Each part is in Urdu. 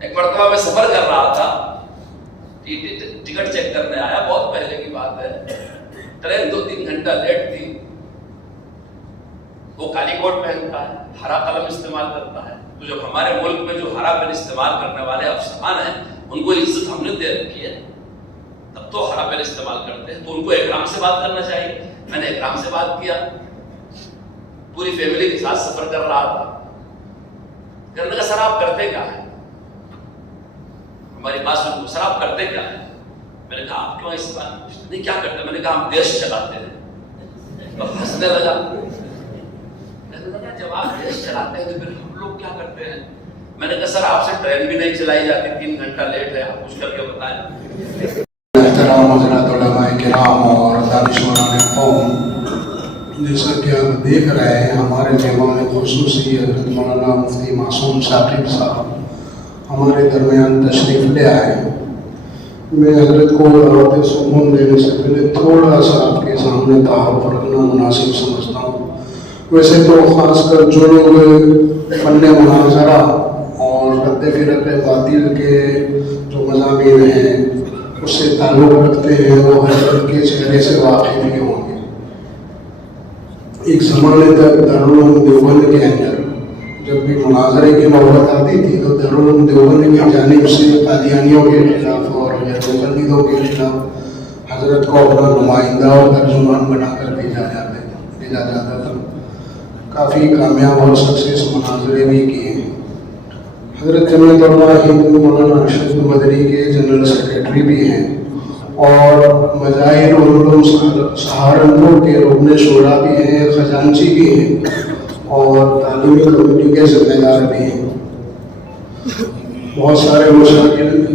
ایک مرتبہ میں سفر کر رہا تھا، ٹکٹ چیک کرنے آیا، بہت پہلے کی بات ہے، ٹرین 2-3 گھنٹہ لیٹ تھی۔ وہ کالی کوٹ پہنتا ہے، ہرا قلم استعمال کرتا ہے، تو جب ہمارے ملک میں جو ہرا پین استعمال کرنے والے افسران ہیں ان کو عزت ہم نے دے رکھی ہے، تب تو ہرا پین استعمال کرتے ہیں، تو ان کو اکرام سے بات کرنا چاہیے۔ میں نے اکرام سے بات کیا، پوری فیملی کے ساتھ سفر کر رہا تھا۔ کہنے لگا سر آپ کرتے کیا ہیں؟ ہماری بات سن، سر آپ کرتے کیا ہیں؟ میں نے کہا آپ کیوں اس بات پوچھتے نہیں، کیا کرتے؟ میں نے کہا ہم دیش چلاتے ہیں۔ تو ہنسنے لگا، کہنے لگا جب آپ دیش چلاتے ہیں تو پھر ہم لوگ کیا کرتے ہیں؟ میں نے کہا سر آپ سے ٹرین بھی نہیں چلائی جاتی، 3 گھنٹہ لیٹ ہے، آپ کچھ کر کے بتائیں۔ احترام حضرات علماء کرام اور دانشوران قوم، جیسا کہ آپ دیکھ رہے ہیں ہمارے مہمان خصوصی حضرت مولانا مفتی معصوم ثاقب صاحب ہمارے درمیان تشریف لے آئے ہیں۔ میں حضرت کو دعوت سکون دینے سے پہلے تھوڑا سا آپ کے سامنے تعارف رکھنا مناسب سمجھتا ہوں۔ ویسے تو خاص کر جو لوگ فن مناظرہ اور رد فرق باطل کے جو مضامین ہیں اس سے تعلق رکھتے ہیں وہ حضرت کے چہرے سے واقف ہی ہوں گے۔ ایک زمانے تک دارالعلوم دیوبند کے اندر جب بھی مناظرے کی نوبت آتی تھی تو دارالعلوم دیوبند کی جانب سے قادیانیوں کے خلاف اور دیوبندیوں کے خلاف حضرت کو اپنا نمائندہ اور ترجمان بنا کر بھیجا جاتا تھا۔ کافی کامیاب اور سکسیس مناظرے بھی کیے ہیں۔ حضرت جمعیت علماء ہند مولانا ارشد مدنی کے جنرل سیکرٹری بھی ہیں اور مظاہر العلوم سہارنپور کے رکن شورا بھی ہیں، خزانچی بھی ہیں اور تعلیمی کمیٹی کے ذمہ دار بھی ہیں۔ بہت سارے مشاغل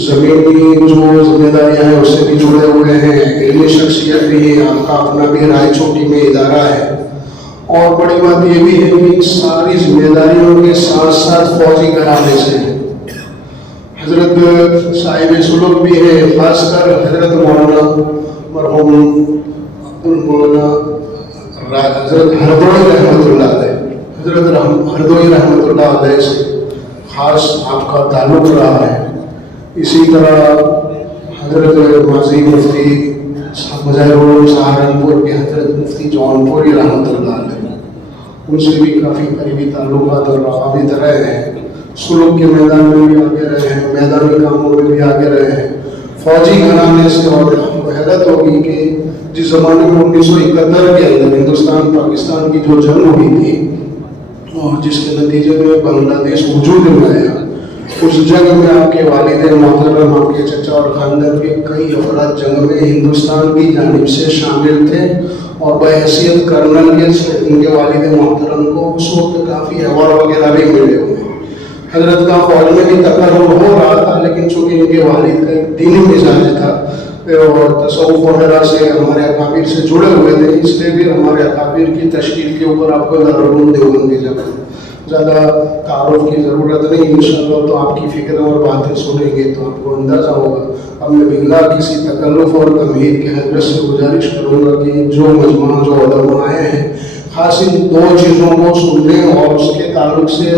زمینی جو ذمہ داریاں ہیں اس سے بھی جڑے ہوئے ہیں، علمی شخصیت بھی ہے، آپ کا اپنا بھی رائے چوٹی میں ادارہ ہے، اور بڑی بات یہ بھی ہے کہ ساری ذمہ داریوں کے ساتھ ساتھ فوجی گھرانے سے ہیں۔ حضرت صاحب سلوک بھی ہے، خاص کر حضرت مولانا مرحوم مولانا حضرت ہردوئی رحمۃ اللہ علیہ، حضرت ہردوئی رحمۃ اللہ علیہ سے خاص آپ کا تعلق رہا ہے۔ اسی طرح حضرت ماضی مفتی مظاہر العلوم سہارنپور کے حضرت مفتی جونپوری رحمۃ اللہ علیہ، ان سے بھی کافی قریبی تعلقات اور روابط رہے ہیں۔ سلوک کے میدان میں بھی آگے رہے ہیں، میدانی کاموں میں بھی آگے رہے ہیں۔ فوجی گھرانے سے اور حیرت ہوگی کہ جس زمانے میں 1971 کے اندر ہندوستان پاکستان کی جو جنگ ہوئی تھی اور جس کے نتیجے میں بنگلہ دیش وجود میں آیا، اس جنگ میں آپ کے والد محترم، آپ کے چچا اور خاندان کے کئی افراد جنگ میں ہندوستان کی جانب سے شامل تھے اور بحیثیت کرنل کے ان کے والد محترم کو اس وقت کافی ایوارڈ وغیرہ بھی ملے ہوئے ہیں۔ حضرت کا فوج میں بھی تقرر ہو رہا تھا، لیکن چونکہ ان کے والد کا ایک دینی مزاج تھا اور تصوف وغیرہ سے ہمارے اکابر سے جڑے ہوئے تھے، اس لیے بھی ہمارے اکابر کی تشکیل کے اوپر آپ کو دارالعلوم دیوبند کی زیادہ تعارف کی ضرورت نہیں۔ انشاءاللہ تو آپ کی فکر اور باتیں سنیں گے تو آپ کو اندازہ ہوگا۔ اب میں بلا کسی تکلف اور تمہید کے حضرت سے گزارش کروں گا کہ جو مجمع جو علماء آئے ہیں خاص ان 2 چیزوں کو سن لیں اور اس کے تعلق سے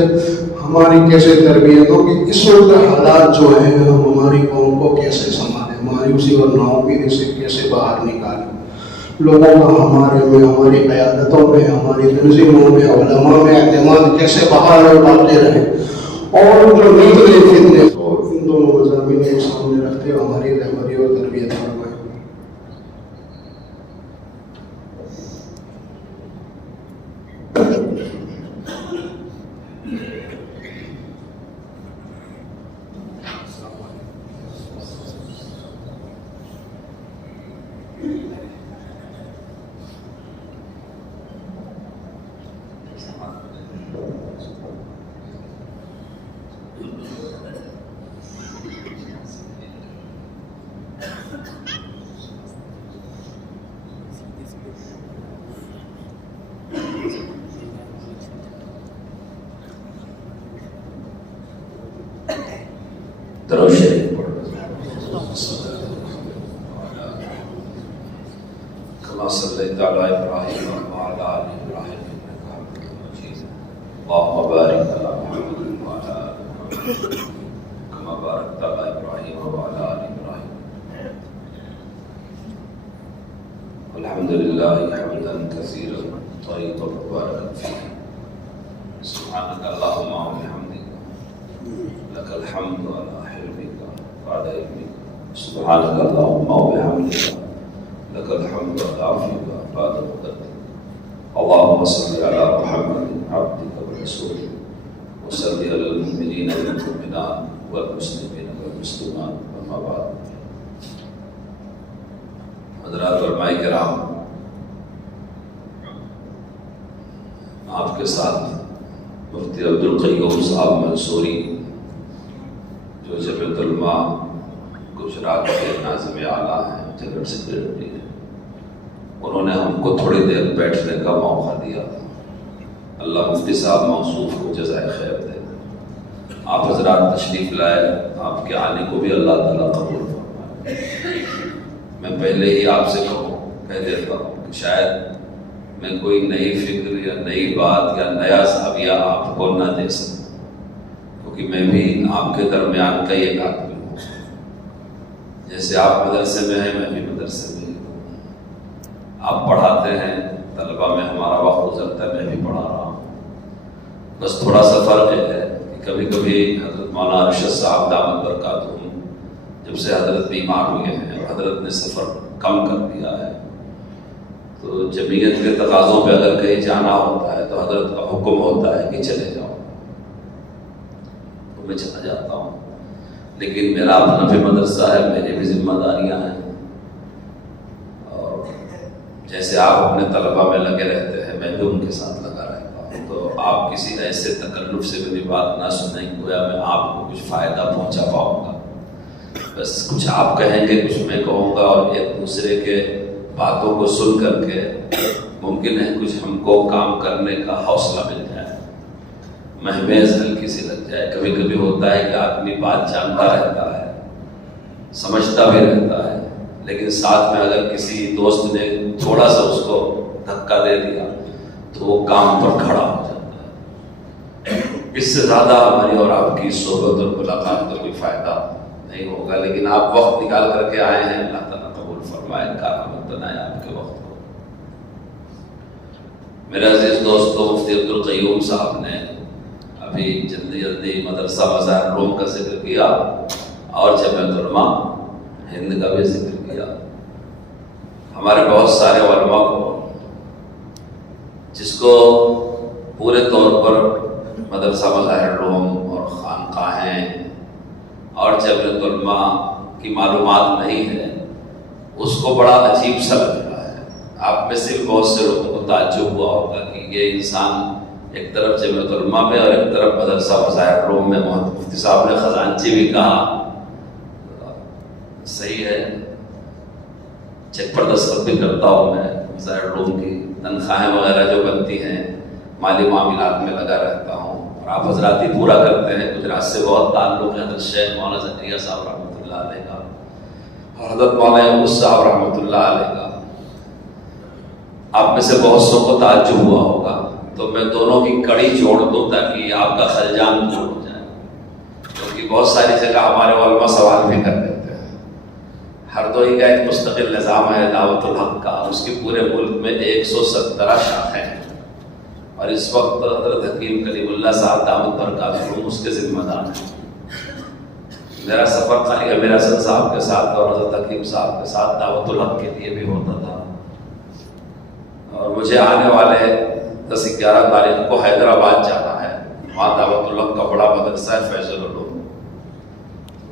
ہماری کیسے تربیت ہو کہ اس وقت حالات جو ہیں ہم ہماری قوم کو کیسے سنبھالیں، مایوسی اور ناامیدی سے کیسے باہر نکالیں، لوگوں کا ہمارے میں، ہماری قیادتوں میں، ہماری تنظیموں میں، علماء میں اعتماد کیسے بحال اور باقی رہے، اور جو نئی نئی فتنے تو ان دونوں مضامین کو سامنے رکھتے ہوئے ہماری رہبری اور تربیت فرمائیں۔ درود شریف پڑھو۔ کما صلیت علی ابراہیم وعلی آل ابراہیم انک حمید مجید، اللہم بارک علی محمد وعلی آل محمد۔ باركت على إبراهيم وعلى آل إبراهيم. الحمد لله حمدا كثيرا طيبا مباركا فيه. سبحانك اللهم وبحمدك لك الحمد على حلمك بعد علمك. سبحانك اللهم وبحمدك لك الحمد على عفوك بعد قدرتك. اللهم صل على محمد عبدك ورسولك وصل على المؤمنين والمؤمنات والمسلمين والمسلمات. اما بعد. حضرات علماء کرام، آپ کے ساتھ مفتی عبدالقیوم صاحب منصوری جو جمعیت علماء گجرات کے ناظم اعلیٰ ہیں، جنرل سیکریٹری ہیں، انہوں نے ہم کو تھوڑی دیر بیٹھنے کا موقع دیا. اللہ مفتی صاحب موصوف کو جزائے خیر دے. آپ حضرات تشریف لائے، آپ کے آنے کو بھی اللہ تعالیٰ قبول فرمائے. میں پہلے ہی آپ سے کہہ دیتا ہوں کہ شاید میں کوئی نئی فکر یا نئی بات یا نیا زاویہ آپ کو نہ دے سکوں، کیونکہ میں بھی آپ کے درمیان کا ایک آدمی ہوں. جیسے آپ مدرسے میں ہیں، میں بھی مدرسے میں ہوں. آپ پڑھاتے ہیں، طلبہ میں ہمارا وقت گزرتا ہے، میں بھی پڑھا رہا ہوں. بس تھوڑا سا فرق ہے کہ کبھی کبھی حضرت مولانا ارشد صاحب دامت برکاتہم جب سے حضرت بیمار ہوئے ہیں اور حضرت نے سفر کم کر دیا ہے، تو جمعیت کے تقاضوں پہ اگر کہیں جانا ہوتا ہے تو حضرت کا حکم ہوتا ہے کہ چلے جاؤ، تو میں چلا جاتا ہوں. لیکن میرا اپنا بھی مدرسہ ہے، میری بھی ذمہ داریاں ہیں، اور جیسے آپ اپنے طلبہ میں لگے رہتے ہیں میں بھی ان کے ساتھ لگا رہتا ہوں. تو آپ کسی ایسے تکلف سے میری بات نہ سنیں گویا میں آپ کو کچھ فائدہ پہنچا پاؤں گا. بس کچھ آپ کہیں گے، کچھ میں کہوں گا، اور ایک دوسرے کے باتوں کو سن کر کے ممکن ہے کچھ ہم کو کام کرنے کا حوصلہ مل جائے، مہمیز ہلکی سی لگ جائے. کبھی کبھی ہوتا ہے کہ آدمی بات جانتا رہتا ہے، سمجھتا بھی رہتا ہے، لیکن ساتھ میں اگر کسی دوست نے تھوڑا سا اس کو دھکا دے دیا تو وہ کام پر کھڑا ہو جاتا ہے. اس سے زیادہ ہماری اور آپ کی صحبت اور ملاقات کا کوئی فائدہ نہیں ہوگا. لیکن آپ وقت نکال کر کے آئے ہیں، اللہ تعالیٰ قبول فرمائے، کارآمد بنائے آپ کے وقت کو. میرے عزیز دوستو، مفتی عبدالقیوم صاحب نے ابھی جلدی مدرسہ مظاہر العلوم کا ذکر کیا اور جمعیت علماء ہند کا بھی ذکر کیا. ہمارے بہت سارے علماء کو جس کو پورے طور پر مدرسہ مظاہر العلوم اور خانقاہیں اور جمعیت علماء کی معلومات نہیں ہے، اس کو بڑا عجیب سا لگ رہا ہے. آپ میں سے بہت سے لوگوں کو تعجب ہوا ہوگا کہ یہ انسان ایک طرف جمعیت علماء میں اور ایک طرف مدرسہ مظاہر العلوم میں. مفتی صاحب نے خزانچی بھی کہا، صحیح ہے، چیک پر دستخط بھی کرتا ہوں میں. مظاہر العلوم کی تنخواہیں وغیرہ جو بنتی ہیں مالی معاملات میں لگا رہتا ہوں، اور آپ حضرات ہی پورا کرتے ہیں. گجرات سے بہت تعلق ہے حضرت شیخ مولانا زکریا صاحب رحمۃ اللہ علیہ کا اور حضرت مولانا یونس صاحب رحمۃ اللہ علیہ کا. آپ میں سے بہت سو کو تعجب ہوا ہوگا، تو میں دونوں کی کڑی جوڑ دوں تاکہ آپ کا خلجان دور ہو جائے. کیونکہ بہت ساری جگہ ہمارے علماء سوال بھی کر دیتے ہیں. ہردوئی کا ایک مستقل نظام ہے دعوت الحق کا، اس کی پورے ملک میں 117 شاخیں ہیں، اور اس وقت حضرت حکیم کلیم اللہ صاحب دامت برکاتہم اس کے ذمہ دار ہیں. میرا سفر خالی امیر حسن صاحب کے ساتھ اور حضرت حکیم صاحب کے ساتھ دعوت الحق کے لیے بھی ہوتا تھا. اور مجھے آنے والے 10-11 تاریخ کو حیدرآباد جانا ہے. وہاں دعوت الحق کا بڑا مدرسہ ہے فیض العلوم،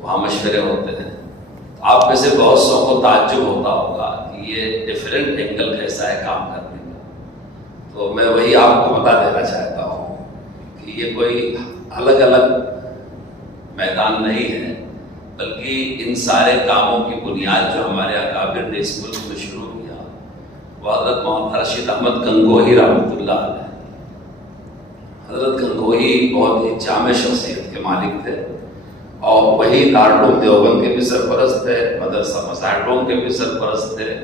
وہاں مشورے ہوتے ہیں. آپ میں سے بہت سو کو تعجب ہوتا ہوگا کہ یہ ڈیفرنٹ اینگل کیسا ہے کام کرنے کا. تو میں وہی آپ کو بتا دینا چاہتا ہوں کہ یہ کوئی الگ الگ میدان نہیں ہے، بلکہ ان سارے کاموں کی بنیاد جو ہمارے اکابر نے اس ملک میں شروع کیا وہ حضرت مولانا رشید احمد گنگوہی رحمۃ اللہ علیہ. حضرت گنگوہی بہت ہی جامع شخصیت کے مالک تھے، اور وہی دارالعلوم دیوبند کے بھی سرپرست تھے، مدرسہ مظاہر العلوم کے بھی سرپرست تھے،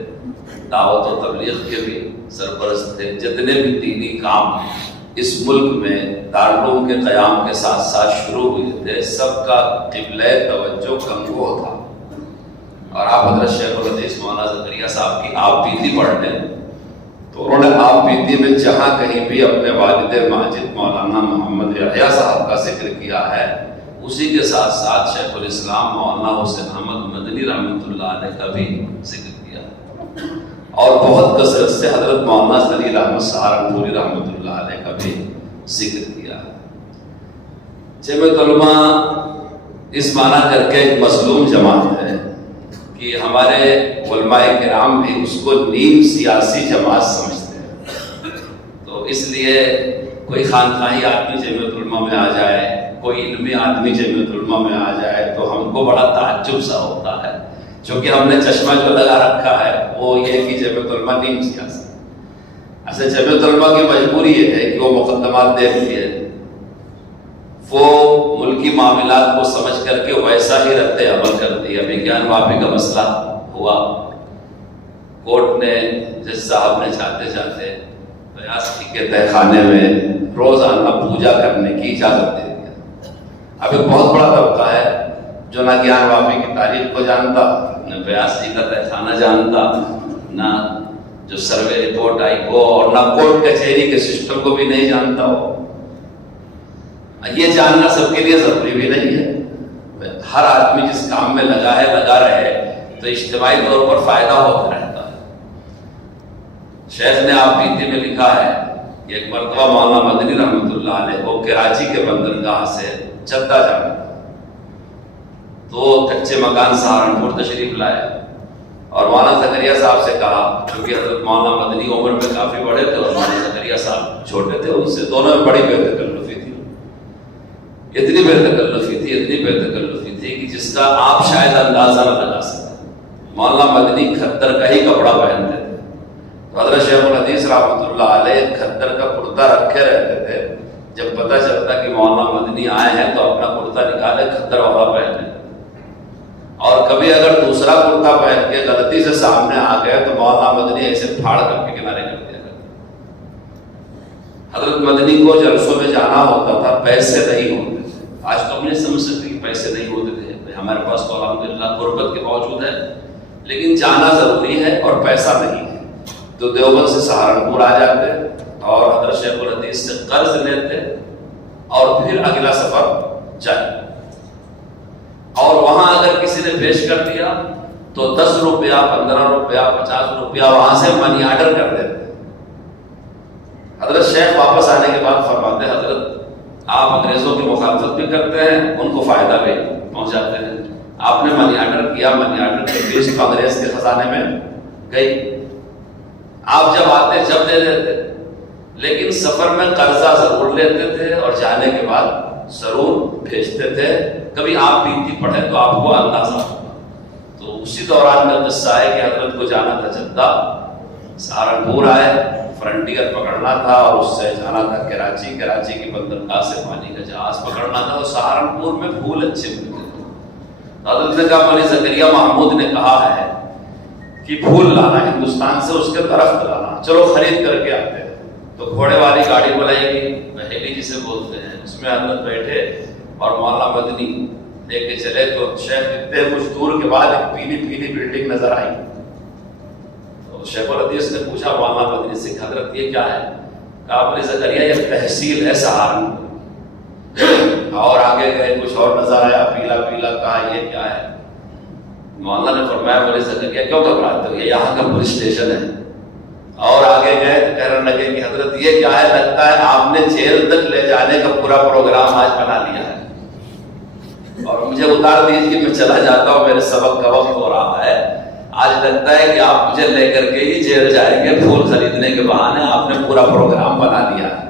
دعوت و تبلیغ کے بھی سرپرست تھے. جتنے بھی دینی کام اس ملک میں دارالعلوم کے قیام کے ساتھ ساتھ شروع ہوئے تھے، سب کا قبلہ توجہ کنگو تھا. اور آپ حضرت شیخ الحدیث مولانا زکریا صاحب کی آپ بیتی پڑھ لیں تو انہوں نے آپ بیتی میں جہاں کہیں بھی اپنے والد ماجد مولانا محمد یحییٰ صاحب کا ذکر کیا ہے، اسی کے ساتھ ساتھ شیخ الاسلام مولانا حسین احمد مدنی رحمۃ اللہ علیہ کا بھی ذکر کیا ہے، اور بہت کثرت سے حضرت مولانا خلیل احمد سہارنپوری رحمۃ اللہ علیہ کا بھی ذکر کیا ہے. جمعیت علماء اس معنی کر کے ایک مظلوم جماعت ہے کہ ہمارے علماء کرام بھی اس کو نیم سیاسی جماعت سمجھتے ہیں. تو اس لیے کوئی خانقاہی آدمی جمعیت علماء میں آ جائے، کوئی علمی آدمی جمعیت علماء میں آ جائے تو ہم کو بڑا تعجب سا ہوتا ہے، چونکہ ہم نے چشمہ جو لگا رکھا ہے وہ یہ کہ جمعیت علماء نیم سیاسی. ایسے جمعیت علماء کی مجبوری یہ ہے کہ وہ مقدمات دیکھتی ہے، وہ ملکی معاملات کو سمجھ کر کے ویسا ہی رد عمل کر دی. ابھی گیان واپی کا مسئلہ ہوا، کورٹ نے جج صاحب نے چاہتے چاہتے بیاسی کے تہہ خانے میں روزانہ پوجا کرنے کی اجازت دے دیا. اب ایک بہت بڑا طبقہ ہے جو نہ گیان واپی کی تاریخ کو جانتا، نہ بیاسی کا تہہ خانہ جانتا، نہ جو سروے رپورٹ آئی وہ، اور نہ کورٹ کچہری کے سسٹم کو بھی نہیں جانتا ہو. یہ جاننا سب کے لیے ضروری بھی نہیں ہے. ہر آدمی جس کام میں لگا ہے لگا رہے تو اجتماعی طور پر فائدہ ہوتا رہتا ہے. شیخ نے آپ بیتی میں لکھا ہے کہ ایک مرتبہ مولانا مدنی رحمۃ اللہ علیہ کو کراچی کے بندرگاہ سے جدہ جانا تھا، تو کچے مکان سہارنپور تشریف لائے اور مولانا زکریا صاحب سے کہا، کیونکہ حضرت مولانا مدنی عمر میں کافی بڑے تھے اور مولانا زکریا صاحب چھوٹے تھے، ان سے دونوں میں بڑی بے تکلفی تھی. اتنی بے تکلفی تھی کہ جس کا آپ شاید اندازہ نہ لگا سکتے. مولانا مدنی کھدر کا ہی کپڑا پہنتے تھے، تو حضرت شیخ الحدیث رحمۃ اللہ علیہ کھدر کا کرتا رکھے رہتے تھے. جب پتہ چلتا کہ مولانا مدنی آئے ہیں تو اپنا کرتا نکالے کھدر والا پہنے، اور کبھی اگر دوسرا کرتا پہن کے غلطی سے سامنے آ گئے تو مولانا مدنی ایسے پھاڑ کر کے کنارے کر دیا کرتے. حضرت مدنی کو جلسوں میں جانا ہوتا تھا، پیسے نہیں ہوتے. آج تو ہم نہیں سمجھ سکتے کہ پیسے نہیں ہوتے تھے، ہمارے پاس تو الحمدللہ غربت کے موجود ہے، لیکن جانا ضروری ہے اور پیسہ نہیں ہے. تو دیوبند سے سہارنپور آ جاتے اور حضرت شیخ الحدیث سے قرض لیتے اور پھر اگلا سفر جائے. اور وہاں اگر کسی نے پیش کر دیا تو 10 روپیہ 15 روپیہ 50 روپیہ وہاں سے منی آرڈر کر دیتے. حضرت شیخ واپس آنے کے بعد فرماتے ہیں، حضرت آپ انگریزوں کی مخالفت بھی کرتے ہیں، ان کو فائدہ بھی پہنچاتے ہیں. آپ نے منی آرڈر کیا، منی آرڈر کی فیس تو انگریز کے خزانے میں گئی. آپ جب آتے جب دے دیتے، لیکن سفر میں قرضہ ضرور لیتے تھے اور جانے کے بعد ضرور بھیجتے تھے. کبھی آپ بیتی پڑھیں تو آپ کو اندازہ ہوگا. تو اسی دوران کا قصہ ہے کہ حضرت کو جانا تھا جدہ، سہارنپور آئے، فرنٹیئر پکڑنا تھا اور اس سے جانا تھا کراچی. کراچی کی بندرگاہ سے پانی کا جہاز پکڑنا تھا. تو سہارنپور میں پھول اچھے ملتے تھے. حضرت نے کہا، مولانا زکریا محمود نے کہا ہے کہ پھول لانا ہندوستان سے، اس کے درخت لانا، چلو خرید کر کے آتے. تو گھوڑے والی گاڑی بلائی گئی، بہیلی جسے بولتے ہیں، اس میں حضرت بیٹھے اور مولانا مدنی لے کے چلے. تو شیخ اتنے کچھ دور کے بعد ایک پیلی پیلی بلڈنگ نظر آئی. شیخ الحدیث نے پوچھا مولانا مدنی سے، حضرت یہ کیا ہے؟ کہا، مولانا زکریا یہ تحصیل ہے سہارنپور. اور آگے گئے کچھ اور نظر آیا پیلا پیلا. کہا یہ کیا ہے؟ مولانا نے فرمایا، مولانا زکریا کیوں گھبراتے ہو، یہ یہاں کا پولیس اسٹیشن ہے. اور آگے گئے تو کہنے لگے کہ حضرت یہ کیا ہے؟ لگتا ہے آپ نے جیل تک لے جانے کا پورا پروگرام آج بنا لیا ہے اور مجھے اتار دیجیے، میں چلا جاتا ہوں، میرے سبق کا وقت ہو رہا ہے. آج لگتا ہے کہ آپ مجھے لے کر کے ہی جیل جائیں گے پھول خریدنے کے بہانے، آپ نے پورا پروگرام بنا لیا ہے.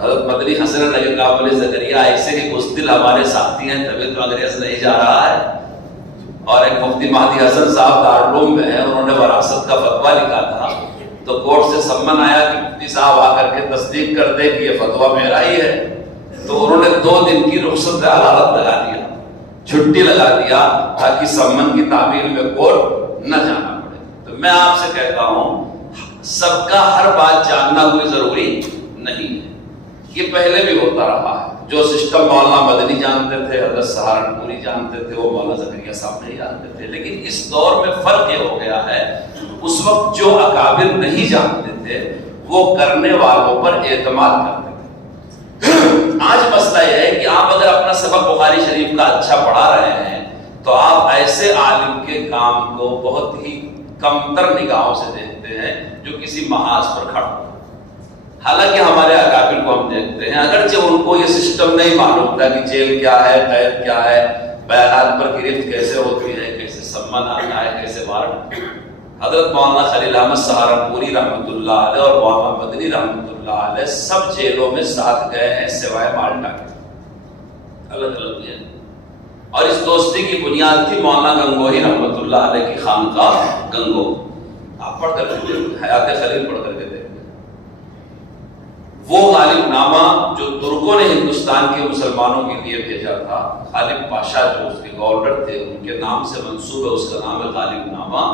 حضرت مدنی ہنسنے لگے. کہا، مولانا زکریا ایسے ہی بزدل ہمارے ساتھی ہیں، تبھی تو انگریز نہیں جا رہا ہے. اور ایک مفتی مہدی حسن صاحب دارالعلوم میں ہیں، انہوں نے وراثت کا فتویٰ لکھا تھا. تو کورٹ سے سمن آیا کہ مفتی صاحب آ کر کے تصدیق کر دے کہ یہ فتویٰ میرا ہی ہے. تو انہوں نے 2 دن کی رخصت حلالت لگا دیا، چھٹی لگا دیا تاکہ سمن کی تعمیل میں کورٹ نہ جانا پڑے. تو میں آپ سے کہتا ہوں، سب کا ہر بات جاننا کوئی ضروری نہیں ہے. یہ پہلے بھی ہوتا رہا ہے. جو سسٹم مولانا مدنی جانتے تھے، حضرت سہارنپوری جانتے تھے، وہ مولانا زکریا صاحب نہیں جانتے تھے. لیکن اس دور میں فرق یہ ہو گیا ہے، اس وقت جو اکابر نہیں جانتے تھے وہ کرنے والوں پر اعتماد کرتے تھے. آج مسئلہ یہ ہے کہ آپ اگر اپنا سبق بخاری شریف کا اچھا پڑھا رہے ہیں تو آپ ایسے عالم کے کام کو بہت ہی کمتر نگاہوں سے دیکھتے ہیں جو کسی محاذ پر کھڑا ہو. حالانکہ ہمارے اکابر کو ہم دیکھتے ہیں، اگرچہ ان کو یہ سسٹم نہیں معلوم تھا کہ جیل کیا ہے، قید کیا ہے، بیانات پر گرفت کیسے ہوتی ہے، کیسے سمن آنا ہے، کیسے وارنٹ. حضرت مولانا خلیل احمد سہارنپوری رحمۃ اللہ علیہ اور مولانا مدنی رحمۃ اللہ علیہ سب جیلوں میں ساتھ گئے ہیں سوائے مالٹا کے، الگ الگ جیل. اور اس دوستی کی بنیاد تھی مولانا گنگوہی رحمۃ اللہ علیہ کی خانقاہ گنگو. آپ پڑھ کر کے حیات خلیل پڑھ کر کے دیکھیں. وہ غالب نامہ جو ترکوں نے ہندوستان کے مسلمانوں کے لیے بھیجا تھا، غالب پاشا جو اس کے گورنر تھے ان کے نام سے منسوب ہے، اس کا نام ہے غالب نامہ.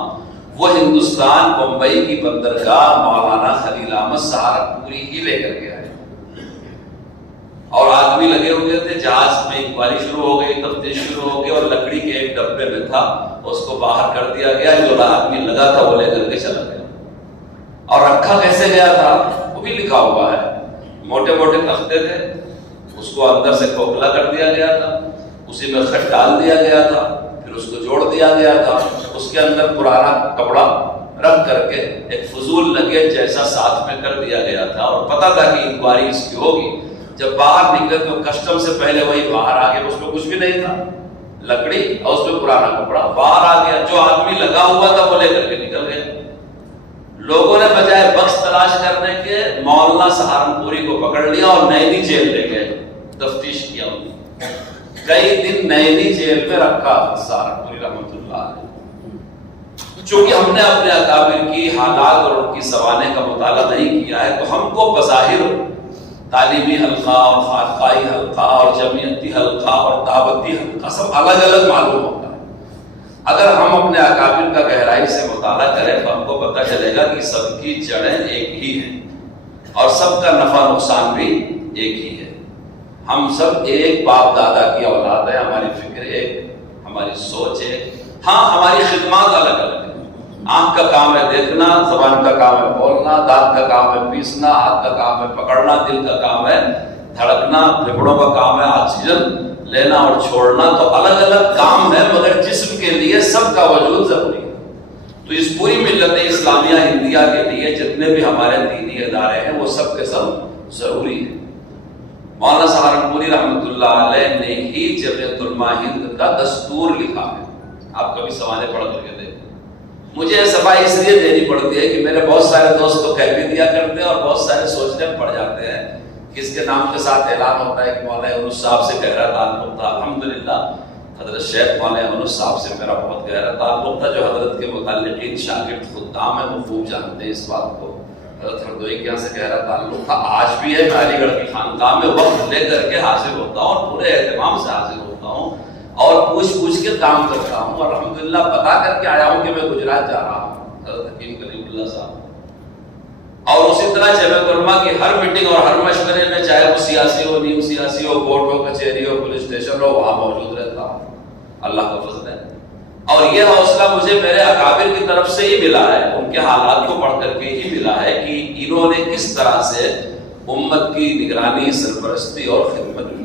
وہ ہندوستان بمبئی کی بندرگاہ مولانا خلیل احمد سہارنپوری ہی لے کر کے آئے. اور آدمی لگے ہوئے تھے، جہاز میں انکوائری شروع ہو گئی، تفتیش شروع ہو گئی، اور لکڑی کے ایک ڈبے میں تھا، اس کو باہر کر دیا گیا. جو آدمی لگا تھا وہ لے کر کے چلا گیا. اور رکھا کیسے گیا تھا وہ بھی لکھا ہوا ہے. موٹے موٹے تختے تھے، اس کو اندر سے کھوکھلا کر دیا گیا تھا، اسی میں خط ڈال دیا گیا تھا، پھر اس کو جوڑ دیا گیا تھا. اس کے اندر پرانا کپڑا رکھ کر کے ایک فضول لگیج جیسا ساتھ میں کر دیا گیا تھا. اور پتا تھا کہ انکوائری اس کی ہوگی. جب باہر نکلے تو کسٹم سے پہلے وہی باہر آ گیا. اس میں کچھ بھی نہیں تھا، لکڑی اور اس میں پرانا کپڑا. باہر آ گیا، جو آدمی لگا ہوا تھا وہ لے کر کے نکل گیا. لوگوں نے بجائے بخش تلاش کرنے کے مولانا سہارنپوری کو پکڑ لیا اور نینی جیل لے گئے، تفتیش کیا. کئی دن نینی جیل میں رکھا سہارنپوری رحمۃ اللہ علیہ. چونکہ ہم نے اپنے اکابر کی حالات اور ان کی سوانح کا مطالعہ نہیں کیا ہے تو ہم کو بظاہر تعلیمی حلقہ اور خانقاہی حلقہ اور جمعیتی حلقہ اور دعوتی حلقہ سب الگ الگ معلوم ہوتا ہے. اگر ہم اپنے اکابر کا گہرائی سے مطالعہ کریں تو ہم کو پتہ چلے گا کہ سب کی جڑیں ایک ہی ہیں اور سب کا نفع نقصان بھی ایک ہی ہے. ہم سب ایک باپ دادا کی اولاد ہے، ہماری فکر ایک، ہماری سوچ ایک. ہاں ہماری خدمات الگ الگ ہیں. آنکھ کا کام ہے دیکھنا، زبان کا کام ہے بولنا، دانت کا کام ہے پیسنا، ہاتھ کا کام ہے پکڑنا، دل کا کام ہے دھڑکنا، پھیپھڑوں کا کام ہے آکسیجن لینا اور چھوڑنا. تو الگ الگ کام ہے مگر جسم کے لیے سب کا وجود ضروری ہے. تو اس پوری ملت اسلامیہ ہندیہ کے لیے جتنے بھی ہمارے دینی ادارے ہیں وہ سب کے سب ضروری ہیں. مولانا سہارنپوری رحمۃ اللہ علیہ نے ہی جمعیت علماء ہند کا دستور لکھا ہے. آپ کبھی سوانح پڑھ کر کے دیکھیں. مجھے صفائی اس لیے دینی پڑتی ہے کہ میرے بہت سارے دوست تو کہہ بھی دیا کرتے ہیں اور بہت سارے سوچنے میں پڑ جاتے ہیں کہ اس کے نام کے ساتھ اعلان ہوتا ہے کہ مولانا یونس صاحب سے گہرا تعلق تھا. الحمدللہ حضرت شیخ مولانا یونس صاحب سے میرا بہت گہرا تعلق تھا. جو حضرت کے متعلقین شاگرد خدام ہیں وہ خوب جانتے ہیں اس بات کو. حضرت ہردوئی کے یہاں سے گہرا تعلق تھا، آج بھی ہے. میں علی گڑھ کی خانقاہ میں وقت لے کر کے حاضر ہوتا ہوں اور پورے اہتمام سے حاضر ہوتا ہوں اور پوچھ کے کام کرتا ہوں. اور الحمدللہ بتا کر کے آیا ہوں کہ میں گجرات جا رہا ہوں، حضرت حکیم کلیم اللہ صاحب. اور اسی طرح جمعیت علماء کی ہر میٹنگ اور ہر مشورے میں، چاہے وہ سیاسی ہو، نیم سیاسی ہو، کورٹ ہو، کچہری ہو، پولیس اسٹیشن ہو، وہاں موجود رہتا ہوں. اللہ کا فضل ہے. اور یہ حوصلہ مجھے میرے اکابر کی طرف سے ہی ملا ہے، ان کے حالات کو پڑھ کر کے ہی ملا ہے کہ انہوں نے کس طرح سے امت کی نگرانی، سرپرستی اور خدمت کی.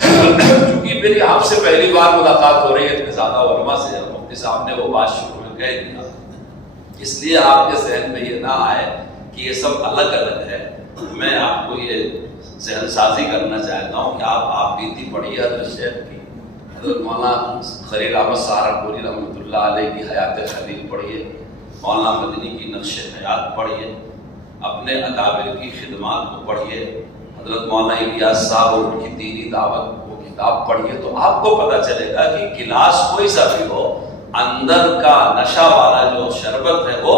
چونکہ میری آپ سے پہلی بار ملاقات ہو رہی ہے اتنے زیادہ علماء سے، مفتی صاحب نے وہ بات شروع میں کہہ دیا، اس لیے آپ کے ذہن میں یہ نہ آئے کہ یہ سب الگ الگ ہے. میں آپ کو یہ ذہن سازی کرنا چاہتا ہوں کہ آپ بیتی پڑھیے حضرت شیخ کی، حضرت مولانا خلیل احمد سہارنپوری رحمۃ اللہ علیہ کی حیات خلیل پڑھیے، مولانا مدنی کی نقش حیات پڑھیے، اپنے اکابر کی خدمات کو پڑھیے، حضرت مولانا الیاس صاحب اور ان کی دینی دعوت کو کتاب پڑھیے. تو آپ کو پتہ چلے گا کہ گلاس کوئی سا بھی ہو، اندر کا نشہ والا جو شربت ہے وہ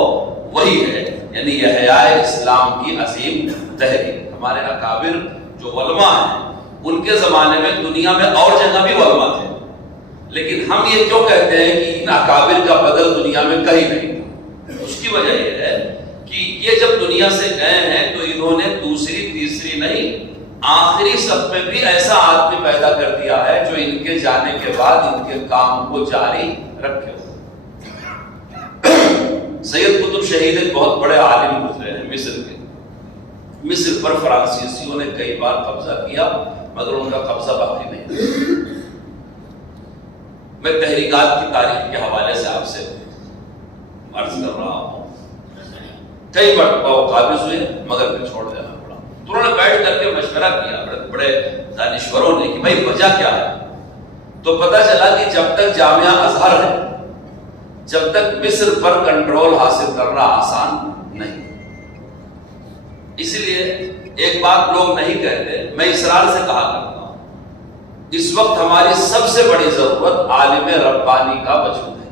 وہی ہے. یعنی یہ حیائے اسلام کی عظیم تحریک. ہمارے اکابر جو علماء ہیں ان کے زمانے میں دنیا میں اور جگہ بھی علماء تھے، لیکن ہم یہ کیوں کہتے ہیں کہ ان اکابر کا بدل دنیا میں کہیں نہیں تھا؟ اس کی وجہ یہ ہے کہ یہ جب دنیا سے گئے ہیں تو انہوں نے دوسری تیسری نہیں آخری صف میں بھی ایسا آدمی پیدا کر دیا ہے جو ان کے جانے کے بعد ان کے کام کو جاری رکھے. سید قطب شہید ایک بہت بڑے عالم گزرے ہیں مصر کے. مصر پر فرانسیسیوں نے کئی بار قبضہ کیا مگر ان کا قبضہ باقی نہیں. میں تحریکات کی تاریخ کے حوالے سے آپ سے عرض کر رہا ہوں. کئی مرتبہ وہ قابض ہوئے مگر پھر چھوڑ دینا پڑا. تو انہوں نے بیٹھ کر کے مشورہ کیا بڑے بڑے دانشوروں نے کہ بھائی وجہ کیا ہے. تو پتہ چلا کہ جب تک جامعہ ازہر ہے جب تک مصر پر کنٹرول حاصل کرنا آسان نہیں. اسی لیے ایک بات لوگ نہیں کہتے, میں اصرار سے کہا کرتا ہوں, اس وقت ہماری سب سے بڑی ضرورت عالم ربانی کا وجود ہے.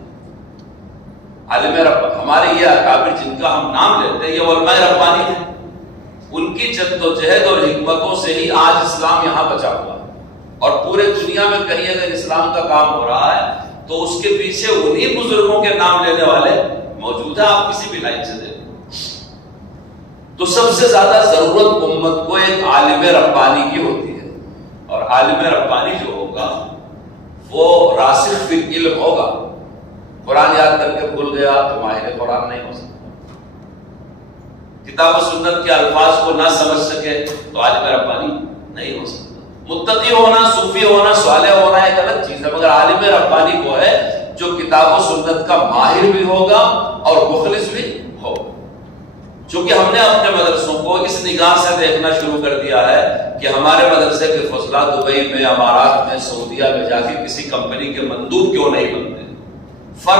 عالم رب ہمارے یہ اکابر جن کا ہم نام لیتے ہیں یہ علماء ربانی ہیں. ان کی جدوجہد اور حکمتوں سے ہی آج اسلام یہاں بچا ہوا ہے. اور پورے دنیا میں کہیں اگر اسلام کا کام ہو رہا ہے تو اس کے پیچھے انہی بزرگوں کے نام لینے والے موجود ہیں. آپ کسی بھی لائن سے دیکھیں تو سب سے زیادہ ضرورت امت کو ایک عالم ربانی کی ہوتی ہے. اور عالم ربانی جو ہوگا وہ راسخ فی العلم ہوگا. قرآن یاد کر کے بھول گیا تو ماہر قرآن نہیں ہو سکتا. کتاب و سنت کے الفاظ کو نہ سمجھ سکے تو عالم ربانی نہیں ہو سکتا. متقی ہونا, صوفی ہونا, صالح ہونا ایک الگ چیز ہے, مگر عالم ربانی وہ ہے جو کتاب و سنت کا ماہر بھی ہوگا اور مخلص بھی ہوگا. چونکہ ہم نے اپنے مدرسوں کو اس نگاہ سے دیکھنا شروع کر دیا ہے کہ ہمارے مدرسے کے فضلہ دبئی میں, امارات میں, سعودیہ میں جا کے کسی کمپنی کے مندوب کیوں نہیں بنتے, فر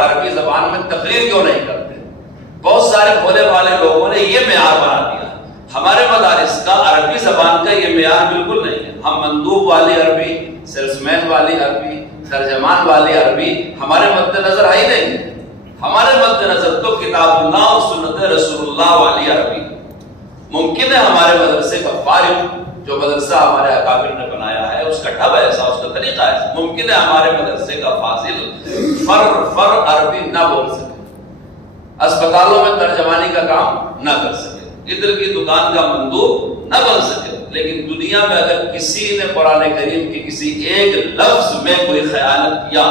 عربی زبان میں تقریر کیوں نہیں کرتے. بہت سارے بھولے والے لوگوں نے یہ معیار بنا دیا. ہمارے مدارس کا عربی زبان کا یہ معیار بالکل نہیں ہے. ہم مندوب والی عربی, سیلس مین والی عربی, ترجمان والی عربی ہمارے مد نظر آئی نہیں. ہمارے مد نظر تو کتاب اللہ اور سنت رسول اللہ والی عربی. ممکن ہے ہمارے مدرسے کا فارغ جو مدرسہ ہمارے اکابر نے بنایا ہے اس کا ڈھب ایسا, اس کا طریقہ ایسا, ممکن ہے ہمارے مدرسے کا فاضل فر عربی نہ بول سکے, اسپتالوں میں ترجمانی کا کام نہ کر سکے, ادھر کی دکان کا مندوب نہ بن سکے. لیکن دنیا میں اگر کسی نے قرآن کریم کی کسی ایک لفظ میں کوئی خیانت کیا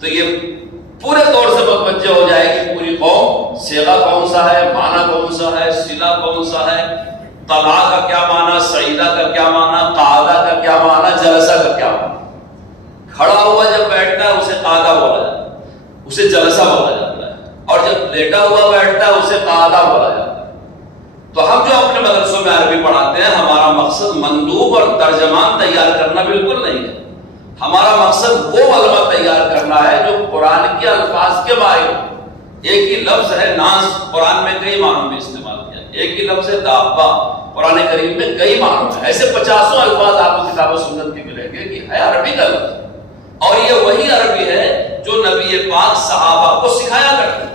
تو یہ پورے طور سے متوجہ ہو جائے کہ پوری قوم صیغہ کون سا ہے, معنی کون سا ہے, صلہ کون سا ہے, طلاق کا کیا معنی, سعیدہ کا کیا معنی, قعدہ کا کیا معنی, جلسہ کا کیا معنی. کھڑا ہوا جب بیٹھتا ہے اسے قعدہ بولا جاتا ہے, اسے جلسہ بولا جاتا ہے, اور جب لیٹا ہوا بیٹھتا ہے اسے قعدہ بولا جاتا ہے. تو ہم جو اپنے مدرسوں میں عربی پڑھاتے ہیں ہمارا مقصد مندوب اور ترجمان تیار کرنا بالکل نہیں ہے. ہمارا مقصد وہ علماء تیار کرنا ہے جو قرآن کے الفاظ کے ماہر ہوں. ایک ہی لفظ ہے ناز, قرآن میں کئی معنوں میں استعمال کیا. ایک ہی لفظ ہے دابہ, قرآن کریم میں کئی معنوں میں. ایسے 50 الفاظ آپ کو کتاب و سنت کے ملیں گے کہ ہے عربی کا لفظ, اور یہ وہی عربی ہے جو نبی پاک صحابہ کو سکھایا کرتے ہیں.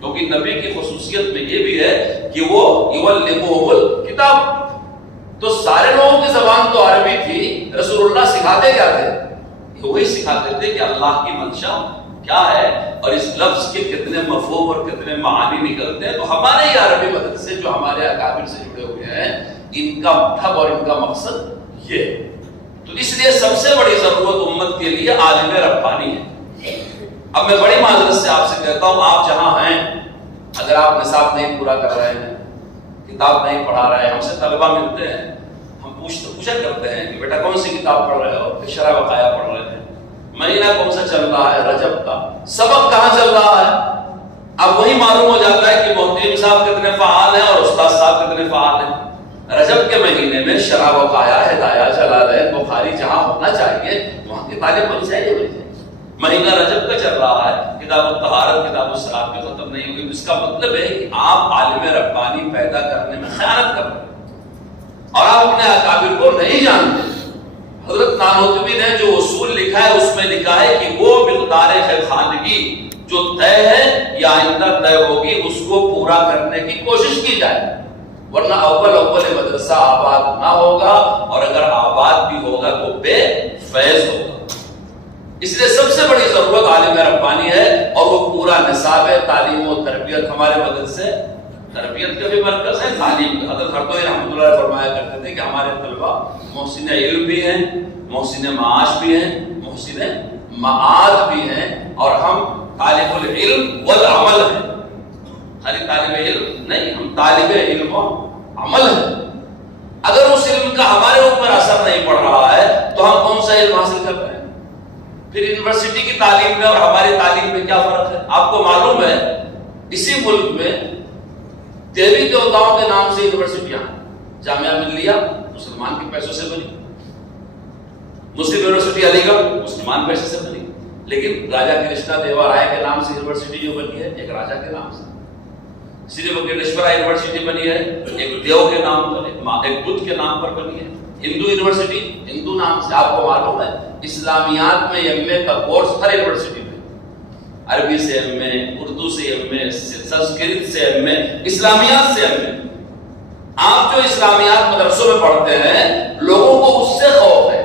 کیونکہ نبی کی خصوصیت میں یہ بھی ہے کہ وہ یعلمہم الکتاب, تو سارے لوگوں کی زبان تو عربی تھی, رسول اللہ سکھاتے کیا تھے, وہی سکھاتے تھے کہ اللہ کی منشا کیا ہے اور اس لفظ کے کتنے مفہوم اور کتنے معانی نکلتے ہیں. تو ہمارے یہ عربی مدرسے جو ہمارے اکابر سے جڑے ہوئے ہیں ان کا مطلب اور ان کا مقصد یہ ہے. تو اس لیے سب سے بڑی ضرورت امت کے لیے عالم ربانی ہے. اب میں بڑی معذرت سے آپ سے کہتا ہوں, آپ جہاں ہیں اگر آپ نصاب نہیں پورا کر رہے ہیں, کتاب نہیں پڑھا رہے ہیں, ہم سے طلبہ ملتے ہیں, ہم پوچھا کرتے ہیں کہ بیٹا کون سی کتاب پڑھ رہے ہو, شرح وقایہ پڑھ رہے ہیں, مہینہ کون سا چل رہا ہے, رجب کا, سبق کہاں چل رہا ہے. اب وہی معلوم ہو جاتا ہے کہ محترم صاحب کتنے فعال ہیں اور استاد صاحب کتنے فعال ہیں. رجب کے مہینے میں شرح وقایہ, ہدایہ, جلالین, بخاری جہاں ہونا چاہیے وہاں کی تعلیم ہونی چاہیے. مہینہ رجب کا چل رہا ہے, کتاب الطہارت, کتاب الصلاۃ بھی ختم نہیں ہوئی. اس کا مطلب ہے کہ آپ عالم ربانی پیدا کرنے میں خیانت کر رہے ہیں اور آپ اپنے اکابر کو نہیں جانتے. حضرت نانوتوی نے جو اصول لکھا ہے اس میں لکھا ہے کہ وہ مقدار خانگی جو طے ہے یا آئندہ طے ہوگی اس کو پورا کرنے کی کوشش کی جائے, ورنہ اول مدرسہ آباد نہ ہوگا, اور اگر آباد بھی ہوگا تو بے فیض ہوگا. اس لیے سب سے بڑی ضرورت عالم ربانی ہے, اور وہ پورا نصاب تعلیم و تربیت ہمارے مدرسے تربیت کا بھی مرکز ہے، تعلیم کا۔ حضرت ہردوئی رحمۃ اللہ علیہ فرمایا کرتے تھے کہ ہمارے طلبہ محسن علم بھی ہیں، محسن معاش بھی ہیں، محسن معاد بھی ہیں، اور ہم طالب العلم والعمل ہیں۔ خالی طالب علم نہیں، ہم طالب علم و عمل ہیں۔ اگر اس علم کا ہمارے اوپر اثر نہیں پڑ رہا ہے تو ہم کون سا علم حاصل کر رہے ہیں؟ پھر یونیورسٹی کی تعلیم میں اور ہماری تعلیم میں کیا فرق ہے؟ آپ کو معلوم ہے اسی ملک میں دیوی دیوتاؤں کے نام سے یونیورسٹیاں ہیں۔ جامعہ ملیہ مسلمان کے پیسوں سے بنی، مسلم یونیورسٹی علی گڑھ مسلمان پیسے سے بنی، لیکن راجا کرشنا دیوا رائے کے نام سے یونیورسٹی جو بنی ہے ایک راجا کے نام سے۔ سری وکرمیشورا یونیورسٹی بنی ہے ایک دیو کے نام پر، ایک بدھ کے نام پر بنی ہے۔ ہندو یونیورسٹی ہندو نام سے، آپ کو معلوم ہے اسلامیات میں ایم اے کا کورس ہر یونیورسٹی میں، عربی سے ایم اے، اردو سے ایم اے، سنسکرت سے ایم اے، اسلامیات سے ایم اے۔ آپ جو اسلامیات مدرسوں میں پڑھتے ہیں لوگوں کو اس سے خوف ہے،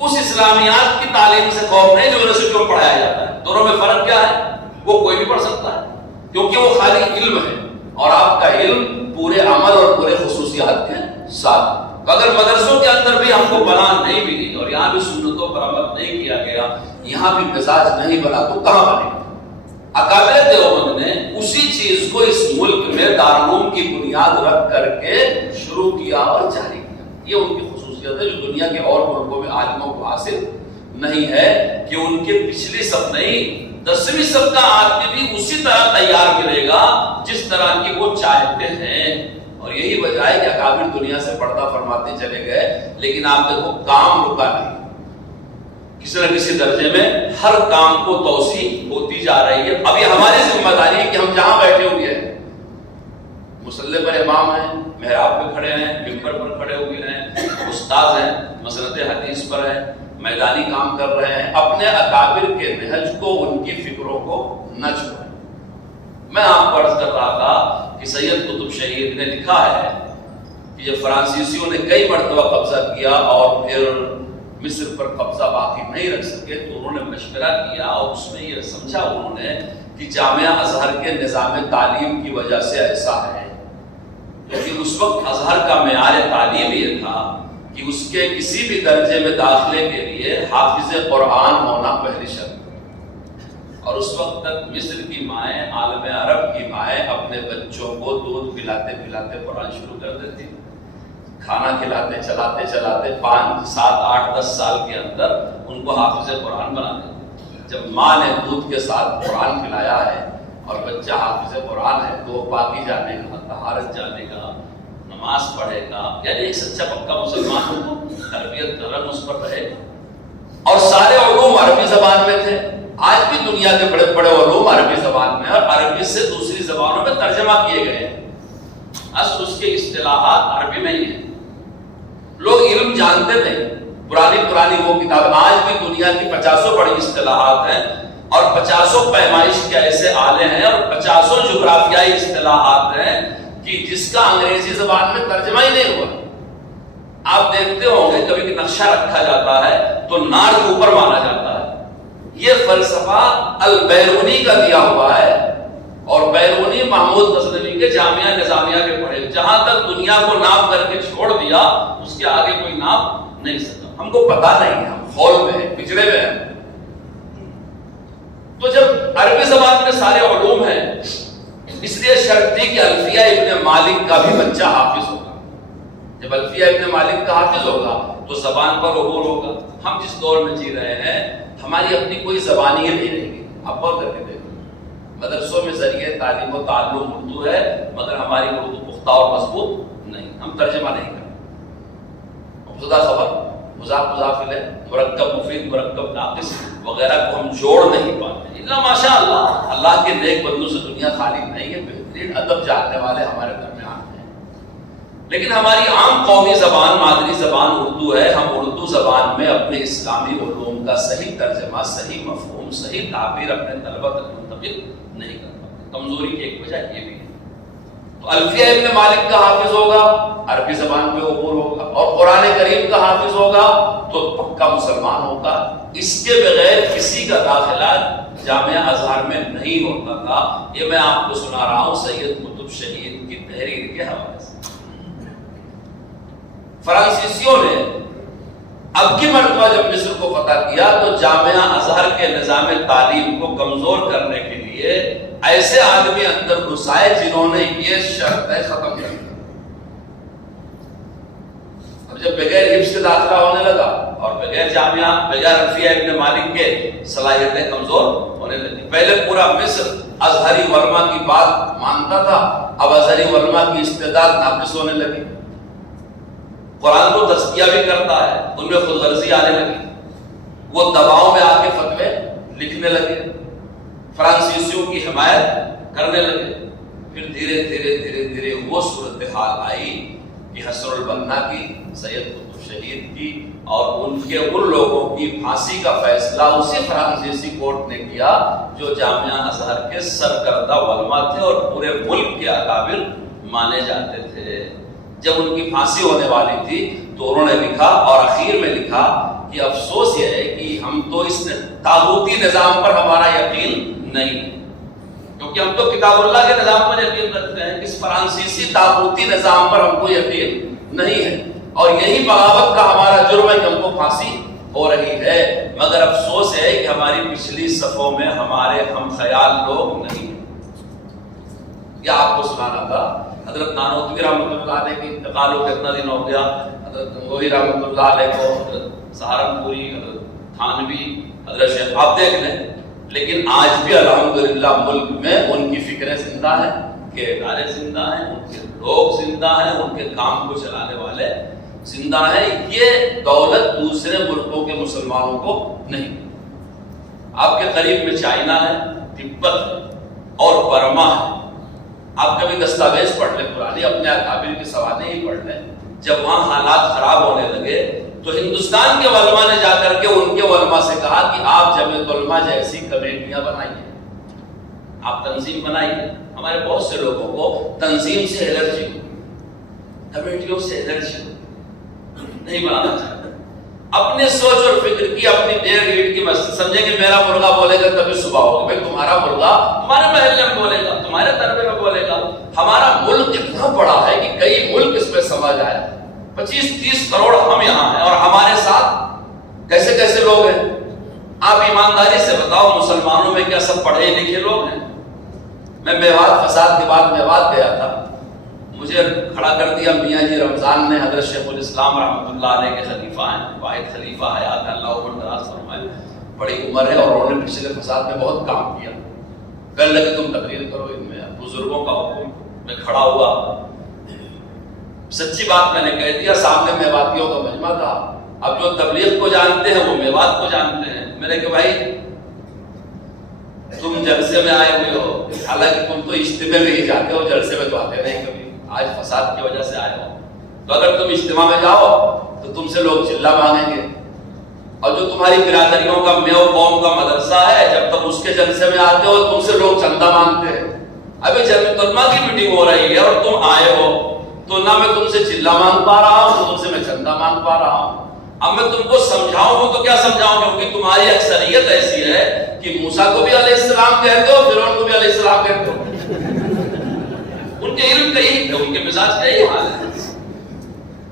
اس اسلامیات کی تعلیم سے خوف نہیں جو یونیورسٹیوں میں پڑھایا جاتا ہے۔ دونوں میں فرق کیا ہے؟ وہ کوئی بھی پڑھ سکتا ہے کیونکہ وہ خالی علم ہے، اور آپ کا علم پورے عمل اور پورے خصوصیات کے ساتھ۔ اگر مدرسوں کے اندر بھی ہم کو بنا نہیں ملی اور یہاں بھی سنتوں پر عمل نہیں کیا گیا، یہاں بھی مزاج نہیں بنا تو کہاں بنے گا؟ اکابر دیوبند نے اسی چیز کو اس ملک میں دارالعلوم کی بنیاد رکھ کر کے شروع کیا اور جاری کیا۔ یہ ان کی خصوصیت ہے جو دنیا کے اور ملکوں میں عالموں کو حاصل نہیں ہے، کہ ان کے پچھلی صف نہیں 10ویں صف کا آدمی بھی اسی طرح تیار ملے گا جس طرح کی وہ چاہتے ہیں۔ اور یہی وجہ ہے کہ اکابر دنیا سے پردہ فرماتے چلے گئے، لیکن آپ دیکھو کام رکا نہیں، کسی نہ کسی درجے میں ہر کام کو توسیع ہوتی جا رہی ہے۔ اب یہ ہماری ذمہ داری ہے کہ ہم جہاں بیٹھے ہوئے ہیں، مصلی پر امام ہیں، محراب پہ کھڑے ہیں، ممبر پر کھڑے ہوئے ہیں، استاد ہیں، مسند حدیث پر ہیں، میدانی کام کر رہے ہیں، اپنے اکابر کے نہج کو، ان کی فکروں کو نہ چھوڑیں۔ میں آپ کو عرض کر رہا تھا کہ سید قطب شہید نے لکھا ہے کہ جب فرانسیسیوں نے کئی مرتبہ قبضہ کیا اور پھر مصر پر قبضہ باقی نہیں رکھ سکے تو انہوں نے مشورہ کیا، اور اس میں یہ سمجھا انہوں نے کہ جامعہ ازہر کے نظام تعلیم کی وجہ سے ایسا ہے، کیونکہ اس وقت ازہر کا معیار تعلیم یہ تھا کہ اس کے کسی بھی درجے میں داخلے کے لیے حافظ قرآن ہونا پہلی شرط، اور اس وقت تک مصر کی مائیں، عالم عرب کی مائیں اپنے بچوں کو دودھ پلاتے پلاتے قرآن شروع کر دیتی، کھانا کھلاتے چلاتے چلاتے 5 7 8 10 سال کے اندر ان کو حافظ قرآن بنا دیتے۔ جب ماں نے دودھ کے ساتھ قرآن کھلایا ہے اور بچہ حافظ قرآن ہے تو وہ پاکی جانے گا، طہارت جانے گا، نماز پڑھے گا، یعنی ایک سچا پکا مسلمان کو تربیت کا رنگ اس پر رہے گا۔ اور سارے علوم عربی زبان میں تھے، آج بھی دنیا کے بڑے بڑے علوم عربی زبان میں اور عربی سے دوسری زبانوں میں ترجمہ کیے گئے ہیں، اصل اس کے اصطلاحات عربی میں ہی ہیں۔ لوگ علم جانتے نہیں، پرانی وہ کتاب، آج بھی دنیا کی 50 بڑی اصطلاحات ہیں اور 50 پیمائش کے ایسے آلے ہیں اور 50 جغرافیائی اصطلاحات ہیں کہ جس کا انگریزی زبان میں ترجمہ ہی نہیں ہوا۔ آپ دیکھتے ہوں گے کبھی نقشہ رکھا جاتا ہے تو نارتھ اوپر مانا جاتا ہے، یہ فلسفہ البیرونی کا دیا ہوا ہے، اور بیرونی محمود غزنوی کے جامعہ نظامیہ کے پڑھے، جہاں تک دنیا کو ناپ کر کے چھوڑ دیا اس کے آگے کوئی ناپ نہیں سکتا۔ ہم کو پتا نہیں ہے، ہم خول میں ہیں، پچھڑے میں ہیں۔ تو جب عربی زبان میں سارے علوم ہیں، اس لیے شرط تھی کہ الفیہ ابن مالک کا بھی بچہ حافظ ہوگا۔ جب الفیہ ابن مالک کا حافظ ہوگا تو زبان پر عبور ہوگا۔ ہم جس دور میں جی رہے ہیں ہماری اپنی کوئی زبانی نہیں رہے گی۔ آپ غور کر کے دیکھیں، مدرسوں میں ذریعہ تعلیم و تعلم اردو ہے، مگر ہماری اردو پختہ اور مضبوط نہیں، ہم ترجمہ نہیں کرتے۔ مبتدا خبر، مضاف الیہ، مرکب مفید، مرکب ناقص وغیرہ کو ہم جوڑ نہیں پاتے۔ الا ماشاء اللہ، اللہ کے نیک بندوں سے دنیا خالی نہیں ہے، بہترین ادب جاننے والے ہمارے درمیان ہیں، لیکن ہماری عام قومی زبان، مادری زبان اردو ہے۔ ہم اردو زبان میں اپنے اسلامی علوم کا صحیح ترجمہ، صحیح مفہوم، صحیح تعبیر اپنے طلبہ تک منتقل نہیں کر پاتے۔ کمزوری کی ایک وجہ یہ بھی ہے۔ تو الفیہ ابن مالک کا حافظ ہوگا، عربی زبان پہ عبور ہوگا، اور قرآن کریم کا حافظ ہوگا تو پکا مسلمان ہوگا۔ اس کے بغیر کسی کا داخلہ جامعہ ازہر میں نہیں ہوتا تھا۔ یہ میں آپ کو سنا رہا ہوں سید قطب قطب شہید کی تحریر کے حوالے سے۔ فرانسیسیوں نے اب کی مرتبہ جب مصر کو فتح کیا تو جامعہ ازہر کے نظام تعلیم کو کمزور کرنے کے لیے ایسے آدمی اندر گھسائے جنہوں نے یہ شرط ختم کر دی۔ اب جب بغیر حفظ سے داخلہ ہونے لگا اور بغیر جامعہ بغیر الفیہ ابن مالک کے صلاحیتیں کمزور ہونے لگی۔ پہلے پورا مصر ازہری علماء کی بات مانتا تھا، اب ازہری علماء کی استعداد ناقص ہونے لگی۔ قرآن کو تزکیہ بھی کرتا ہے، ان میں خود غرضی آنے لگی، وہ دباؤں میں آ کے فتوے لکھنے لگے، فرانسیسیوں کی حمایت کرنے لگے۔ پھر دھیرے دھیرے دھیرے دھیرے وہ صورتحال آئی کہ حسن البنا کی، سید قطب شہید کی اور ان لوگوں کی پھانسی کا فیصلہ اسی فرانسیسی کورٹ نے کیا جو جامعہ ازہر کے سرکردہ علماء تھے اور پورے ملک کے اکابر مانے جاتے تھے۔ جب ان کی پھانسی ہونے والی تھی تو انہوں نے لکھا اور اخیر میں لکھا کہ افسوس یہ ہے کہ ہم تو اس طاغوتی نظام پر ہمارا یقین نہیں، کیونکہ ہم تو کتاب اللہ کے نظام پر یقین رکھتے ہیں، اس فرانسیسی طاغوتی نظام پر ہم کو یقین نہیں ہے، اور یہی بغاوت کا ہمارا جرم ہے کہ ہم کو پھانسی ہو رہی ہے۔ مگر افسوس ہے کہ ہماری پچھلی صفوں میں ہمارے ہم خیال لوگ نہیں ہیں۔ یہ آپ کو سنانا تھا۔ حضرت نانوتوی رحمۃ اللہ علیہ کے انتقال کو کتنا دن ہو گیا، حضرت گنگوہی رحمۃ اللہ علیہ کو، حضرت سہارنپوری، حضرت تھانوی، حضرت شیخ، آپ دیکھ لیں، لیکن آج بھی الحمدللہ ملک میں ان کی فکریں زندہ ہیں، ان کے ادارے زندہ ہیں، ان کے لوگ زندہ ہیں، ان کے کام کو چلانے والے زندہ ہیں۔ یہ دولت دوسرے ملکوں کے مسلمانوں کو نہیں۔ آپ کے قریب میں چائنا ہے، تبت ہے اور برما ہے۔ آپ کبھی دستاویز پڑھ لیں پرانی، اپنے اکابر کی سوانح ہی پڑھ لیں۔ جب وہاں حالات خراب ہونے لگے تو ہندوستان کے علماء نے جا کر کے ان کے علماء سے کہا کہ آپ جمعیت علماء جیسی کمیٹیاں بنائیے، آپ تنظیم بنائیے۔ ہمارے بہت سے لوگوں کو تنظیم سے الرجی ہوتی، کمیٹیوں سے الرجی ہوتی، نہیں بنانا چاہتے۔ اپنے سوچ اور فکر کی، اپنی 1.5 اینٹ کی مسجد سمجھیں کہ میرا مرغا بولے گا تبھی صبح ہوگی، بھائی تمہارا مرغا تمہارے محلے میں بولے گا، تمہارے دربے میں بولے گا۔ ہمارا ملک اتنا بڑا ہے کہ کئی ملک اس میں سمجھ آئے، 25-30 کروڑ ہم یہاں ہیں، اور ہمارے ساتھ کیسے کیسے لوگ ہیں۔ آپ ایمانداری سے بتاؤ، مسلمانوں میں کیا سب پڑھے لکھے لوگ ہیں؟ میں میوات فساد کے بعد میوات گیا تھا، مجھے کھڑا کر دیا میاں جی رمضان نے، حضرت شیخ الاسلام رحمۃ اللہ علیہ کے خلیفہ ہیں، واحد خلیفہ حیات اللہ عمر دراز فرمائے، بڑی عمر ہے اور انہوں نے پچھلے فساد میں بہت کام کیا۔ کہنے لگے تم تقریر کرو، ان میں بزرگوں کا حکم۔ میں کھڑا ہوا، سچی بات میں نے کہہ دیا، سامنے میواتیوں کا مجمع تھا۔ اب جو تبلیغ کو جانتے ہیں وہ میوات کو جانتے ہیں۔ میں نے کہا بھائی تم جلسے میں آئے ہوئے ہو، حالانکہ تم تو اجتماع میں ہی جاتے ہو، جلسے میں تو آتے نہیں کبھی، آج فساد کی وجہ سے آئے ہو، تو اگر تم اجتماع میں جاؤ تو تم سے لوگ چلہ مانگیں گے، اور جو تمہاری برادریوں کا میو قوم کا مدرسہ ہے، جب تم اس کے جلسے میں آتے ہو تم سے لوگ چندہ مانگتے ہیں۔ ابھی جمعیت علماء کی میٹنگ ہو رہی ہے اور تم آئے ہو، تو نہ میں تم سے چلہ مانگ پا رہا ہوں، تم سے میں چندہ مانگ پا رہا ہوں۔ اب میں تم کو سمجھاؤں گا تو کیا سمجھاؤں، کیونکہ تمہاری اکثریت ایسی ہے کہ موسیٰ کو بھی علیہ السلام کہتے ہو، فرعون کو بھی علیہ السلام کہتے ہو۔ ان کے علم کا یہی ہے، ان کے مزاج کا یہی حال ہے۔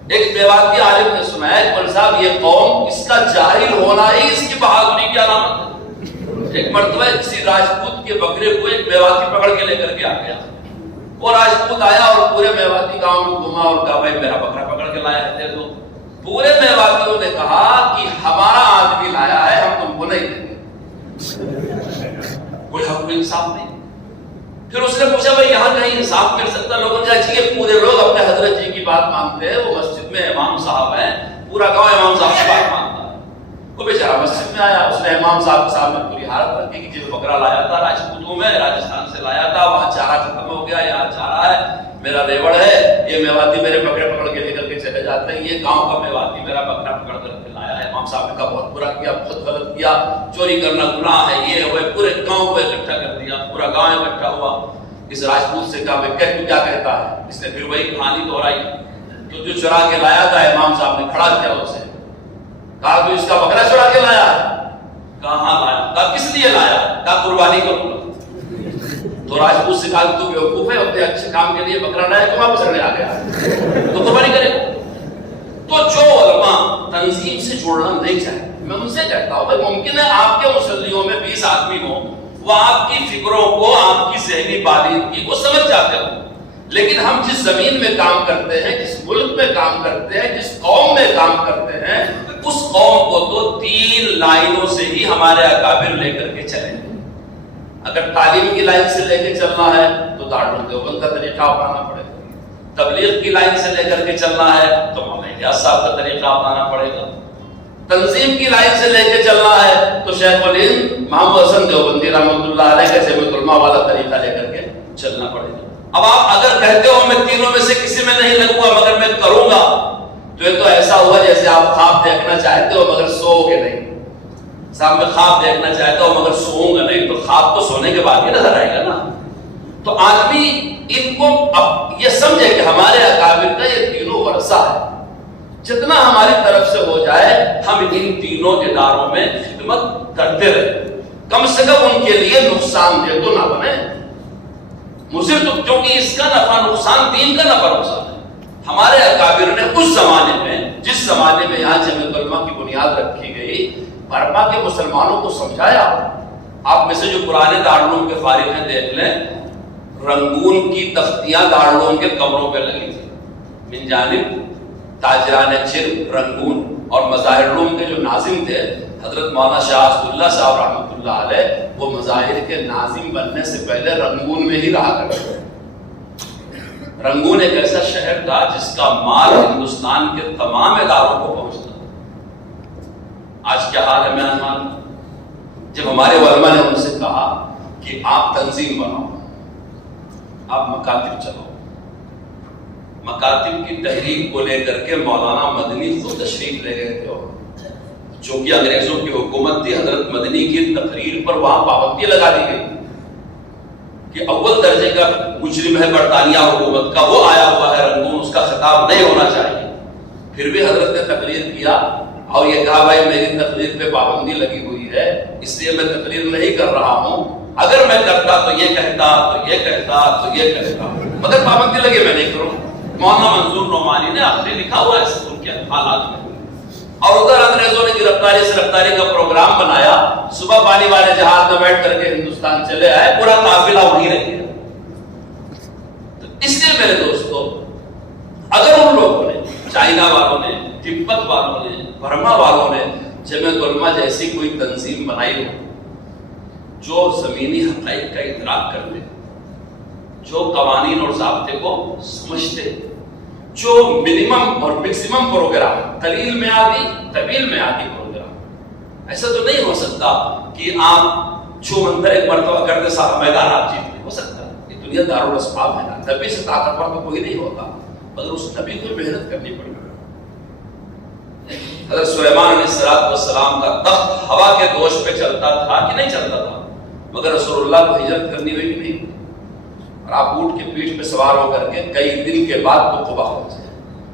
ایک میواتی عالم نے سنایا کہ مولوی صاحب یہ قوم، اس کا جاہل ہونا ہی اس کی بہادری کی علامت ہے۔ ایک مرتبہ کسی راجپوت کے بکرے کو ایک میواتی پکڑ کے لے کر کے آ گیا، وہ راجپوت آیا اور پورے میواتی گاؤں میں گھوما اور کہا بھائی میرا بکرا پکڑ کے لایا ہے، دے دو۔ پورے میواتیوں نے کہا کہ ہمارا آدمی لایا ہے، ہم تم کو نہیں دیں گے، کوئی حق و انصاف نہیں۔ پھر اس نے پوچھا بھائی یہاں کہیں انصاف مل سکتا؟ لوگوں نے کہا یہ پورے لوگ اپنے حضرت جی کی بات مانتے ہیں، وہ مسجد میں امام صاحب ہیں، پورا گاؤں امام صاحب کی بات مانتا ہے۔ وہ بیچارہ مسجد میں آیا، اس نے امام صاحب کے سامنے پوری حالت رکھی کہ جو بکرا لایا تھا راجپوتوں میں، راجستھان سے لایا تھا، وہاں چارہ ختم ہو گیا، یہاں چارہ ہے، میرا ریوڑ ہے، یہ میواتی میرے بکرے پکڑ کے لے کر کے چلے جاتے ہیں، یہ گاؤں کا میواتی میرا بکرا پکڑ کر کے لایا ہے۔ امام صاحب نے کہا بہت برا کیا، بہت غلط کیا، چوری کرنا گناہ ہے، یہ ہوئے، پورے گاؤں کو اکٹھا کر دیا، پورا گاؤں اکٹھا ہوا۔ اس راجپوت سے کہا میں کہہ تو کیا کہتا ہے؟ اس نے پھر وہی کہانی دہرائی، تو جو چرا کے لایا تھا امام صاحب نے کھڑا کیا اسے، کہا تو اس کا بکرا چرا کے لایا ہے؟ کہا ہاں لایا۔ کہا کس لیے لایا؟ کہا قربانی کروں گا۔ تو راجپوت سے کہا تو بیوقوف ہے، اپنے اچھے کام کے لیے بکرا لایا تو واپس رہنے آ گیا تو قربانی کرے گا۔ تو جو علماء تنظیم سے جوڑنا نہیں چاہتے، میں ان سے کہتا ہوں بھائی ممکن ہے آپ کے مصلیوں میں 20 آدمی ہوں، وہ آپ کی فکروں کو، آپ کی ذہنی بالیدگی کو سمجھ جاتے ہوں، لیکن ہم جس زمین میں کام کرتے ہیں، جس ملک میں کام کرتے ہیں، جس قوم میں کام کرتے ہیں، اس قوم کو تو 3 لائنوں سے ہی ہمارے اکابر لے کر کے چلیں گے۔ اگر تعلیم کی لائن سے لے کے چلنا ہے تو دارالعلوم دیوبند کا طریقہ اپنانا پڑے گا، تبلیغ کی لائن سے لے کر کے چلنا ہے تو مولانا الیاس صاحب کا طریقہ اپنانا پڑے گا، تنظیم کی لائن سے لے کے چلنا ہے تو شیخ الہند محمد حسن دیوبندی رحمۃ اللہ علیہ کا جامع العلماء والا طریقہ لے کر کے چلنا پڑے گا۔ اب آپ اگر کہتے ہو میں تینوں میں سے کسی میں نہیں لگوں گا مگر میں کروں گا، تو یہ تو ایسا ہوا جیسے آپ خواب دیکھنا چاہتے ہو مگر سو گے نہیں۔ صاحب میں خواب دیکھنا چاہتا ہوں مگر سوؤں گا نہیں، تو خواب تو سونے کے بعد ہی نظر آئے گا نا۔ تو آدمی ان کو اب یہ سمجھے کہ ہمارے اکابر کا یہ تینوں ورثہ ہے، جتنا ہماری طرف سے ہو جائے ہم ان تینوں اداروں میں خدمت کرتے رہے، کم سے کم ان کے لیے نقصان دہ تو نہ بنے، مضر تو، کیونکہ اس کا نفع نقصان دین کا نفع نقصان ہے۔ ہمارے اکابر نے اس زمانے میں، جس زمانے میں یہاں جامع العلماء کی بنیاد رکھی گئی، برما کے مسلمانوں کو سمجھایا۔ آپ میں سے جو پرانے دارالعلوم کے فارغ ہیں دیکھ لیں، رنگون کی تختیاں دارالعلوم کے کمروں پہ لگی تھی، من جانب تاجران چر رنگون، اور مظاہر علوم کے جو ناظم تھے حضرت مولانا شاہ اسد اللہ صاحب رحمۃ اللہ علیہ، وہ مظاہر کے ناظم بننے سے پہلے رنگون میں ہی رہا کرتے تھے۔ رنگون ایک ایسا شہر تھا جس کا مال ہندوستان کے تمام اداروں کو پہنچتا تھا۔ آج کیا حال ہے میں مان، جب ہمارے علماء نے ان سے کہا کہ آپ تنظیم بناؤ، آپ مکاتب چلاؤ، مکاتب کی تحریک کو لے کر کے مولانا مدنی خود تشریف لے گئے تھے، جو کہ انگریزوں کی حکومت تھی، حضرت مدنی کی تقریر پر وہاں پابندی لگا دی گئی کہ اول درجے کا مجرم ہے برطانیہ حکومت کا، وہ آیا ہوا ہے رنگون، اس کا خطاب نہیں ہونا چاہیے۔ پھر بھی حضرت نے تقریر کیا اور یہ کہا بھائی میری تقریر پہ پابندی لگی ہوئی ہے، اس لیے میں تقریر نہیں کر رہا ہوں، اگر میں کرتا تو یہ کہتا، تو یہ کہتا، تو یہ کہتا، مگر پابندی لگے میں نہیں کروں۔ مولانا منظور نعمانی نے اپنے لکھا ہوا ہے ان کے حالات میں، اور ادھر انگریزوں نے گرفتاری سرفتاری کا پروگرام بنایا، صبح پانی والے جہاز میں بیٹھ کر کے ہندوستان چلے آئے، پورا قافلہ وہیں رہ گیا۔ تو اس لیے میرے دوستو، اگر ان لوگوں نے، چائنا والوں نے، تبت والوں نے، برما والوں نے جامع العلماء جیسی کوئی تنظیم بنائی ہو جو زمینی حقائق کا ادراک کر لے، جو قوانین اور ضابطے کو سمجھتے، جو منیمم اور میکسیمم پروگرام، قلیل میعادی طویل میعادی پروگرام، ایسا تو نہیں ہو سکتا کہ آپ چھو منتر ایک مرتبہ کرتے صاحب میدان آپ جیت نہیں ہو سکتا۔ یہ دنیا دارالاسباب ہے نا، نبی سے طاقتور تو کوئی نہیں ہوتا، مگر اس نبی کو محنت کرنی پڑی۔ حضرت سلیمان علیہ السلام کا تخت ہوا کے دوش پہ چلتا تھا کہ نہیں چلتا تھا، مگر رسول اللہ کو ہجرت کرنی ہوئی کہ نہیں، اور آپ اونٹ کے پیٹھ پہ سوار ہو کر کے کئی دن کے بعد وہ قبا پہنچے۔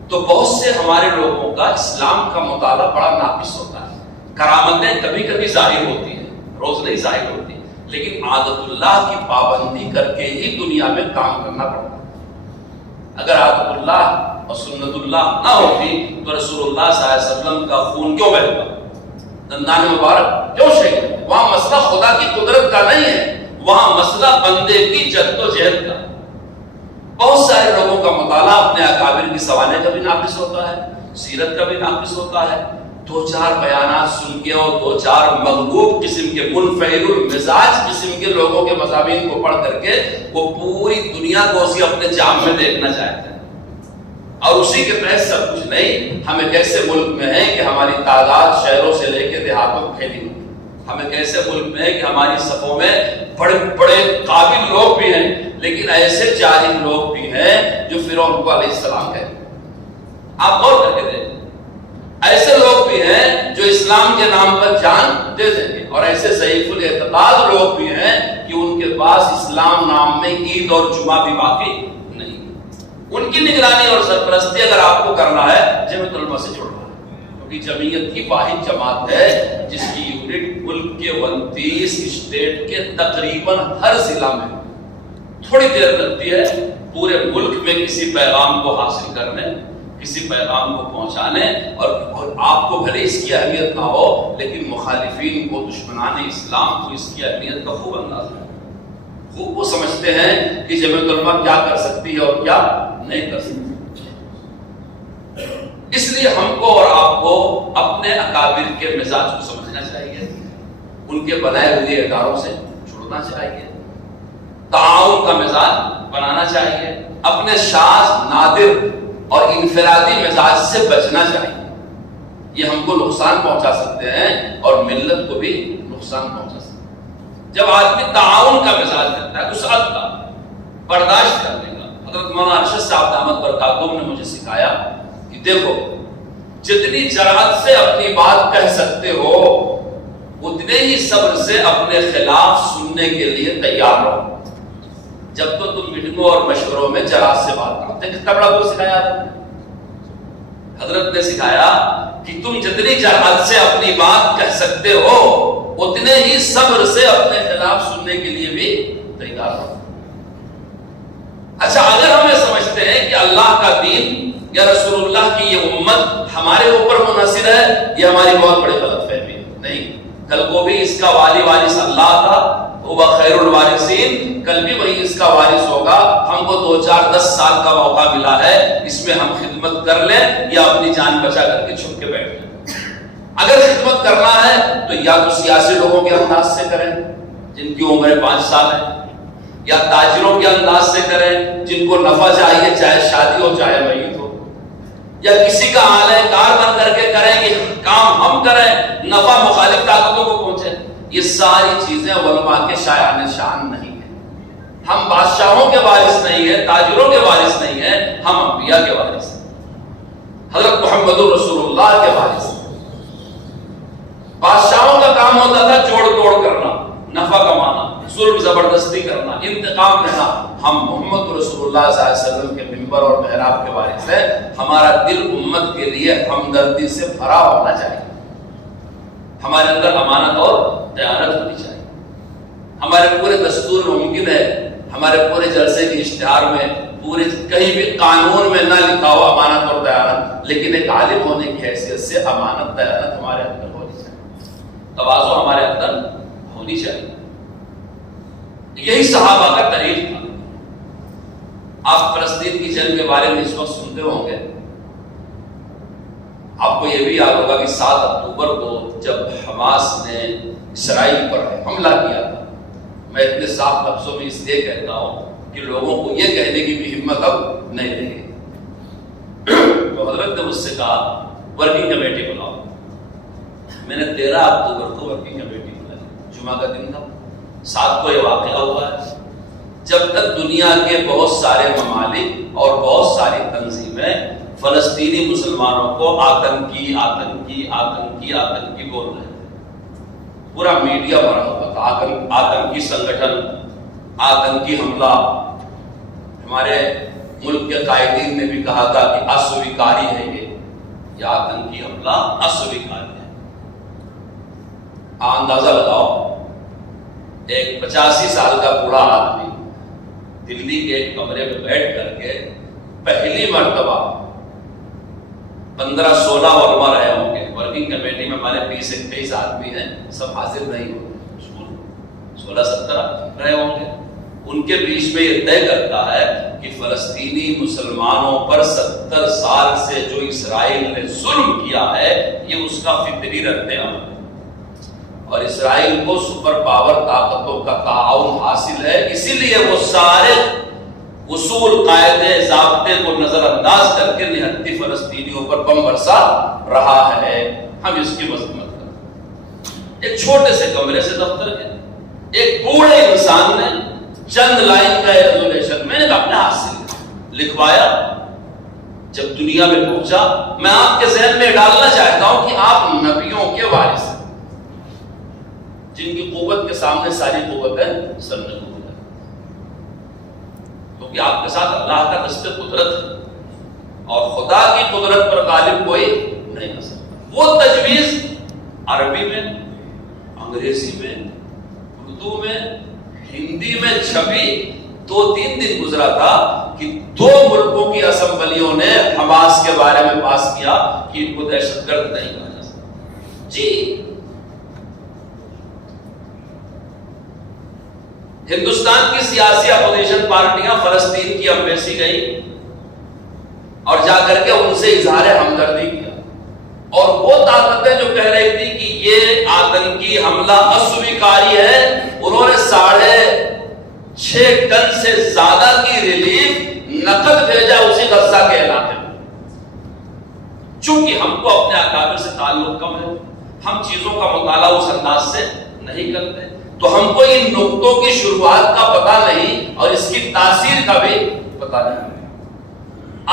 تو بہت سے ہمارے لوگوں کا اسلام کا مطالعہ بڑا ناقص ہوتا ہے، کرامتیں کبھی کبھی ظاہر ہوتی ہیں، روز نہیں ظاہر ہوتی، لیکن عادت اللہ کی پابندی کر کے ہی دنیا میں کام کرنا پڑتا ہے۔ اگر عادت اللہ اور سنت اللہ نہ ہوتی تو رسول اللہ صلی اللہ علیہ وسلم کا خون کیوں بہتا، دندان مبارک کیوں شہید؟ وہاں مسئلہ خدا کی قدرت کا نہیں ہے، وہاں مسئلہ بندے کی جد و جہد کا۔ بہت سارے لوگوں کا مطالعہ اپنے اکابر کی سوانح کا بھی ناقص ہوتا ہے، سیرت کا بھی ناقص ہوتا ہے، دو چار بیانات سن کے اور دو چار مغلوب قسم کے منفعل المزاج قسم کے لوگوں کے مضامین کو پڑھ کر کے وہ پوری دنیا کو اسی اپنے جام میں دیکھنا چاہتے ہیں، اور اسی کے تحت سب کچھ نہیں۔ ہم ایک ایسے ملک میں ہیں کہ ہماری تعداد شہروں سے لے کے دیہاتوں میں پھیلی ہوئی، ہم ایک ایسے ملک میں ہیں کہ ہماری صفوں میں بڑے بڑے قابل لوگ بھی ہیں، لیکن ایسے جاہل لوگ بھی ہیں جو فرعون کو علیہ السلام کہتے ہیں۔ آپ غور کر کے دیکھیں، ایسے لوگ بھی ہیں جو اسلام کے نام پر جان دے دیں گے، اور ایسے ضعیف الاعتقاد لوگ بھی ہیں کہ ان کے پاس اسلام نام میں عید اور جمعہ بھی باقی نہیں۔ ان کی نگرانی اور سرپرستی اگر آپ کو کرنا ہے جامع العلماء سے جڑنا ہے، کیونکہ جمعیت کی واحد جماعت ہے جس کی یونٹ ملک کے 29 اسٹیٹ کے تقریباً ہر ضلع میں، تھوڑی دیر لگتی ہے پورے ملک میں کسی پیغام کو حاصل کرنے، کسی پیغام کو پہنچانے، اور آپ کو بھلے اس کی اہمیت نہ ہو لیکن مخالفین کو، دشمنان اسلام کو اس کی اہمیت کا خوب اندازہ ہے. خوب وہ سمجھتے ہیں کہ جمعیت علماء کیا کر سکتی ہے اور کیا نہیں کر سکتی. اس لیے ہم کو اور آپ کو اپنے اکابر کے مزاج کو سمجھنا چاہیے، ان کے بنائے ہوئے اداروں سے چھوڑنا چاہیے، تعاون کا مزاج بنانا چاہیے، اپنے شاذ، نادر اور انفرادی مزاج سے بچنا چاہیے. یہ ہم کو نقصان پہنچا سکتے ہیں اور ملت کو بھی نقصان پہنچا سکتے ہیں. جب آدمی تعاون کا مزاج رکھتا ہے، وسعت کا، برداشت کرنے کا. حضرت مولانا ارشد صاحب دامت برکاتہم نے مجھے سکھایا کہ دیکھو، جتنی جرأت سے اپنی بات کہہ سکتے ہو اتنے ہی صبر سے اپنے خلاف سننے کے لیے تیار رہو. جب تو تم میٹنگوں اور مشوروں میں جرأت سے بات کرتے، کتنا بڑا کو سکھایا حضرت نے سکھایا کہ تم جتنی جرأت سے اپنی بات کہہ سکتے ہو اتنے ہی صبر سے اپنے خلاف سننے کے لیے بھی تیار رہو. اچھا، اگر ہم یہ سمجھتے ہیں کہ اللہ کا دین یا رسول اللہ کی یہ امت ہمارے اوپر منحصر ہے، یہ ہماری بہت بڑی غلط فہمی ہے. نہیں، کل کو بھی اس کا والی اللہ تھا، وہ خیر الوارثین، کل بھی وہی اس کا وارث ہوگا. ہم کو 2 4 10 سال کا موقع ملا ہے، اس میں ہم خدمت کر لیں یا اپنی جان بچا کر کے چھپ کے بیٹھ جائیں. اگر خدمت کرنا ہے تو یا تو سیاسی لوگوں کے انداز سے کریں جن کی عمر 5 سال ہے، یا تاجروں کے انداز سے کریں جن کو نفع چاہیے، چاہے شادی ہو چاہے میت ہو، یا کسی کا اعلی کار بن کر کے کریں کہ کام ہم کریں، نفع مخالف طاقتوں کو پہنچے. یہ ساری چیزیں علماء کے شایان شان نہیں ہیں. ہم بادشاہوں کے وارث نہیں ہیں، تاجروں کے وارث نہیں ہیں، ہم انبیاء کے وارث ہیں، حضرت محمد رسول اللہ کے وارث ہیں. بادشاہوں کا کام ہوتا تھا جوڑ توڑ کرنا، نفع کمانا، ظلم زبردستی کرنا، انتقام لینا. ہم محمد رسول اللہ صلی اللہ علیہ وسلم کے منبر اور محراب کے وارث ہیں. ہمارا دل امت کے لیے ہمدردی سے بھرا ہونا چاہیے، ہمارے اندر امانت اور دیانت ہونی چاہیے. ہمارے پورے دستور میں ممکن ہے، ہمارے پورے جلسے کے اشتہار میں، پورے کہیں بھی قانون میں نہ لکھا ہوا امانت اور دیانت، لیکن ایک عالم ہونے کی حیثیت سے امانت دیانت ہمارے اندر ہونی چاہیے، تواضع ہمارے اندر ہونی چاہیے. یہی صحابہ کا طریق تھا. آپ فلسطین کی جنگ کے بارے میں اس وقت سنتے ہوں گے. آپ کو یہ بھی یاد ہوگا کہ 7 اکتوبر کو جب حماس نے اسرائیل پر حملہ کیا تھا، میں اتنے صاف لفظوں میں اس لیے کہتا ہوں کہ لوگوں کو یہ کہنے کی بھی ہمت اب نہیں رہے گی. تو حضرت نے مجھ سے کہا ورکنگ کمیٹی بلاؤ. میں نے 13 اکتوبر کو ورکنگ کمیٹی بلائی، جمعہ کا دن تھا. 7 کو یہ واقعہ ہوا ہے. جب تک دنیا کے بہت سارے ممالک اور بہت ساری تنظیمیں فلسطینی مسلمانوں کو آتنکی آتنکی آتنکی آتنکی بول رہے ہیں، پورا میڈیا بھرا ہوا تھا، آتنکی سنگٹھن، آتنکی حملہ. ہمارے ملک کے قائدین نے بھی کہا تھا کہ اسویکاری ہے یہ آتنکی حملہ اسویکاری ہے. اندازہ لگاؤ، ایک 85 سال کا بوڑھا آدمی دلی کے ایک کمرے میں بیٹھ کر کے پہلی مرتبہ 15-16 علماء رہے ہوں گے. ورکنگ کمیٹی میں ہمارے 20-21 آدمی ہیں، سب حاضر نہیں ہوتے، 16-17 رہے ہوں گے. ان کے بیچ میں یہ طے کرتا ہے کہ فلسطینی مسلمانوں پر 70 سال سے جو اسرائیل نے ظلم کیا ہے یہ اس کا فطری رد عمل ہے، اور اسرائیل کو سپر پاور طاقتوں کا تعاون حاصل ہے. اسی لیے وہ سارے اصول، قاعدے، ضابطے کو نظر انداز کر کے نہتی فلسطینیوں پر بم برسا رہا ہے. ہم اس کی مذمت کریں. ایک چھوٹے سے کمرے سے دفتر کے ایک بوڑھے انسان نے چند لائن کا ریزولوشن میں نے اپنے ہاتھ سے لکھوایا. جب دنیا میں پہنچا، میں آپ کے ذہن میں ڈالنا چاہتا ہوں کہ آپ نبیوں کے وارث ہیں جن کی قوت کے سامنے ساری قوتیں سر نگو ہے، کیونکہ آپ کے ساتھ اللہ کا دست قدرت ہے اور خدا کی قدرت پر غالب کوئی نہیں کر سکتا. وہ تجویز عربی میں، انگریزی میں، اردو میں، ہندی میں چھپی 2-3 دن گزرا تھا کہ 2 ملکوں کی اسمبلیوں نے حماس کے بارے میں پاس کیا کہ ان کو دہشت گرد نہیں کہا جا سکتا. جی ہندوستان کی سیاسی اپوزیشن پارٹیاں فلسطین کی ایمبیسی گئی اور جا کر کے ان سے اظہار ہمدردی کیا, اور وہ طاقتیں جو کہہ رہی تھی کہ یہ آتنکی حملہ اسویکاری ہے, انہوں نے 6.5 ٹن سے زیادہ کی ریلیف نقد بھیجا اسی غزہ کے علاقے میں. چونکہ ہم کو اپنے اکابر سے تعلق کم ہے, ہم چیزوں کا مطالعہ اس انداز سے نہیں کرتے, تو ہم کو ان نقطوں کی شروعات کا پتہ نہیں اور اس کی تاثیر کا بھی پتہ نہیں.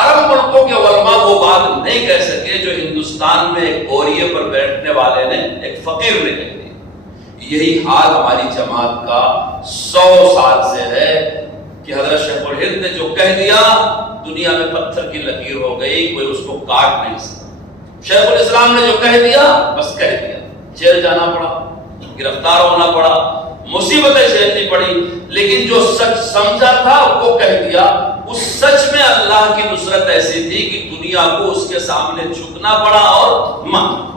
عرب ملکوں کے علماء وہ بات نہیں کہہ سکے جو ہندوستان میں ایک بوریے پر بیٹھنے والے نے, ایک فقیر نے کہی. یہی حال ہماری جماعت کا 100 سال سے ہے کہ حضرت شیخ الہند نے جو کہہ دیا دنیا میں پتھر کی لکیر ہو گئی, کوئی اس کو کاٹ نہیں سکتا. شیخ الاسلام نے جو کہہ دیا بس کہہ دیا, جیل جانا پڑا, گرفتار ہونا پڑا, مصیبتیں جھیلنی پڑی, لیکن جو سچ سمجھا تھا وہ کہہ دیا. اس سچ میں اللہ کی نصرت ایسی تھی کہ دنیا کو اس کے سامنے جھکنا پڑا اور ماننا.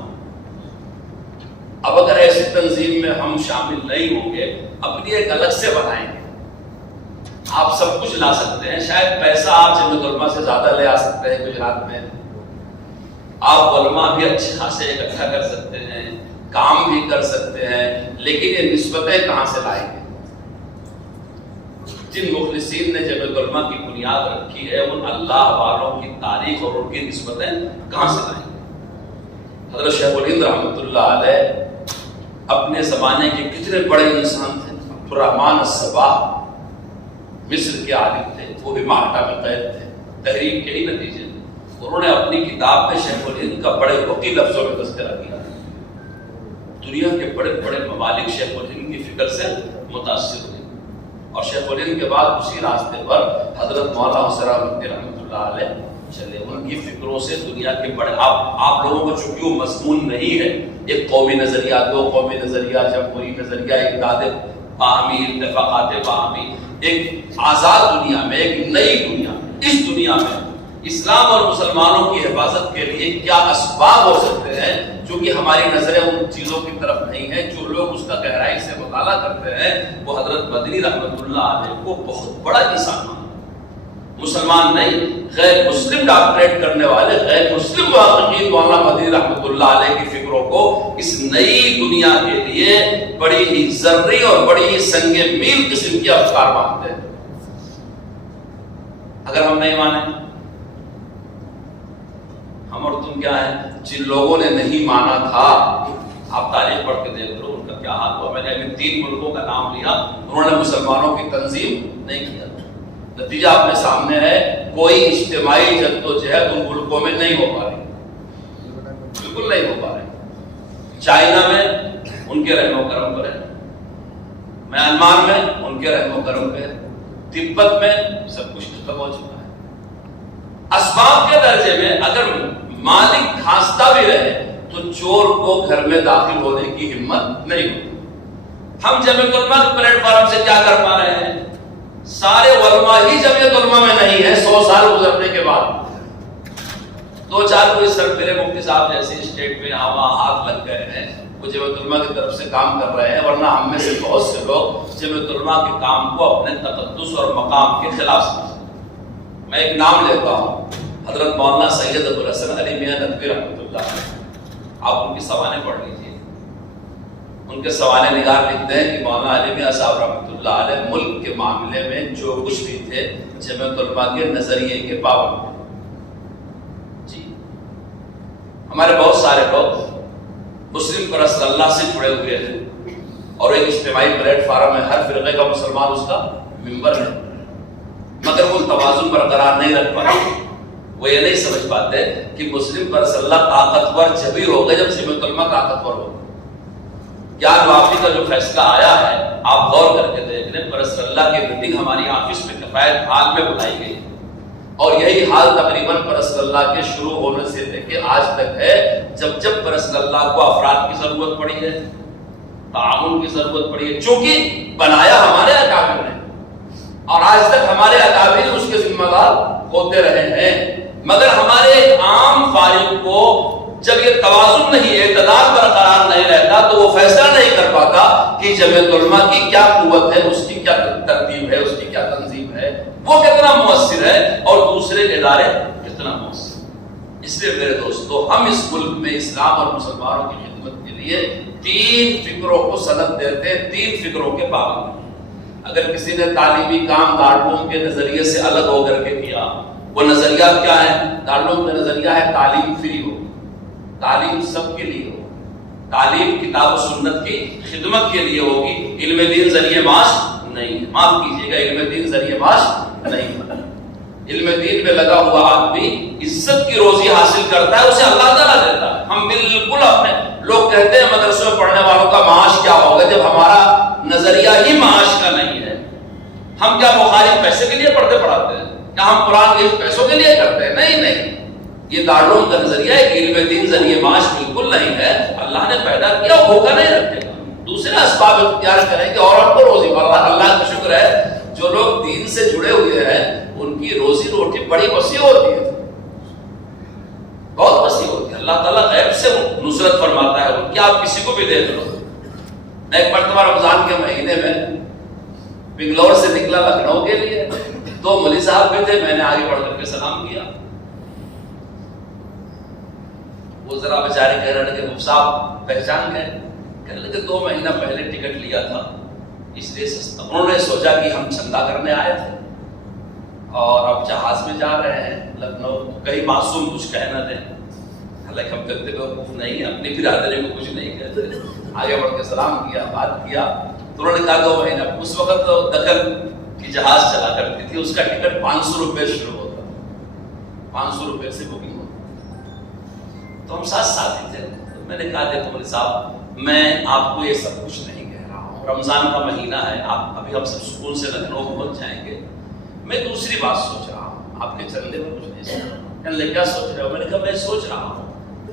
اب اگر ایسی تنظیم میں ہم شامل نہیں ہوں گے, اپنی ایک الگ سے بنائیں گے. آپ سب کچھ لا سکتے ہیں, شاید پیسہ آپ جمعیت علماء سے زیادہ لے آ سکتے ہیں گجرات میں, آپ علماء بھی اچھے خاصے اکٹھا کر سکتے ہیں, کام بھی کر سکتے ہیں, لیکن یہ نسبتیں کہاں سے لائیں گے؟ جن مخلصین نے جمعیت علماء کی بنیاد رکھی ہے ان اللہ والوں کی تاریخ اور ان کی نسبتیں کہاں سے لائیں گے؟ حضرت شیخ الہند رحمۃ اللہ علیہ اپنے زمانے کے کتنے بڑے انسان تھے. عبدالرحمن الصباح مصر کے عالم تھے, وہ بھی مالٹا میں قید تھے تحریک کے ہی نتیجے میں. انہوں نے اپنی کتاب میں شیخ الہند کا بڑے وقی لفظوں میں تذکرہ کیا. دنیا کے بڑے بڑے ممالک شیخ الہند کی فکر سے متاثر ہوئے, اور شیخ الہند کے بعد اسی راستے پر حضرت مولانا حسین احمد رحمۃ اللہ علیہ چلے. ان کی فکروں سے دنیا کے بڑے آپ لوگوں کو چونکہ وہ مضمون نہیں ہے, ایک قومی نظریہ, 2 قومی نظریہ, جمہوری نظریہ, امداد باہمی, اتفاقات باہمی, ایک آزاد دنیا میں, ایک نئی دنیا میں, اس دنیا میں اسلام اور مسلمانوں کی حفاظت کے لیے کیا اسباب ہو سکتے ہیں, چونکہ ہماری نظریں ان چیزوں کی طرف نہیں ہیں. جو لوگ اس کا گہرائی سے مطالعہ کرتے ہیں وہ حضرت مدنی رحمۃ اللہ علیہ کو بہت بڑا انسان مانتے. مسلمان نہیں, غیر مسلم ڈاکٹریٹ کرنے والے غیر مسلم محققین مولانا مدنی رحمۃ اللہ علیہ کی فکروں کو اس نئی دنیا کے لیے بڑی ہی ذری اور بڑی ہی سنگ میل قسم کی افکار مانتے ہیں. اگر ہم نہیں مانیں, ہم اور تم کیا ہیں؟ جن لوگوں نے نہیں مانا تھا, آپ تاریخ پڑھ کے دیکھ لو ان کا کیا حال ہوا. میں نے ابھی 3 ملکوں کا نام لیا, انہوں نے مسلمانوں کی تنظیم نہیں کیا. نتیجہ اپنے سامنے ہے, کوئی اجتماعی جدوجہد ان ملکوں میں نہیں ہو پا رہی, بالکل نہیں ہو پا رہی. چائنا میں ان کے رحم و کرم پر ہے, میانمار میں ان کے رحم و کرم پہ ہے, تبت میں سب کچھ ختم ہو چکا ہے. اسباب کے درجے میں اگر مالک کھانستا بھی رہے تو چور کو گھر میں داخل ہونے کی ہمت نہیں ہوتی. ہم جمعیت علماء کے پلیٹ فارم سے کیا کر پا رہے ہیں؟ سارے علماء ہی جمعیت علماء میں نہیں ہے 100 سال گزرنے کے بعد. 2-4 کوئی سربراہ مفتی صاحب جیسے اسٹیٹ میں یہاں وہاں ہاتھ لگ گئے ہیں, وہ جمعیت علماء کی طرف سے کام کر رہے ہیں, ورنہ ہم میں سے بہت سے لوگ جمعیت علماء کے کام کو اپنے تقدس اور مقام کے خلاف سمجھتے ہیں. میں ایک نام لیتا ہوں, حضرت مولانا سید ابوالحسن علی میاں ندوی رحمۃ اللہ علیہ. آپ ان کی سوانح پڑھ لیجیے. ان کے سوانح نگار لکھتے ہیں کہ مولانا علی میاں صاحب رحمۃ اللہ علیہ ملک کے معاملے میں جو کچھ بھی تھے جمعیت علماء کے نظریے کے پابند تھے. جی ہمارے بہت سارے لوگ مسلم پرست اللہ سے جڑے ہوئے ہیں اور ایک اجتماعی پلیٹ فارم ہے, ہر فرقے کا مسلمان اس کا ممبر ہے, مگر وہ توازن برقرار نہیں رکھ پاتے. وہ یہ نہیں سمجھ پاتے کہ مسلم پرست اللہ طاقتور جبھی ہوگا جب جمعیت علماء طاقتور ہوگا. گیان وافی کا جو فیصلہ آیا ہے آپ غور کر کے دیکھ لیں, پرست اللہ کی میٹنگ ہماری آفس میں کفایت حال میں بلائی گئی, اور یہی حال تقریباً پرست اللہ کے شروع ہونے سے لے کے آج تک ہے. جب جب پرست اللہ کو افراد کی ضرورت پڑی ہے, تعاون کی ضرورت پڑی ہے, چونکہ بنایا ہمارے اکابر نے, اور آج تک ہمارے اکابر اس کے ذمہ دار ہوتے رہے ہیں، مگر ہمارے ایک عام فارغ کو جب یہ توازن نہیں، اعتدال برقرار نہیں رہتا تو وہ فیصلہ نہیں کر پاتا کہ جمعیت علماء کی کیا قوت ہے، اس کی کیا ترتیب ہے، اس کی کیا تنظیم ہے، وہ کتنا مؤثر ہے اور دوسرے ادارے کتنا مؤثر۔ اس لیے میرے دوستو، ہم اس ملک میں اسلام اور مسلمانوں کی خدمت کے لیے 3 فکروں کو سند دیتے ہیں، 3 فکروں کے پابند ہیں۔ اگر کسی نے تعلیمی کام دارالعلوم کے نظریے سے الگ ہو کر کے کیا، وہ نظریہ کیا ہے؟ دارالعلوم کا نظریہ ہے تعلیم فری ہو، تعلیم سب کے لیے ہو، تعلیم کتاب و سنت کی خدمت کے لیے ہوگی، علم دین ذریعہ معاش نہیں، معاف کیجیے گا، علم دین ذریعہ معاش نہیں۔ علم دین میں لگا ہوا آدمی عزت کی روزی حاصل کرتا ہے، اسے اللہ تعالیٰ دیتا ہے۔ ہم بالکل اپنے لوگ کہتے ہیں مدرسوں میں پڑھنے والوں کا معاش کیا ہوگا، جب ہمارا نظریہ ہی معاش کا نہیں ہے۔ ہم کیا بخاری پیسے کے لیے پڑھاتے ہیں؟ کیا ہم قرآن کے پیسوں کے لیے کرتے ہیں؟ نہیں، یہ دارالعلوم کا نظریہ ہے کہ علم دین ذریعہ معاش بالکل نہیں ہے، اللہ نے پیدا کیا، بھوکا نہیں رکھے گا، دوسرے اسباب اختیار کریں گے اور ہم کو روزی۔ اللہ کا شکر ہے جو لوگ دین سے جڑے ہوئے ہیں ان کی روزی روٹی بڑی وسیع ہوتی ہے، بہت وسیع ہوتی ہے، اللہ تعالیٰ غیب سے نصرت فرماتا ہے ان کی، آپ کسی کو بھی دیکھ لو۔ میں ایک مرتبہ رمضان کے مہینے میں بنگلور سے نکلا لکھنؤ کے لیے، 2 مولوی صاحب بھی تھے، میں نے آگے بڑھ کر کے سلام کیا، وہ ذرا بیچارے کہہ رہے کہ صاحب پہچان گئے، کہنے لگے 2 مہینہ پہلے ٹکٹ لیا تھا اس لیے سستا۔ انہوں نے سوچا کہ ہم چندہ کرنے آئے تھے اور اب جہاز میں جا رہے ہیں لکھنؤ، کہیں معصوم کچھ کہہ نہ دیں، حالانکہ ہم کہتے بیوقوف نہیں، اپنی برادری کو کچھ نہیں کہتے۔ آگے بڑھ کے سلام کیا، بات کیا، تو انہوں نے کہا 2 مہینہ، اس وقت دکن کی جہاز چلا کرتی تھی، اس کا ٹکٹ 500 روپے شروع ہوتا، 500 روپے سے بکنگ ہوتا، تو ہم ساتھی تھے۔ میں نے کہا دیکھو مولوی صاحب، میں آپ کو یہ سب کچھ نہیں کہہ رہا ہوں، رمضان کا مہینہ ہے، آپ ابھی ہم سب سکون سے لکھنؤ پہنچ جائیں گے، میں دوسری بات سوچ رہا ہوں، آپ کے چندے میں کچھ نہیں سوچ رہا ہوں۔ کہنے لگے کیا سوچ رہے ہو؟ میں نے کہا میں سوچ رہا ہوں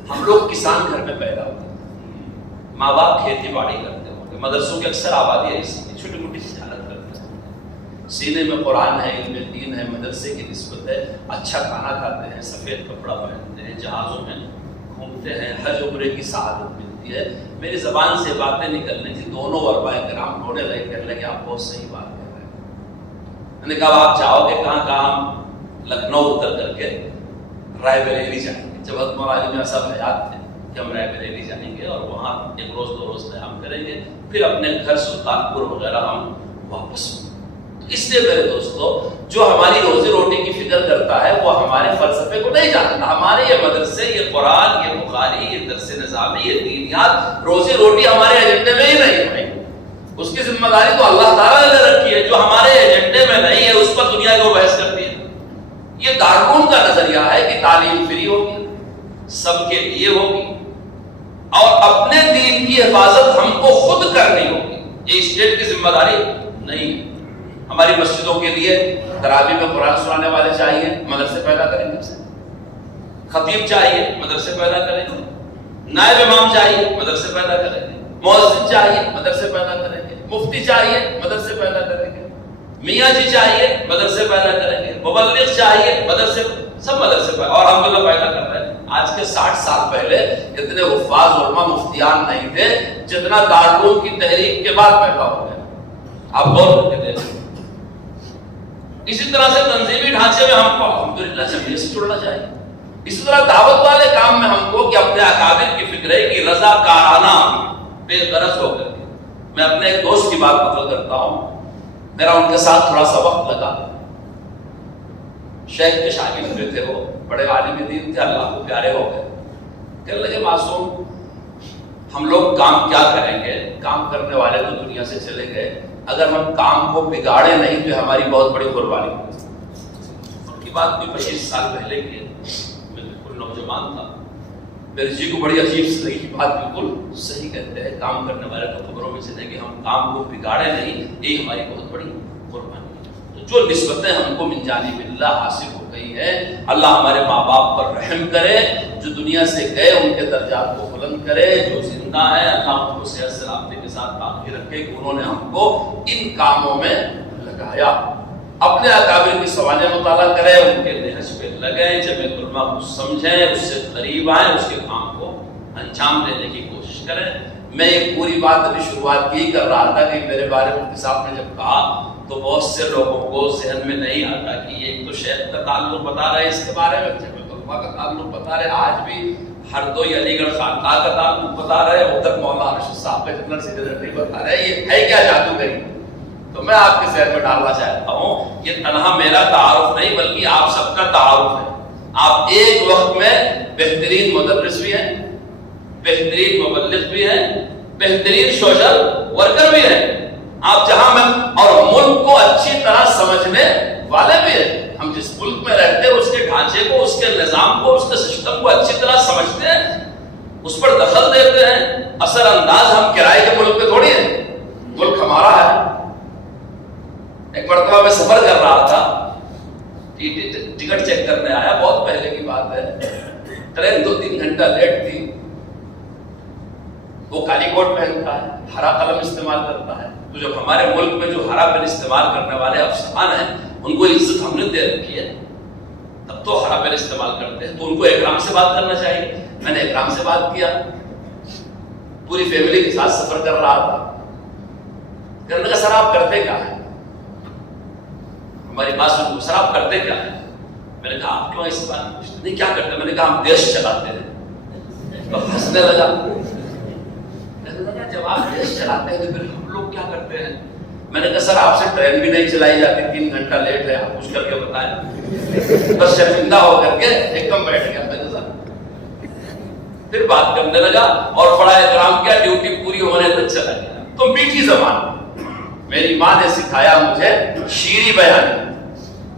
ہم لوگ کسان گھر میں پیدا ہوتے ہیں، ماں باپ کھیتی باڑی کرتے ہوں گے، مدرسوں کی اکثر آبادی ایسی ہے، چھوٹی موٹی تجارت کرتے ہیں، سینے میں قرآن ہے، علم دین ہے، مدرسے کی نسبت ہے، اچھا کھانا کھاتے ہیں، سفید کپڑا پہنتے ہیں، جہازوں میں گھومتے ہیں، حج عمرے کی سعادت ملتی ہے۔ میری زبان سے باتیں نکلنی تھی، دونوں علماء کرام رونے لگے، کہنے لگے آپ بہت صحیح بات کر رہے ہیں۔ میں نے کہا آپ چاہو گے کہاں؟ ہم لکھنؤ اتر کر کے رائے بریلی جائیں گے۔ جب حضرت مولانا علی میاں صاحب حیات تھے کہ ہم رائے بریلی جائیں گے اور وہاں 1 روز 2 روز قیام کریں گے، پھر اپنے گھر سلطان پور وغیرہ ہم واپس ہوں گے۔ اس لیے میرے دوستو، جو ہماری روزی روٹی کی فکر کرتا ہے وہ ہمارے فلسفے کو نہیں جانتا۔ ہمارے یہ مدرسے، یہ قرآن، یہ بخاری، یہ درس نظامی، یہ دینیات، روزی روٹی ہمارے ایجنڈے میں ہی نہیں ہے، اس کی ذمہ داری تو اللہ تعالیٰ نے رکھی ہے۔ جو ہمارے ایجنڈے میں نہیں ہے اس پر دنیا کو بحث کرتی ہے۔ یہ دارالعلوم کا نظریہ ہے کہ تعلیم فری ہوگی، سب کے لیے ہوگی، اور اپنے دین کی حفاظت ہم کو خود کرنی ہوگی، یہ اسٹیٹ کی ذمہ داری نہیں ہے۔ ہماری مسجدوں کے لیے تراویح میں قرآن سنانے والے چاہیے، مدرسے پیدا کریں گے، خطیب چاہیے، مدرسے پیدا کریں گے، نائب امام چاہیے، مدرسے پیدا کریں گے، مؤذن چاہیے، مدرسے پیدا کریں گے، مفتی چاہیے، مدرسے پیدا کریں گے، میاں جی چاہیے، مدرسے پیدا کریں گے، مبلغ چاہیے، مدرسے، سب مدرسے پیدا، اور ہم تو پیدا کر رہے ہیں۔ آج کے 60 سال پہلے اتنے حفاظ علماء مفتیان نہیں تھے جتنا دارالعلوم کی تحریک کے بعد پیدا ہو گئے، آپ غور کر کے دیکھیں۔ اسی طرح سے تنظیمی ڈھانچے میں ہم کو الحمدللہ جمعیت سے جڑنا چاہیے، اسی طرح دعوت والے کام میں ہم کو کہ اپنے اکابر کی فکر ہے کہ رضا کارانہ بے غرض ہو کر کے۔ میں اپنے ایک دوست کی بات نقل کرتا ہوں، میرا ان کے ساتھ تھوڑا سا وقت لگا، شیخ کے شاگرد میں تھے، وہ بڑے عالم دین تھے، اللہ کو پیارے ہو گئے۔ کہنے لگے معصوم ہم لوگ کام کیا کریں گے، کام کرنے والے تو دنیا سے چلے گئے، اگر ہم کام کو بگاڑے نہیں تو ہماری بہت بڑی قربانی ہوگی۔ ان کی بات کوئی 25 سال پہلے کی ہے، میں بالکل نوجوان تھا، میرے جی کو بڑی عجیب سے لگی، بات بالکل صحیح کہتے ہیں، کام کرنے والے تو خبروں میں سے کہ ہم کام کو بگاڑے نہیں، یہ ہماری بہت بڑی قربانی ہے۔ تو جو نسبتیں ہم کو من جانب اللہ حاصل ہو گئی ہے، اللہ ہمارے ماں باپ پر رحم کرے، جو دنیا سے گئے ان کے درجات کو بلند کرے، جو زندہ ہے اللہ ان کو صحت سلامتی کے ساتھ باقی رکھے کہ انہوں نے ہم کو ان کاموں میں لگایا۔ اپنے اکابر کی سوانح مطالعہ کریں، ان کے نہج پہ لگیں، جمعیت علماء کو سمجھیں، اس سے قریب آئیں، اس کے کام کو انجام دینے کی کوشش کریں۔ میں ایک پوری بات ابھی شروعات کی کر رہا تھا کہ میرے بارے میں مفتی صاحب نے جب کہا تو بہت سے لوگوں کو ذہن میں نہیں آتا کہ یہ ایک تو شیخ کا تعلق بتا رہے اس کے بارے میں، جمعیت علماء کا تعلق بتا رہے، آج بھی ہردوئی علی گڑھ خانقاہ کا تعلق بتا رہے، ادھر مولانا ارشد صاحب کا جنرل سیکریٹری بتا رہے، یہ ہے کیا جادوگری؟ تو میں آپ کے ذہن میں ڈالنا چاہتا ہوں یہ تنہا میرا تعارف نہیں بلکہ آپ سب کا تعارف ہے۔ آپ ایک وقت میں بہترین مدرس بھی ہیں، بہترین مبلغ بھی ہیں، بہترین سوشل ورکر بھی ہیں، آپ جہاں میں اور ملک کو اچھی طرح سمجھنے والے بھی ہیں۔ ہم جس ملک میں رہتے ہیں اس کے ڈھانچے کو، اس کے نظام کو، اس کے سسٹم کو اچھی طرح سمجھتے ہیں، اس پر دخل دیتے ہیں۔ اثر انداز ہم کرائے کے ملک پہ تھوڑی ہیں، ملک ہمارا ہے۔ ایک مرتبہ میں سفر کر رہا تھا، ٹکٹ چیک کرنے آیا، بہت پہلے کی بات ہے، ٹرین 2-3 گھنٹہ لیٹ تھی۔ وہ کالی کوٹ پہنتا ہے، ہرا قلم استعمال کرتا ہے، تو جب ہمارے ملک میں جو ہرا پین استعمال کرنے والے افسران ہیں ان کو عزت ہم نے دے رکھی ہے، تب تو ہرا پین استعمال کرتے ہیں، تو ان کو اکرام سے بات کرنا چاہیے۔ میں نے اکرام سے بات کیا، پوری فیملی کے ساتھ سفر کر رہا تھا، کرنے کا سر آپ کرتے کیا ہے؟ ہماری بات سن، سر آپ کرتے کیا ہے؟ میں نے کہا آپ کیوں اس بات پوچھتے نہیں، کیا کرتے؟ میں نے کہا ہم دیش چلاتے ہیں۔ تو ہنسنے لگا، جب آپ دیش چلاتے ہیں تو پھر ہم لوگ کیا کرتے ہیں؟ میں نے کہا سر آپ سے ٹرین بھی نہیں چلائی جاتی، 3 گھنٹہ لیٹ ہے، آپ کچھ کر کے بتائیں۔ بس شرمندہ ہو کر کے ایک دم بیٹھ گیا میں نے سر، پھر بات کرنے لگا اور بڑا احترام کیا، ڈیوٹی پوری ہونے تک چلا گیا۔ تو میٹھی زبان، میری ماں نے سکھایا مجھے شیریں بیانی،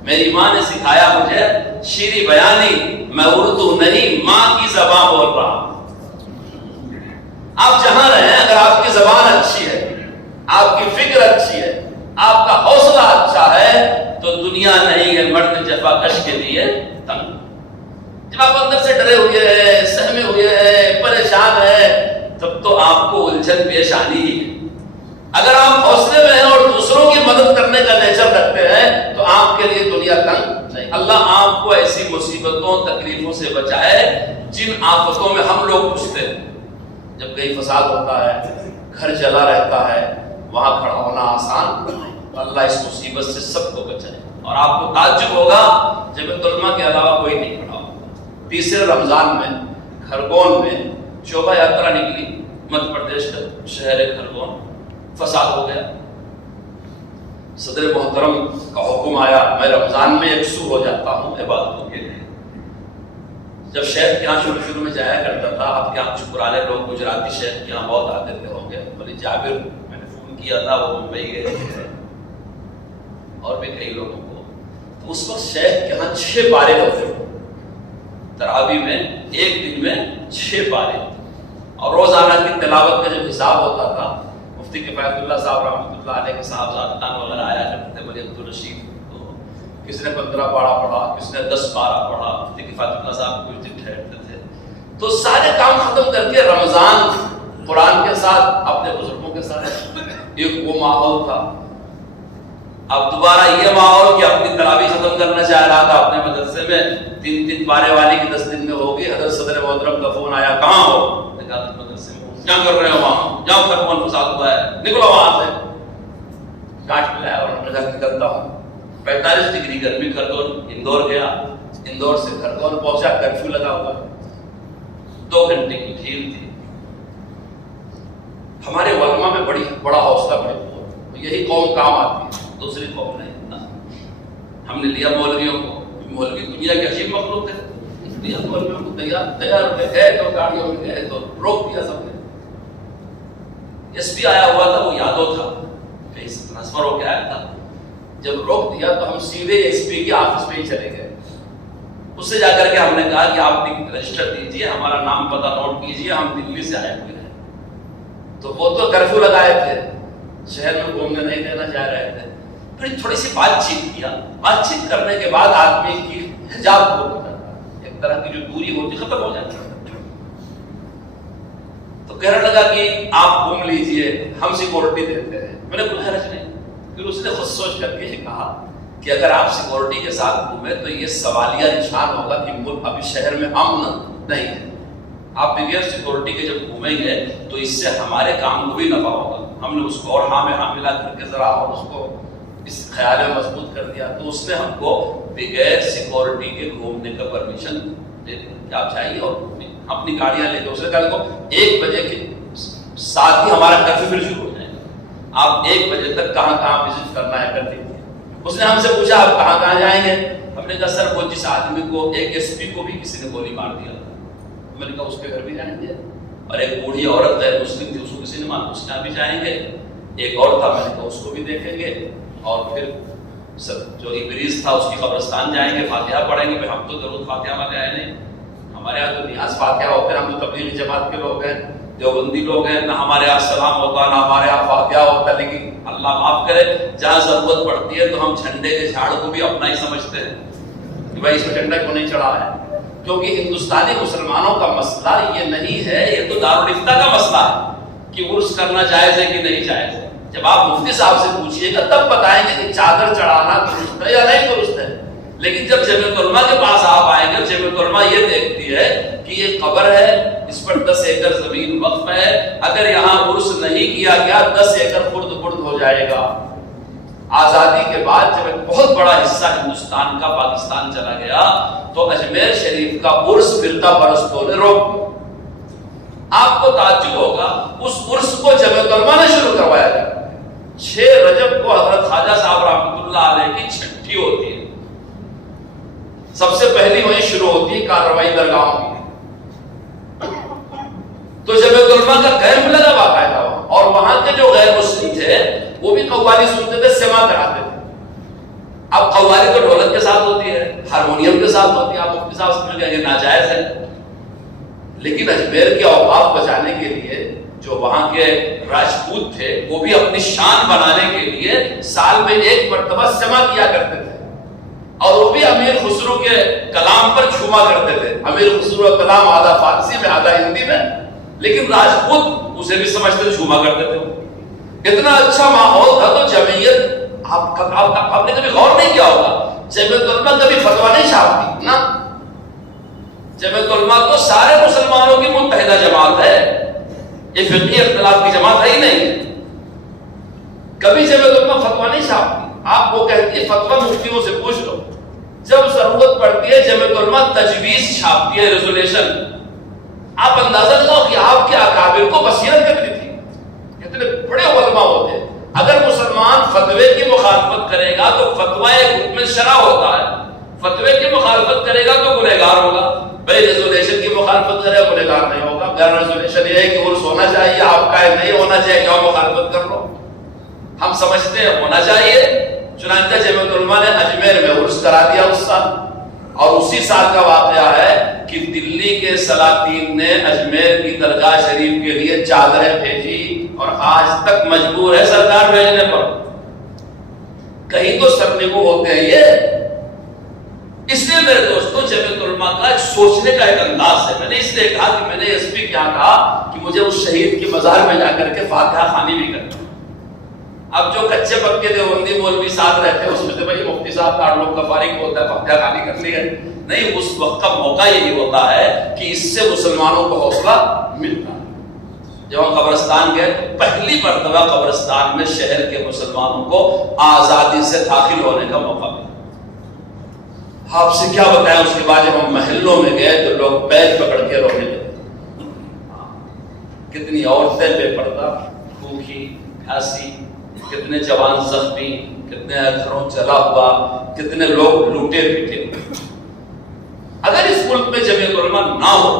میری ماں نے سکھایا مجھے شیریں بیانی، میں اردو نہیں ماں کی زبان بول رہا ہوں۔ آپ جہاں رہیں اگر آپ کی زبان اچھی ہے، آپ کی فکر اچھی ہے، آپ کا حوصلہ اچھا ہے تو دنیا نہیں ہے مرد جفا کش کے لیے تنگ۔ جب آپ اندر سے ڈرے ہوئے ہیں، سہمے ہوئے ہیں، پریشان ہیں، تب تو آپ کو الجھن پیش آنی ہی ہے۔ اگر آپ حوصلے میں ہیں اور دوسروں کی مدد کرنے کا نیچر رکھتے ہیں تو آپ کے لیے دنیا تنگ نہیں۔ اللہ آپ کو ایسی مصیبتوں تکلیفوں سے بچائے جن آفتوں میں ہم لوگ پوچھتے ہیں۔ جب کہیں فساد ہوتا ہے، گھر جلا رہتا ہے، وہاں کھڑا ہونا آسان، اللہ اس مصیبت سے سب کو بچائے۔ اور آپ کو تعجب ہوگا جمعیت علماء کے علاوہ کوئی نہیں کھڑا ہوگا۔ تیسرے رمضان میں کھرگون میں شوبھا یاترا نکلی، مدھیہ پردیش کا شہر ہے کھرگون، فساد ہو گیا۔ صدر محترم کا حکم آیا، میں رمضان میں یکسو ہو جاتا ہوں عبادتوں کے لیے۔ جب شیخ کے یہاں شروع میں جایا کرتا تھا، آپ کے یہاں پرانے لوگ گجراتی شیخ کے یہاں بہت آتے تھے ہوں گے، ولی جابر میں نے فون کیا تھا، وہ ممبئی گئے تھے، اور بھی کئی لوگوں کو۔ تو اس وقت شیخ کے یہاں 6 پارے ہوتے تھے تراویح میں، ایک دن میں 6 پارے، اور روزانہ کی تلاوت کا جب حساب ہوتا تھا، مفتی کفایت اللہ صاحب رحمۃ اللہ علیہ کے صاحبزادگان وغیرہ آیا کرتے تھے، ولی عبدالرشید، تو کس نے 15 پارہ پڑھا، کس نے 10 پارہ پڑھا، مفتی کفایت اللہ صاحب کچھ دن ٹھہرتے تھے۔ تو سارے کام ختم کر کے رمضان قرآن کے ساتھ اپنے بزرگوں کے ساتھ ایک وہ ماحول تھا۔ اب دوبارہ یہ ماحول کہ اپنی تراویح ختم کرنا چاہ رہا تھا اپنے مدرسے میں، 3 پارے والی کی 10 دن میں ہوگی۔ حضرت صدر محترم کا فون آیا، کہاں ہو؟ میں کہا مدرسے میں ہوں۔ کیا کر رہے ہو وہاں؟ جاؤ کھرگون فساد ہوا ہے، نکلو وہاں سے۔ کاٹ ملایا اور میں گھر نکلتا ہوں، 45 ڈگری گرمی، کھرگون اندور گیا، اندور سے کھرگون پہنچا، کرفیو لگا ہوا، 2 گھنٹے کی ڈھیل تھی۔ ہمارے علماء میں بڑا حوصلہ، یہی قوم کام آتی ہے، دوسری قوم نہیں۔ ہم نے لیا مولویوں کو، مولوی دنیا کی عجیب مخلوق ہے، لیا مولویوں کو، تیار ہوئے گئے تو گاڑیوں میں گئے تو روک دیا سب نے۔ ایس پی آیا ہوا تھا، وہ یادو تھا، کہیں سے ٹرانسفر ہو کے آیا تھا۔ جب روک دیا تو ہم سیدھے ایس پی کے آفس پہ ہی چلے گئے۔ اس سے جا کر کے ہم نے کہا کہ آپ رجسٹر دیجئے، ہمارا نام پتہ نوٹ کیجئے، ہم دلی سے آئے ہوئے ہیں۔ تو وہ تو کرفیو لگائے تھے، شہر میں گھومنے نہیں دینا چاہ رہے تھے۔ پھر تھوڑی سی بات چیت کیا، بات چیت کرنے کے بعد آدمی کی حجاب دور ہو جاتا ہے، ایک طرح کی جو دوری ہوتی ختم ہو جاتی ہے۔ تو کہنے لگا کہ آپ گھوم لیجئے، ہم سیکورٹی دیتے ہیں۔ میں نے کوئی حرج نہیں۔ پھر اس نے خود سوچ کر کے کہا کہ اگر آپ سیکورٹی کے ساتھ گھومیں تو یہ سوالیہ نشان ہوگا کہ ملک ابھی شہر میں امن نہیں ہے. آپ بغیر سیکورٹی کے جب گھومیں گے تو اس سے ہمارے کام کو بھی نفع ہوگا. ہم نے اس کو اور ہاں میں ہاں ملا کر کے ذرا اور اس کو اس خیال میں مضبوط کر دیا, تو اس نے ہم کو بغیر سیکورٹی کے گھومنے کا پرمیشن دے دیا کہ آپ چاہیے اور اپنی گاڑیاں لے کے. اس نے کہا کو 1 بجے کے ساتھ ہی ہمارا کرفیو پھر شروع ہو جائے گا, آپ 1 بجے تک کہاں کہاں وزٹ کرنا ہے کر دیجیے. اس نے ہم سے پوچھا آپ کہاں کہاں جائیں گے؟ ہم نے کہا سر وہ جس آدمی کو ایک SP کو بھی کسی نے گولی مار دیا تھا, میں نے کہا اس کے گھر بھی جائیں گے. اور ایک بوڑھی عورت غیر مسلم تھی, اس کو کسی نے مارا, اس کے یہاں بھی جائیں گے. ایک اور تھا, میں نے کہا اس کو بھی دیکھیں گے. اور پھر سب جو ابریز تھا اس کی قبرستان جائیں گے, فاتحہ پڑھیں گے. ہم تو ضرور فاتحہ والے آئے نہیں, ہمارے یہاں تو نیاز فاتحہ ہوتے ہیں, ہم تو تبلیغی جماعت کے لوگ ہیں, دیوبندی لوگ ہیں, نہ ہمارے یہاں سلام ہوتا نہ ہمارے یہاں فاتحہ ہوتا. لیکن اللہ معاف کرے جہاں ضرورت پڑتی ہے تو ہم جھنڈے کے جھاڑ کو بھی اپنا ہی سمجھتے ہیں کہ بھائی اس میں جھنڈا کیوں نہیں چڑھا ہے. کیونکہ ہندوستانی مسلمانوں کا مسئلہ یہ نہیں ہے, یہ تو دارالفتہ کا مسئلہ ہے کہ عرس کرنا جائز ہے کہ نہیں جائز ہے. جب آپ مفتی صاحب سے پوچھیے گا تب بتائیں گے کہ چادر چڑھانا درست ہے یا نہیں درست ہے. لیکن جب جامعۃ العلماء کے پاس آپ آئیں گے, جامعۃ العلماء یہ دیکھتی ہے کہ یہ قبر ہے, اس پر 10 ایکڑ زمین وقف ہے, اگر یہاں عرس نہیں کیا گیا 10 ایکڑ خرد برد ہو جائے گا. آزادی کے بعد جب ایک بہت بڑا حصہ ہندوستان کا پاکستان چلا گیا تو اجمیر شریف کا عرس فرقہ پرستوں نے روک دیا. آپ کو تعجب ہوگا, اس عرس کو جامعۃ العلماء نے شروع کروایا گیا. 6 رجب کو حضرت خواجہ صاحب رحمۃ اللہ علیہ کی چھٹی ہوتی ہے, سب سے پہلی وہیں شروع ہوتی ہے کارروائی درگاہوں کی. تو جامعۃ العلماء کا کیمپ لگا باقاعدہ, اور وہاں کے جو غیر مسلم تھے وہ بھی قوالی سنتے تھے, سماع کراتے تھے. اب قوالی تو ڈھولک کے ساتھ ہوتی ہے, ہارمونیم کے ساتھ ہوتی ہے. آپ مفتی صاحب سمجھ گئے یہ ناجائز ہے, لیکن اجمیر کے اوقاف بچانے کے لیے جو وہاں کے راجپوت تھے وہ بھی اپنی شان بنانے کے لیے سال میں 1 مرتبہ سماع کیا کرتے تھے, اور وہ بھی امیر خسرو کے کلام پر جھوما کرتے تھے. امیر خسرو کا کلام آدھا فارسی میں آدھا ہندی میں, لیکن راجپوت اسے بھی سمجھتے جھوما کرتے تھے. اتنا اچھا ماحول تھا. تو جمعیت آپ نے کبھی غور نہیں کیا ہوگا, جامعۃ العلماء کبھی فتویٰ نہیں چھاپتی نا. جامعۃ العلماء تو سارے مسلمانوں کی متحدہ جماعت ہے, یہ فقہی اختلاف کی جماعت ہے ہی نہیں. کبھی جامعۃ العلماء فتویٰ نہیں چھاپتی. آپ کو کہتی ہے فتویٰ مفتیوں سے پوچھ لو. جب ضرورت پڑتی ہے جامعۃ العلماء تجویز چھاپتی ہے, ریزولوشن. آپ اندازہ لگاؤ کہ آپ کے اکابر کو بصیرت کتنی تھی, کتنے بڑے علماء ہوتے. اگر مسلمان فتوے کی مخالفت کرے گا تو فتویٰ ایک حکم شرع ہوتا ہے, فتوے کی مخالفت کرے گا تو گنہگار ہوگا. بھائی ریزولوشن کی مخالفت کرے گا گنہگار نہیں ہوگا. غیر ریزولوشن یہ ہے کہ عرس ہونا چاہیے, آپ کا نہیں ہونا چاہیے, جاؤ مخالفت کر لو. ہم سمجھتے ہیں ہونا چاہیے. چنانچہ جامعۃ العلماء نے اجمیر میں عرس کرا دیا اس سال, اور اسی سال کا واقعہ ہے کہ دلی کے سلاطین نے اجمیر کی درگاہ شریف کے لیے چادریں بھیجی, اور آج تک مجبور ہے سرکار بھیجنے پر. کہیں تو سرنگو ہوتے ہیں یہ. اس لیے میرے دوستوں جامعۃ العلماء کا ایک سوچنے کا ایک انداز ہے. میں نے اس لیے کہا کہ میں نے SP کیا کہا کہ مجھے اس شہید کی مزار میں جا کر کے فاتحہ خوانی بھی کرنا. اب جو کچے پکے دیوبندی مولوی ساتھ رہتے ہیں اس میں تو بھائی مفتی صاحب کا لوگ کا فارغ ہوتا ہے, فاتحہ خوانی کر لی ہے. نہیں, اس وقت کا موقع یہی ہوتا ہے کہ اس سے مسلمانوں کو حوصلہ ملتا ہے. جب ہم قبرستان گئے تو پہلی مرتبہ قبرستان میں شہر کے مسلمانوں کو آزادی سے داخل ہونے کا موقع ملا. آپ سے کیا بتائیں, اس کے بعد جب ہم محلوں میں گئے تو لوگ پیر پکڑ کے رونے لگے. کتنی عورتیں بے پردہ, بھوکی پیاسی, کتنے جوان زخمی, کتنے گھروں جلا ہوا, کتنے لوگ لوٹے پیٹے. اگر اس ملک میں جامعۃ العلماء نہ ہو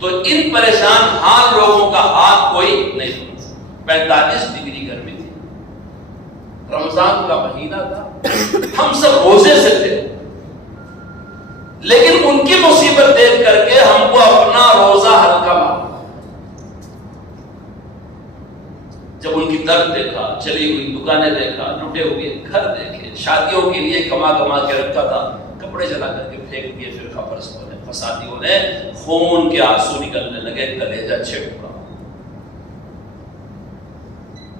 تو ان پریشان حال لوگوں کا ہاتھ کوئی نہیں سن سکتا. 45 ڈگری گرمی تھی, رمضان کا مہینہ تھا, ہم سب روزے سے تھے, لیکن ان کی مصیبت دیکھ کر کے ہم کو اپنا روزہ ہلکا مانا. جب ان کی درد دیکھا, چلی ہوئی دکانیں دیکھا, لٹے ہوئے گھر دیکھے, شادیوں کے لیے کما کے رکھا تھا, کپڑے جلا کر کے پھینک دیے, پھر پرستوں نے, فسادیوں نے, خون کے آنسو نکلنے لگے, کلیجہ چھٹ پڑا.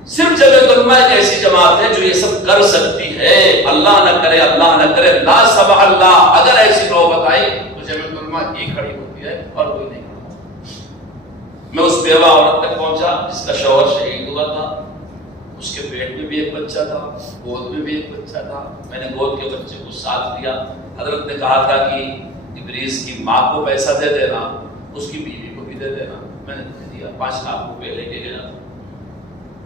صرف جامعۃ العلماء ایک ایسی جماعت ہے جو یہ سب کر سکتی ہے. اللہ نہ کرے، اللہ نہ کرے، لا سمح اللہ، اگر ایسی نوبت آئی تو جمعیت العلماء ہی کھڑی ہوتی ہے اور کوئی نہیں. میں اس بیوہ عورت تک پہنچا جس کا شوہر شہید ہوا تھا. اس کے پیٹ میں بھی ایک بچہ تھا، گود میں بھی ایک بچہ تھا. میں نے گود کے بچے کو ساتھ دیا. حضرت نے کہا تھا کہ ابلیس کی ماں کو پیسہ دے دینا، اس کی بیوی کو بھی دے دینا. میں نے دے دیا. 5 لاکھ روپے لے کے گیا.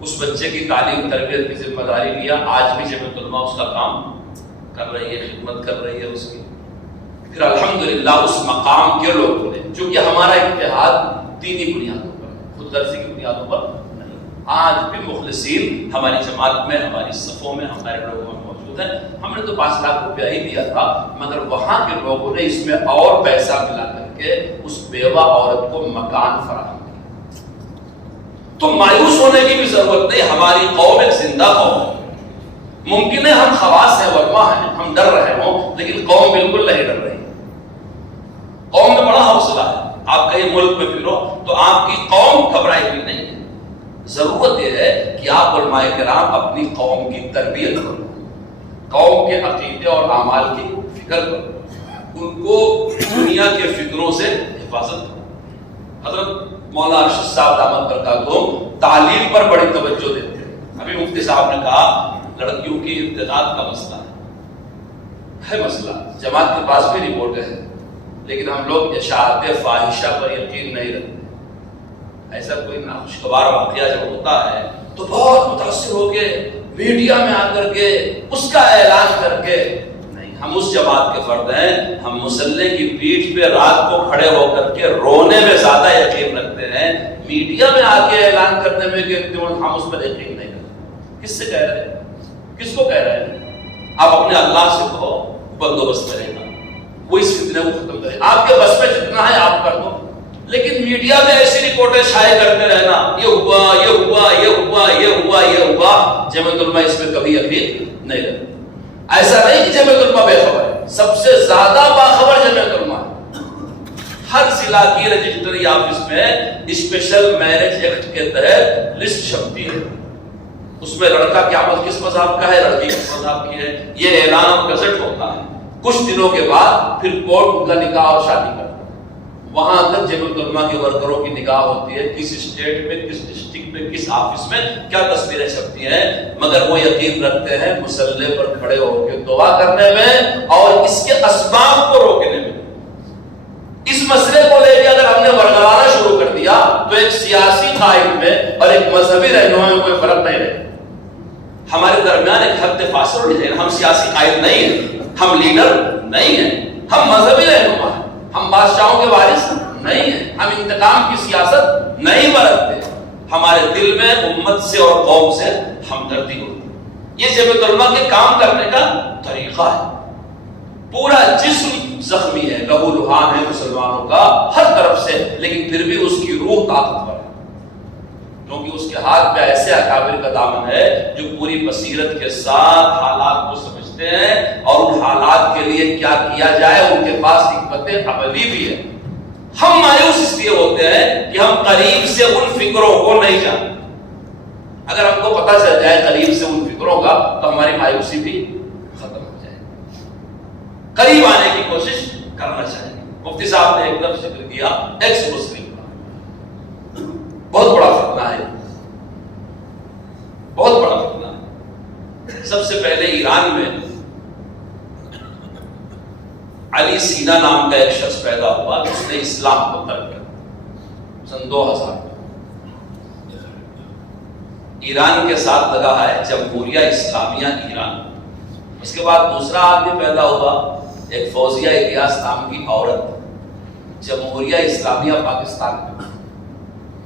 اس بچے کی تعلیم تربیت کی ذمہ داری لیا. آج بھی جمعیت العلماء اس کا کام کر رہی ہے، خدمت کر رہی ہے اس کی. پھر الحمدللہ اس مقام کے لوگوں نے، چونکہ ہمارا اتحاد دینی بنیادوں پر ہے، خود غرضی کی بنیادوں پر نہیں. آج بھی مخلصین ہماری جماعت میں، ہماری صفوں میں، ہمارے لوگوں میں موجود ہیں. ہم نے تو 5 لاکھ روپیہ ہی دیا تھا، مگر وہاں کے لوگوں نے اس میں اور پیسہ ملا کر کے اس بیوہ عورت کو مکان فراہم کیا. تو مایوس ہونے کی بھی ضرورت نہیں. ہماری قوم ایک زندہ قوم ہے. ممکن ہے ہم خواص ہیں، علماء ہیں، ہم ڈر رہے ہوں، لیکن قوم بالکل نہیں ڈر رہی. قوم میں بڑا حوصلہ ہے. آپ کہیں ملک میں پھرو تو آپ کی قوم گھبرائی ہوئی نہیں ہے. ضرورت یہ ہے کہ آپ علماء کرام اپنی قوم کی تربیت کرو، قوم کے عقیدے اور اعمال کی فکر کرو، ان کو دنیا کے فکروں سے حفاظت کرو. حضرت مولانا ارشد صاحب دامت برکاتہم تعلیم پر بڑی توجہ دیتے ہیں. ابھی مفتی صاحب نے کہا لڑکیوں کی ابتداء کا مسئلہ ہے مسئلہ. جماعت کے پاس بھی رپورٹ ہے، لیکن ہم لوگ اشاعت فاحشہ پر یقین نہیں رکھتے. ایسا کوئی ناخوشگوار واقعہ جب ہوتا ہے تو بہت متاثر ہو کے میڈیا میں آ کر کے اس کا اعلان کر کے نہیں. ہم اس جماعت کے فرد ہیں. ہم مسلح کی پیٹھ پہ رات کو کھڑے ہو کر کے رونے میں زیادہ یقین رکھتے ہیں، میڈیا میں آ کے اعلان کرنے میں کہ ہم اس پر یقین نہیں کرتے. کس سے کہہ رہے ہیں؟ کس کو کہہ رہے ہیں؟ آپ اپنے اللہ سے کہو بندوبست کرے گا، وہ اس فتنے کو ختم کرے. آپ کے بس میں جتنا ہے آپ کر دو، لیکن میڈیا میں ایسی رپورٹیں شائع کرتے رہنا یہ ہوا یہ ہوا یہ ہوا یہ ہوا یہ ہوا. جمعیت العلماء اس میں کبھی یقین نہیں کرتی. ایسا نہیں کہ جمعیت العلماء بے خبر ہے، سب سے زیادہ باخبر جمعیت العلماء ہے. ہر ضلع کی رجسٹری آفس میں اسپیشل میرج ایکٹ کے تحت لسٹ چھپتی ہے. اس میں لڑکا قیامت کس مذہب کا ہے، لڑکی کس مذہب کی ہے، یہ اعلان اور گزٹ ہوتا ہے. کچھ دنوں کے بعد پھر کورٹ ان کا نکاح اور شادی کرتا ہے. وہاں تک جمعیت العلماء کے ورکروں کی نکاح ہوتی ہے، کس اسٹیٹ میں، کس ڈسٹرکٹ میں، کس آفس میں کیا تصویریں چھپتی ہیں. مگر وہ یقین رکھتے ہیں مسلح پر کھڑے ہو کے دعا کرنے میں اور اس کے اسباب کو روکنے میں. اس مسئلے کو لے کے اگر ہم نے ورگلانا شروع کر دیا تو ایک سیاسی قائد میں اور ایک مذہبی رہنما میں کوئی فرق نہیں رہے. ہمارے درمیان ایک حد فاصلہ ہے. ہم سیاسی قائد نہیں ہیں، ہم لیڈر نہیں ہیں، ہم مذہبی رہنما ہیں، ہم بادشاہوں کے وارث نہیں ہیں، ہم انتقام کی سیاست نہیں برتتے. ہمارے دل میں امت سے اور قوم سے ہمدردی ہوتی ہے. یہ جمعیت العلماء کے کام کرنے کا طریقہ ہے. پورا جسم زخمی ہے، لہو لہان ہے مسلمانوں کا ہر طرف سے، لیکن پھر بھی اس کی روح طاقتور ہے، کیونکہ اس کے ہاتھ میں ایسے اکابر کا دامن ہے جو پوری بصیرت کے ساتھ حالات کو سمجھتے ہیں اور ان حالات کے لیے کیا کیا جائے ان کے پاس حکمت عملی بھی ہے. ہم مایوس اس لیے ہوتے ہیں کہ ہم قریب سے ان فکروں کو نہیں جانتے. اگر ہم کو پتہ چل جائے قریب سے ان فکروں کا تو ہماری مایوسی بھی ختم ہو جائے. قریب آنے کی کوشش کرنا چاہیے. مفتی صاحب نے ایک لفظ ذکر کیا ایکس مسلم کا، بہت بڑا فتنہ ہے، بہت بڑا فتنہ ہے. سب سے پہلے ایران میں علی سینا نام کا ایک شخص پیدا ہوا جس نے اسلام کو ترک کیا سن 2000 میں. ایران کے ساتھ لگا ہے جمہوریہ اسلامیہ ایران. اس کے بعد دوسرا آدمی پیدا ہوا ایک فوزیہ الیاس نام کی عورت، جمہوریہ اسلامیہ پاکستان میں.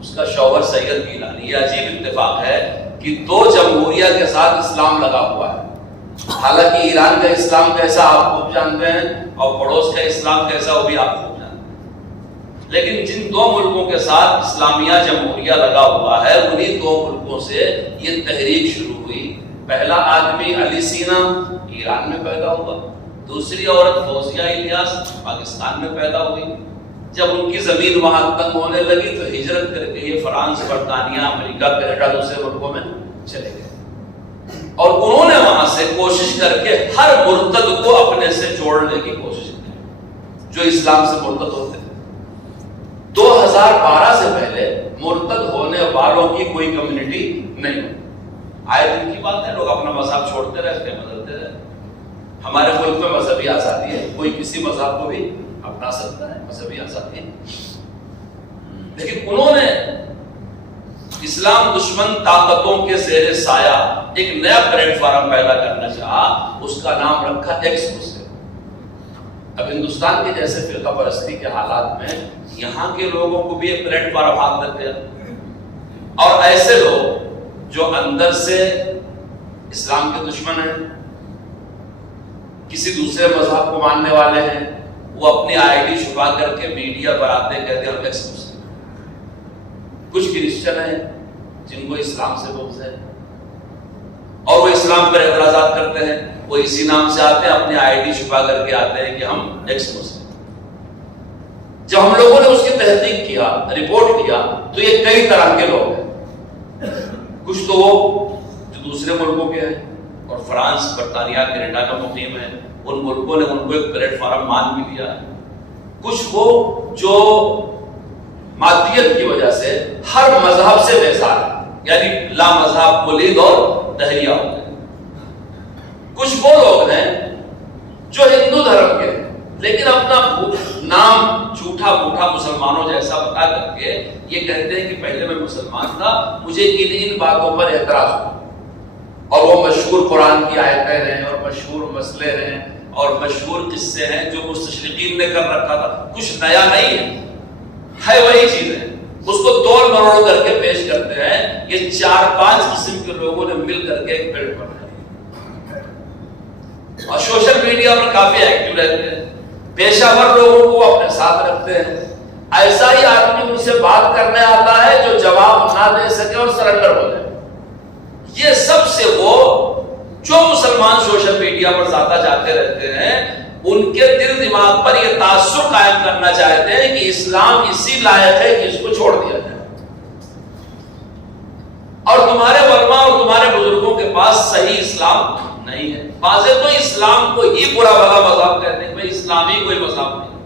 اس کا شوہر سید گیلانی. یہ عجیب اتفاق ہے کہ 2 جمہوریہ کے ساتھ اسلام لگا ہوا ہے. حالانکہ ایران کا اسلام کیسا آپ خوب جانتے ہیں اور پڑوس کا اسلام کیسا وہ بھی آپ خوب جانتے ہیں، لیکن جن 2 ملکوں کے ساتھ اسلامیہ جمہوریہ لگا ہوا ہے انہی 2 ملکوں سے یہ تحریک شروع ہوئی. پہلا آدمی علی سینا ایران میں پیدا ہوا، دوسری عورت فوزیہ الیاس پاکستان میں پیدا ہوئی. جب ان کی زمین وہاں تنگ ہونے لگی تو ہجرت کر کے یہ فرانس، برطانیہ، امریکہ، کینیڈا دوسرے ملکوں میں چلے گئے. سے کوشش کر کے ہر مرتد کو اپنے سے جوڑنے کی کوشش کریں جو اسلام سے مرتد ہوتے ہیں۔ 2012 سے پہلے مرتد ہونے والوں کی کوئی کمیونٹی نہیں ہوتی۔ آئے دن کی بات ہے، لوگ اپنا مذہب چھوڑتے رہتے ہیں، بدلتے رہتے ہیں۔ ہمارے ملک میں مذہبی آزادی ہے، کوئی کسی مذہب کو بھی اپنا سکتا ہے، مذہبی آزادی ہے، لیکن انہوں نے اسلام دشمن طاقتوں کے زیر سایہ ایک نیا پلیٹ فارم پیدا کرنا چاہا، اس کا نام رکھا ایکس مسلم۔ اب ہندوستان کے جیسے فرقہ پرستی کے حالات میں یہاں کے لوگوں کو بھی ایک پلیٹ فارم ہاتھ لگ گیا، اور ایسے لوگ جو اندر سے اسلام کے دشمن ہیں، کسی دوسرے مذہب کو ماننے والے ہیں، وہ اپنی آئی ڈی چھپا کر کے میڈیا پر آتے ہیں، کہتے ہیں ہم ایکس مسلم۔ کچھ کرسچن ہیں جن کو اسلام سے بغض ہے اور وہ اسلام پر اعتراضات کرتے ہیں، وہ اسی نام سے آتے ہیں، اپنی آئی ڈی چھپا کر کے آتے ہیں کہ ہم ایکس مسلم۔ جب ہم لوگوں نے اس کی تحقیق کیا، رپورٹ کیا، تو یہ کئی طرح کے لوگ ہیں۔ کچھ تو وہ جو دوسرے ملکوں کے ہیں اور فرانس، برطانیہ، کینیڈا کا مقیم ہے، ان ملکوں نے ان کو ایک پلیٹ فارم مان بھی دیا ہے۔ کچھ وہ جو مادیت کی وجہ سے ہر مذہب سے بیزار ہے، یعنی لا مذہب ملید اور دہریہ ہو گئے۔ کچھ وہ لوگ ہیں جو ہندو دھرم کے ہیں لیکن اپنا نام جھوٹا موٹا مسلمانوں جیسا بتا کر کے یہ کہتے ہیں کہ پہلے میں مسلمان تھا، مجھے ان باتوں پر اعتراض ہوا، اور وہ مشہور قرآن کی آیتیں ہیں اور مشہور مسئلے ہیں اور مشہور قصے ہیں جو مستشرقین نے کر رکھا تھا، کچھ نیا نہیں ہے وہی چیز ہے، اس کو توڑ مروڑ کر کے پیش کرتے ہیں۔ یہ 4-5 قسم کے لوگوں نے مل کر کے ایک پیڑ بنایا اور سوشل میڈیا پر کافی ایکٹیو رہتے ہیں، پیشہ ور لوگوں کو اپنے ساتھ رکھتے ہیں۔ ایسا ہی آدمی ان سے بات کرنے آتا ہے جو جواب نہ دے سکے اور سرنڈر ہو جائے۔ یہ سب سے وہ جو مسلمان سوشل میڈیا پر زیادہ جاتے رہتے ہیں، ان کے دل دماغ پر یہ تاثر قائم کرنا چاہتے ہیں کہ اسلام اسی لائق ہے کہ اس کو چھوڑ دیا جائے، اور تمہارے علماء اور تمہارے بزرگوں کے پاس صحیح اسلام نہیں ہے۔ بعض تو اسلام کو ہی برا بھلا مذہب کہتے ہیں، اسلامی کوئی مذہب نہیں،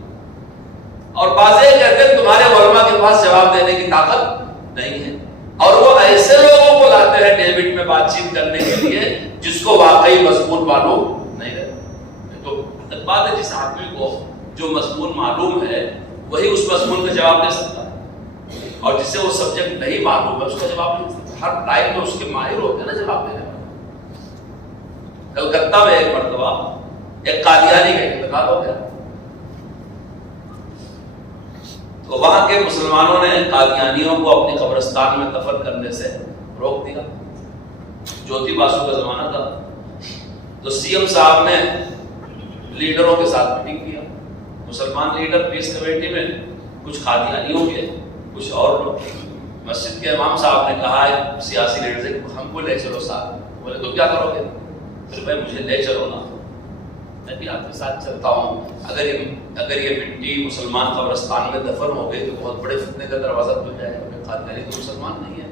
اور بعض کہتے ہیں تمہارے علماء کے پاس جواب دینے کی طاقت نہیں ہے، اور وہ ایسے لوگوں کو لاتے ہیں ڈیبٹ میں بات چیت کرنے کے لیے جس کو واقعی مضمون معلوم نہیں رہتا۔ تو بات ہے جس آدمی کو جو مضمون معلوم ہے وہی اس مضمون کا جواب دے سکتا ہے، اور جسے وہ سبجیکٹ نہیں معلوم ہے اس کا جواب نہیں دے سکتا۔ ہر ٹائم میں اس کے ماہر ہوتے ہیں نا جواب دینے والے۔ کلکتہ میں ایک مرتبہ ایک قادیانی کا انتقال ہو گیا، تو وہاں کے مسلمانوں نے قادیانیوں کو اپنی قبرستان میں دفن کرنے سے روک دیا۔ جوتی باسو کا زمانہ تھا، تو سی ایم صاحب نے لیڈروں کے ساتھ میٹنگ کیا، مسلمان لیڈر پیس کمیٹی میں، کچھ قادیانیوں کے، کچھ اور لوگ۔ مسجد کے امام صاحب نے کہا ہے سیاسی لیڈر سے ہم کو لے چلو ساتھ۔ بولے تم کیا کرو گے؟ پھر بھائی مجھے لے چلو نا، میں بھی آپ کے ساتھ چلتا ہوں۔ اگر یہ مٹی مسلمان قبرستان میں دفن ہو گئی تو بہت بڑے فتنے کا دروازہ کھل جائے گا، قادیانی تو مسلمان نہیں ہے۔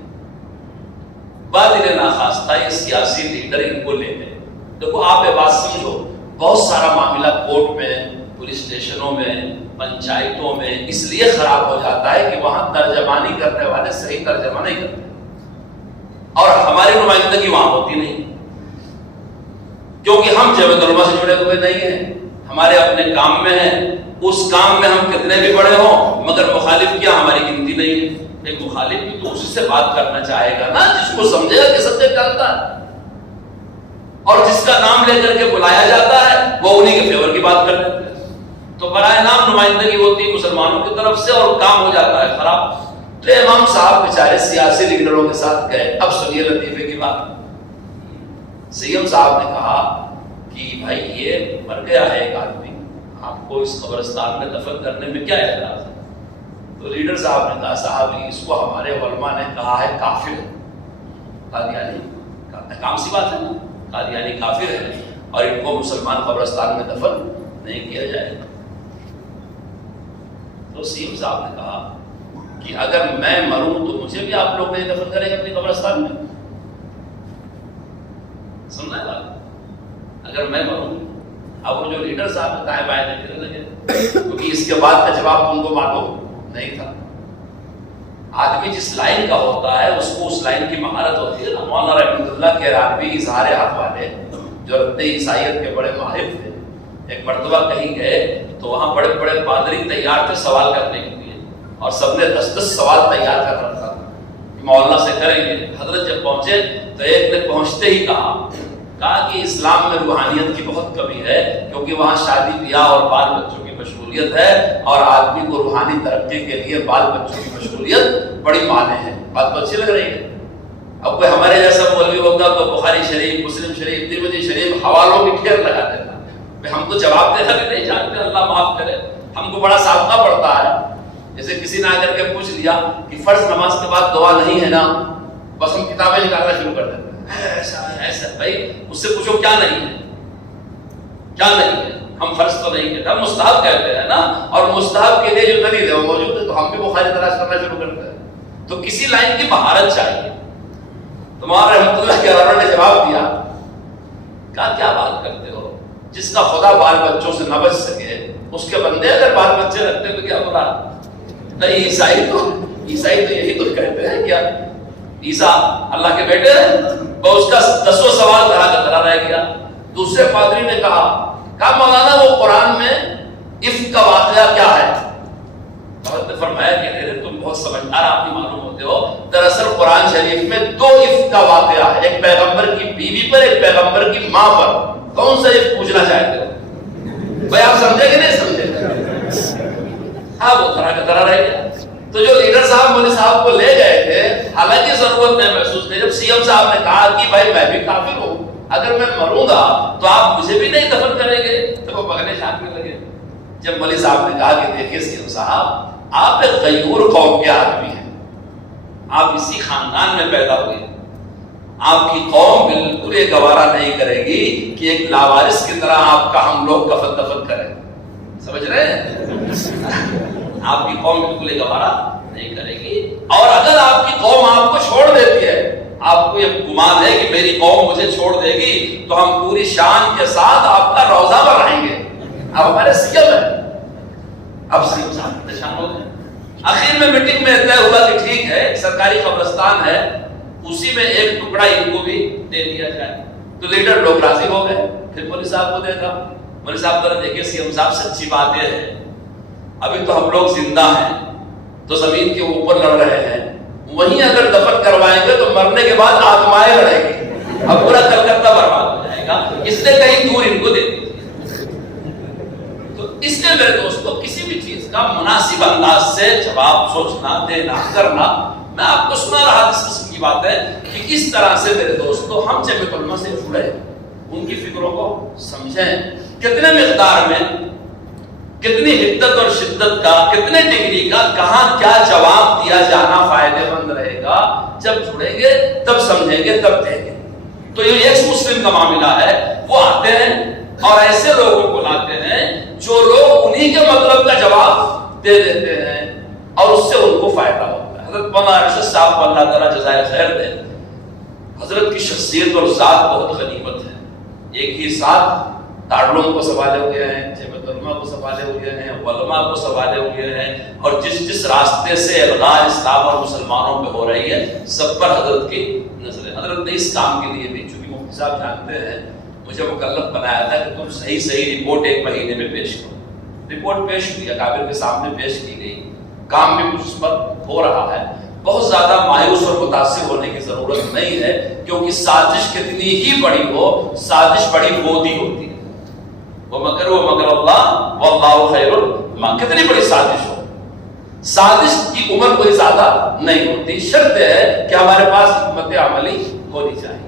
بعد انہیں ناخواستہ یہ سیاسی لیڈر ان کو لے گئے۔ دیکھو آپ یہ بات سمجھو، بہت سارا معاملہ کورٹ میں، پولیس اسٹیشنوں میں، پنچایتوں میں اس لیے خراب ہو جاتا ہے کہ وہاں ترجمانی کرنے والے صحیح ترجمہ نہیں کرتے، اور ہماری نمائندگی وہاں ہوتی نہیں، کیونکہ ہم جمعیت علماء سے جڑے ہوئے نہیں ہیں، ہمارے اپنے کام میں ہیں، اس کام میں ہم کتنے بھی بڑے ہوں مگر مخالف کیا ہماری گنتی نہیں ہے۔ ایک مخالف بھی تو اسی سے بات کرنا چاہے گا نا جس کو سمجھے گا کہ سبجیکٹ ڈالتا ہے، اور جس کا نام لے کر کے بلایا جاتا ہے وہ انہی کے فیور کی بات کر دیتے ہیں۔ تو برائے نام نمائندگی ہوتی ہے مسلمانوں کی طرف سے اور کام ہو جاتا ہے خراب۔ تو امام صاحب بیچارے سیاسی لیڈروں کے ساتھ گئے۔ اب سنیے لطیفے کی بات، سی ایم صاحب نے کہا کہ بھائی یہ مر گیا ہے ایک آدمی، آپ کو اس قبرستان میں دفن کرنے میں کیا اعتراض ہے؟ تو لیڈر صاحب نے کہا صاحب اس کو ہمارے علماء نے کہا ہے کافر ہے، قادیانی، کام سی بات ہے نا، قادیانی کافر ہے اور ان کو مسلمان قبرستان میں دفن نہیں کیا جائے گا۔ تو سی ایم صاحب نے کہا کہ اگر میں مروں تو مجھے بھی آپ لوگ نہیں دفن کریں گے اپنی قبرستان میں؟ سننا ہے بات؟ اگر میں مروں، اب وہ جو لیڈر صاحب دائیں بائیں دیکھنے لگے، کیونکہ اس کے بعد کا جواب ان کو معلوم نہیں تھا. آدمی جس لائن کا ہوتا ہے اس کو اس لائن کی مہارت ہوتی ہے نا. مولانا رحمۃ اللہ کے رانوی اظہار حق والے جو رد عیسائیت کے بڑے ماہر تھے، ایک مرتبہ کہیں گئے تو وہاں بڑے بڑے پادری تیار تھے سوال کرنے کے لیے، اور سب نے 10 سوال تیار کر رکھا تھا کہ مولانا سے کریں گے. حضرت جب پہنچے تو ایک نے پہنچتے ہی کہا کہ اسلام میں روحانیت کی بہت کمی ہے، کیونکہ وہاں شادی بیاہ اور بال بچوں کی مشغولیت ہے، اور آدمی کو روحانی ترقی کے لیے بال بچوں کی مشغولیت بڑی مانے ہے. بات تو اچھی لگ رہی ہے. اب کوئی ہمارے جیسا مولوی ہوگا تو بخاری شریف، مسلم شریف، ترمذی شریف حوالوں کی ڈھیر لگا دیتا. ہم تو جواب دینا بھی نہیں جانتے، اللہ معاف کرے. ہم کو بڑا سابقہ پڑتا ہے. جیسے کسی نے آ کر کے پوچھ لیا کہ فرض نماز کے بعد دعا نہیں ہے نا، بس ہم کتابیں نکالنا شروع کر دیتے ہیں. ایسا ہے ایسا. بھائی اس سے پوچھو کیا نہیں ہے، کیا نہیں ہے. ہم فرض تو نہیں کہتے، ہم مستحب کہتے ہیں نا. اور مستحب کے لیے جو دلیل ہے وہ موجود ہے، تو ہم بھی بخاری تلاش کرنا شروع کرتے ہیں. تو کسی لائن کی مہارت چاہیے. تو مولانا رحمۃ اللہ کے علامہ نے جواب دیا، کہا کیا بات کرتے ہو، جس کا خدا بال بچوں سے نہ بچ سکے اس کے بندے اگر بال بچے رکھتے تو کیا برا. نہیں، عیسائی تو یہی تو کہتے ہیں کیا عیسیٰ اللہ کے بیٹے ہیں. اور اس کا 10 سوال طرح کا طرح رہ گیا. دوسرے پادری نے کہا مولانا وہ قرآن میں عفق کا واقعہ کیا ہے. حضرت نے فرمایا کہ تم بہت سمجھدار آدمی معلوم ہوتے ہو. دراصل قرآن شریف میں 2 عفق کا واقعہ ہے، ایک پیغمبر کی بیوی پر، ایک پیغمبر کی ماں پر. کون سا عفق پوچھنا چاہتے ہو بھائی؟ آپ سمجھے کہ نہیں سمجھے؟ ہاں، وہ طرح کا طرح رہ گیا. تو جو لیڈر صاحب مولوی صاحب کو لے گئے تھے، حالانکہ ضرورت نہیں محسوس نہیں. جب سی ایم صاحب نے کہا کہ بھائی میں بھی کافر ہوں، اگر میں مروں گا تو آپ مجھے بھی نہیں دفن کریں گے، تو وہ بغلے جھانکنے لگے. جب مولوی صاحب نے کہا کہ دیکھیے سی ایم صاحب، آپ ایک غیور قوم کے آدمی ہیں، آپ اسی خاندان میں پیدا ہوئے. آپ کی قوم بالکل یہ گوارا نہیں کرے گی کہ ایک لاوارث کی طرح آپ کا ہم لوگ کفن دفن کریں. سمجھ رہے ہیں؟ آپ کی قوم بالکل یہ گوارا نہیں کرے گی. اور اگر آپ کی قوم آپ کو چھوڑ دیتی ہے، آپ کو یہ گمان ہے کہ میری قوم مجھے چھوڑ دے گی، تو ہم پوری شان کے ساتھ آپ کا روزہ بنائیں گے. آپ ہمارے سی ایم ہیں. اب سی ایم صاحب پریشان ہو گئے. آخر میں میٹنگ میں طے ہوا کہ ٹھیک ہے، سرکاری قبرستان ہے، اسی میں ایک ٹکڑا ان کو بھی دے دیا جائے. تو لیڈر لوگ راضی ہو گئے. پھر مولوی صاحب کو دیکھا. مولوی صاحب ذرا دیکھیے سی ایم صاحب، سچی بات یہ ہے ابھی تو ہم لوگ زندہ ہیں تو زمین کے اوپر لڑ رہے ہیں، وہیں اگر دفن کروائیں گے تو مرنے کے بعد آتمائیں لڑیں گے، اب پورا کلکتہ برباد ہو جائے گا. اس لیے کہیں دور ان کو دے دیجیے. تو اس لیے میرے دوستوں، کسی بھی چیز کا مناسب انداز سے جواب سوچنا، دینا، کرنا. میں آپ کو سنا رہا اس قسم کی بات ہے کہ کس طرح سے میرے دوستوں ہم جمعیت علماء سے جڑے، ان کی فکروں کو سمجھیں. کتنے مقدار میں، کتنی حدت اور شدت کا، کتنے ڈگری کا، کہاں کیا جواب دیا جانا فائدہ مند رہے گا. جب جڑیں گے تب سمجھیں گے، تب دیں گے. تو یہ ایکس مسلم کا معاملہ ہے. وہ آتے ہیں اور ایسے لوگوں کو لاتے ہیں جو لوگ انہی کے مطلب کا جواب دے دیتے ہیں اور اس سے ان کو فائدہ ہوتا ہے. حضرت مولانا ارشد صاحب کو اللہ تعالیٰ جزائے خیر دے. حضرت کی شخصیت اور ذات بہت غنیمت ہے. ایک ہی ساتھ دارالعلوم کو سنبھالے ہوئے ہیں، جمعیت علماء کو سنبھالے ہوئے ہیں، علماء کو سنبھالے ہوئے ہیں، اور جس راستے سے الغاء اسلام اور مسلمانوں پہ ہو رہی ہے سب پر حضرت کی نظر ہے. حضرت نے اس کام کے لیے بھی، چونکہ مفتی صاحب جانتے ہیں مجھے مکلف بنایا تھا کہ تم صحیح رپورٹ 1 مہینے میں پیش کرو. رپورٹ پیش ہوئی، اکابر کے سامنے پیش کی گئی. کام بھی کچھ اس پر ہو رہا ہے. بہت زیادہ مایوس اور متاثر ہونے کی ضرورت نہیں ہے، کیونکہ سازش کتنی ہی بڑی ہو، سازش بڑی بودی ہوتی ہے. وَمَكَرُوا وَمَكَرَ اللَّهُ وَاللَّهُ خَيْرُ الْمَاكِرِينَ. کتنی بڑی سازش ہو، سازش کی عمر کوئی زیادہ نہیں ہوتی. شرط ہے کہ ہمارے پاس حکمت عملی ہونی چاہیے.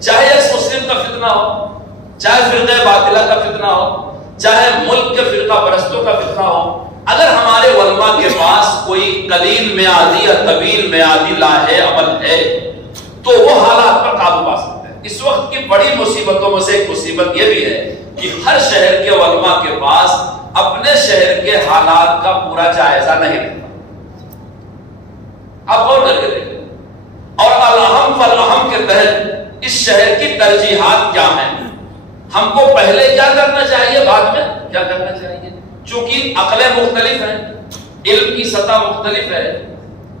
چاہے اس مسلم کا فتنہ ہو، چاہے فرقہ باطلہ کا فتنہ ہو، چاہے ملک کے فرقہ پرستوں کا فتنہ ہو، اگر ہمارے علماء کے پاس کوئی قلیل میعادی یا طویل میعادی لاہے عمل ہے تو وہ حالات پر قابو پا سکتے ہیں. اس وقت کی بڑی مصیبتوں میں سے ایک مصیبت یہ بھی ہے کہ ہر شہر کے علماء کے پاس اپنے شہر کے حالات کا پورا جائزہ نہیں لیتا. آپ غور کر کے دیکھیں. اور الاہم فالاہم کے تحت اس شہر کی ترجیحات کیا ہیں. ہم کو پہلے کیا کرنا چاہیے، بعد میں کیا کرنا چاہیے؟ چونکہ عقلیں مختلف ہیں، علم کی سطح مختلف ہے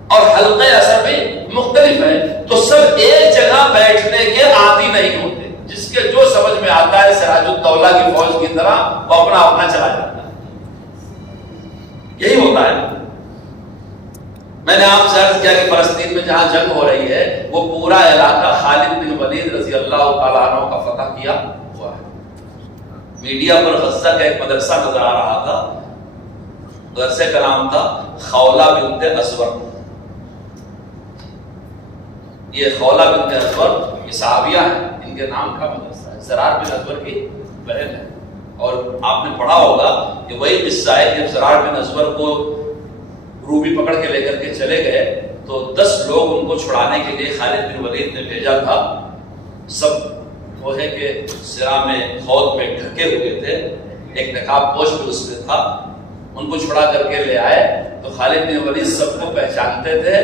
اور حلقے اثر بھی مختلف ہے، تو سب ایک جگہ بیٹھنے کے عادی نہیں ہوتے۔ جس کے جو سمجھ میں آتا ہے سراج الدولہ کی فوج کی طرح وہ اپنا اپنا چلا جاتا ہے، یہی ہوتا ہے۔ میں نے آپ سے عرض کیا کہ فلسطین میں جہاں جنگ ہو رہی ہے وہ پورا علاقہ خالد بن ولید رضی اللہ تعالیٰ عنہ کا فتح کیا ہوا ہے۔ میڈیا پر غزہ کا ایک مدرسہ نظر آ رہا تھا، مدرسے کا نام تھا خولہ بنت ازور۔ یہ خولہ بنت ازور یہ صحابیہ ہیں، ان کے نام کا مدرسہ ہے، زرار بن ازور کی بہن ہے۔ اور آپ نے پڑھا ہوگا کہ وہی قصہ ہے جب زرار بن ازور کو روبی پکڑ کے لے کر کے چلے گئے تو 10 لوگ ان کو چھڑانے کے لیے خالد بن ولید نے بھیجا تھا، سب لوہے کے سرا میں خود میں ڈھکے ہوئے تھے، ایک نقاب پوش بھی اس میں تھا، ان کو چھڑا کر کے لے آئے تو خالد بن ولید سب کو پہچانتے تھے،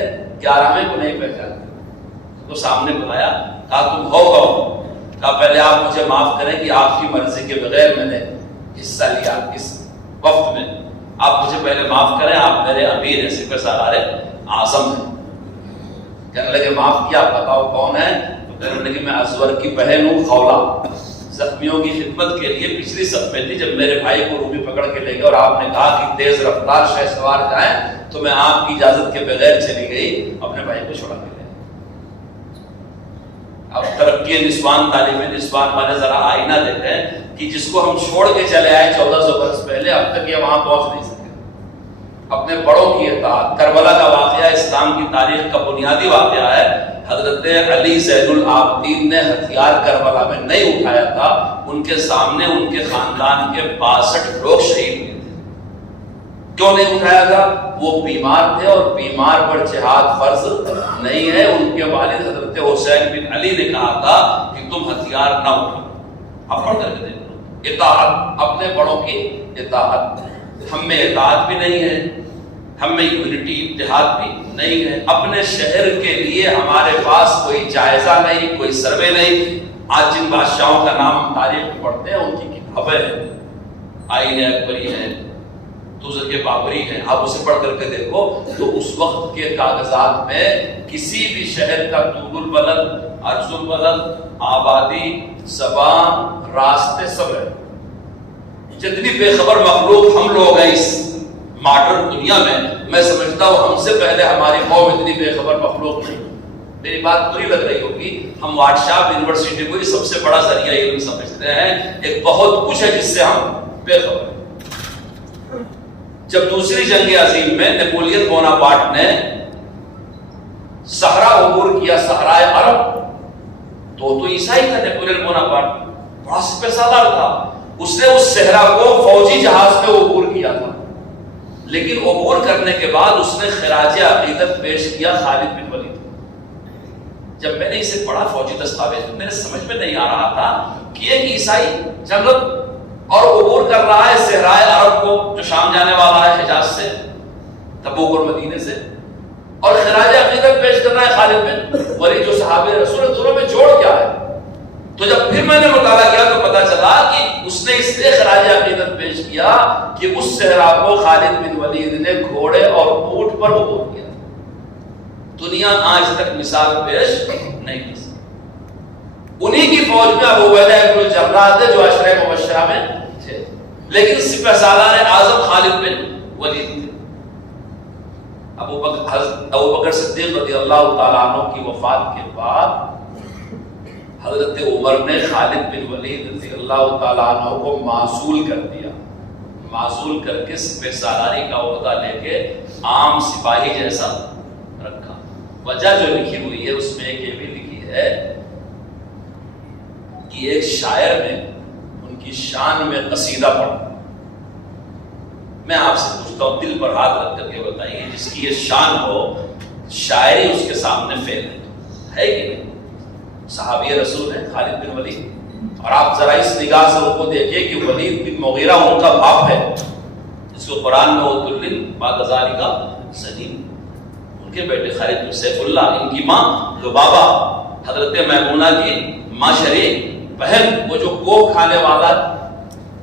11ویں کو نہیں پہچانتے تو سامنے بلایا، کہا تم ہو کون؟ کہا پہلے آپ مجھے معاف کریں کہ آپ کی مرضی کے بغیر میں نے حصہ لیا اس وقت میں، آپ مجھے پہلے معاف کریں، آپ میرے امیر ہیں، سپہ سالار اعظم ہیں۔ کہنے لگے معاف کیا، بتاؤ کون ہے؟ تو کہنے لگے میں ازور کی بہن ہوں خولہ، زخمیوں کی خدمت کے لیے پچھلی صف میں تھی جب میرے بھائی کو روبی پکڑ کے لے گئے اور آپ نے کہا کہ تیز رفتار شہ سوار جائیں تو میں آپ کی اجازت کے بغیر چلی گئی، اپنے بھائی کو چھوڑا کے لے۔ اب ترقی نسوان، تعلیم نسوان والے ذرا آئینہ دیکھیں کہ جس کو ہم چھوڑ کے چلے آئے 1400 برس پہلے، اب تک یہ وہاں پہنچ نہیں سکے۔ اپنے بڑوں کی اطاعت، کربلا کا واقعہ اسلام کی تاریخ کا بنیادی واقعہ ہے۔ حضرت علی زین العابدین نے ہتھیار کربلا میں نہیں اٹھایا تھا، ان کے سامنے ان کے خاندان کے 62 لوگ شہید ہوئے تھے۔ کیوں نہیں اٹھایا تھا؟ وہ بیمار تھے اور بیمار پر جہاد فرض نہیں ہے۔ ان کے والد حضرت حسین بن علی نے کہا تھا کہ تم ہتھیار نہ اٹھاؤ۔ اب پڑھ کر کے دیکھ لو، اطاعت، اپنے بڑوں کی اطاعت۔ ہم میں اطاعت بھی نہیں ہے، ہم میں یونٹی اتحاد بھی نہیں ہے۔ اپنے شہر کے لیے ہمارے پاس کوئی جائزہ نہیں، کوئی سروے نہیں۔ آج جن بادشاہوں کا نام ہم تاریخ میں پڑھتے ہیں ان کی کتابیں ہیں، آئین اکبری ہیں، تزک بابری ہیں، آپ اسے پڑھ کر کے دیکھو تو اس وقت کے کاغذات میں کسی بھی شہر کا طول البلد، عرض البلد، آبادی، زبان، راستے سب ہے۔ جتنی بے خبر مخلوق ہم لوگ ہیں اس ماڈرن دنیا میں سمجھتا ہوں ہم سے پہلے ہماری قوم اتنی بے خبر مخلوق نہیں۔ میری بات بری لگ رہی ہوگی، ہم واٹس ایپ یونیورسٹی کو سب سے بڑا ذریعہ علم سمجھتے ہیں، ایک بہت کچھ ہے جس سے ہم بے خبر ہیں۔ جب دوسری جنگ عظیم میں نیپولین بوناپارٹ نے صحرا عبور کیا، صحرائے عرب، تو عیسائی تھا نیپولین بوناپارٹ، بڑا سپہ سالار تھا، اس نے اس صحرا کو فوجی جہاز میں عبور کیا تھا، لیکن عبور کرنے کے بعد اس نے خراج عقیدت پیش کیا خالد بن ولید۔ جب میں نے اسے پڑھا فوجی دستاویز میرے سمجھ میں نہیں آ رہا تھا کہ ایک عیسائی جنگل اور عبور کر رہا ہے صحرائے عرب کو، جو شام جانے والا ہے حجاز سے، تبوک اور مدینے سے، اور خراج عقیدت پیش کر رہا ہے خالد بن ولید جو صحابہ رسول، دونوں میں جوڑ کیا ہے؟ تو جب پھر میں نے مطالعہ کیا تو پتا چلا کہ اس نے اس لیے خراج عقیدت پیش کیا کہ اس صحرا کو خالد بن ولید نے گھوڑے اور اونٹ پر عبور کیا تھا۔ دنیا آج تک مثال پیش نہیں کی سکتی۔ انہی کی فوج میں ابو عبیدہ ابن الجراح تھے جو عشرہ مبشرہ میں تھے، لیکن سپہ سالار اعظم خالد بن ولید تھے۔ ابو بکر صدیق رضی اللہ تعالیٰ عنہ کی وفات کے بعد حضرت عمر نے خالد بن ولید رضی اللہ تعالیٰ عنہ کو معزول کر دیا، معزول کر کے سپہ سالاری کا عہدہ لے کے عام سپاہی جیسا رکھا۔ وجہ جو لکھی ہوئی ہے اس میں ایک یہ بھی لکھی ہے کہ ایک شاعر نے ان کی شان میں قصیدہ پڑھا۔ میں آپ سے پوچھتا ہوں، دل پر ہاتھ رکھ کر کے بتائیے، جس کی یہ شان ہو شاعری اس کے سامنے فیل ہے کہ نہیں؟ صحابی رسول ہیں خالد بن ولید، اور آپ ذرا اس نگاہ سے ان کو دیکھیے کہ ولید بن مغیرہ ان کا باپ ہے، جس کو قرآن میں عُتُلٍ بَعْدَ ذَلِكَ زَنِيمٌ، ان کے بیٹے خالد بن سیف اللہ، ان کی ماں لبابہ حضرت میمونہ کی ماں شریک بہن وہ جو گو کھانے والا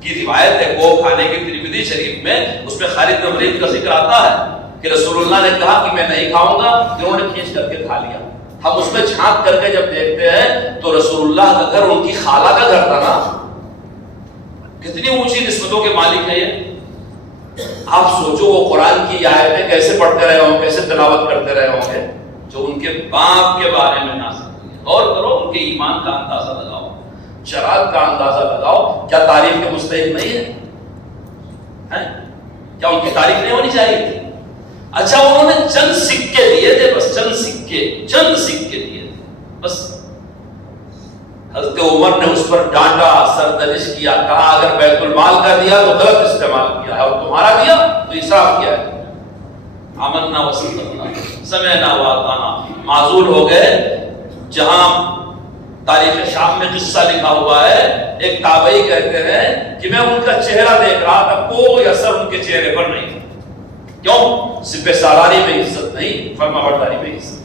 کی روایت ہے، گو کھانے کی ترمذی شریف میں، اس میں خالد بن ولید کا ذکر آتا ہے کہ رسول اللہ نے کہا کہ میں نہیں کھاؤں گا، کہ انہوں نے کھینچ کر کے کھا لیا۔ ہم اس میں جھانک کر کے جب دیکھتے ہیں تو رسول اللہ کا گھر ان کی خالہ کا گھر تھا نا، کتنی اونچی نسبتوں کے مالک ہیں یہ۔ آپ سوچو وہ قرآن کی آیتیں کیسے پڑھتے رہے ہوں، کیسے تلاوت کرتے رہے ہوں گے جو ان کے باپ کے بارے میں نازل ہوئی۔ غور کرو، ان کے ایمان کا اندازہ لگاؤ، جرات کا اندازہ لگاؤ، کیا تعریف کے مستحق نہیں ہے؟ کیا ان کی تعریف نہیں ہونی چاہیے تھی؟ اچھا انہوں نے چند سکے دیے تھے، بس چند سکے دیے تھے بس۔ حضرت عمر نے اس پر ڈانٹا، سردرش کیا، کہا اگر بیت المال کا دیا تو غلط استعمال کیا ہے، اور تمہارا دیا تو اسراف کیا ہے۔ آمنا وصدقنا سمعنا واطعنا، معزول ہو گئے۔ جہاں تاریخ شام میں قصہ لکھا ہوا ہے، ایک تابعی کہتے ہیں کہ میں ان کا چہرہ دیکھ رہا تھا، کوئی اثر ان کے چہرے پر نہیں تھا۔ کیوں؟ سپہ سالاری میں عزت نہیں، فرما برداری میں عزت۔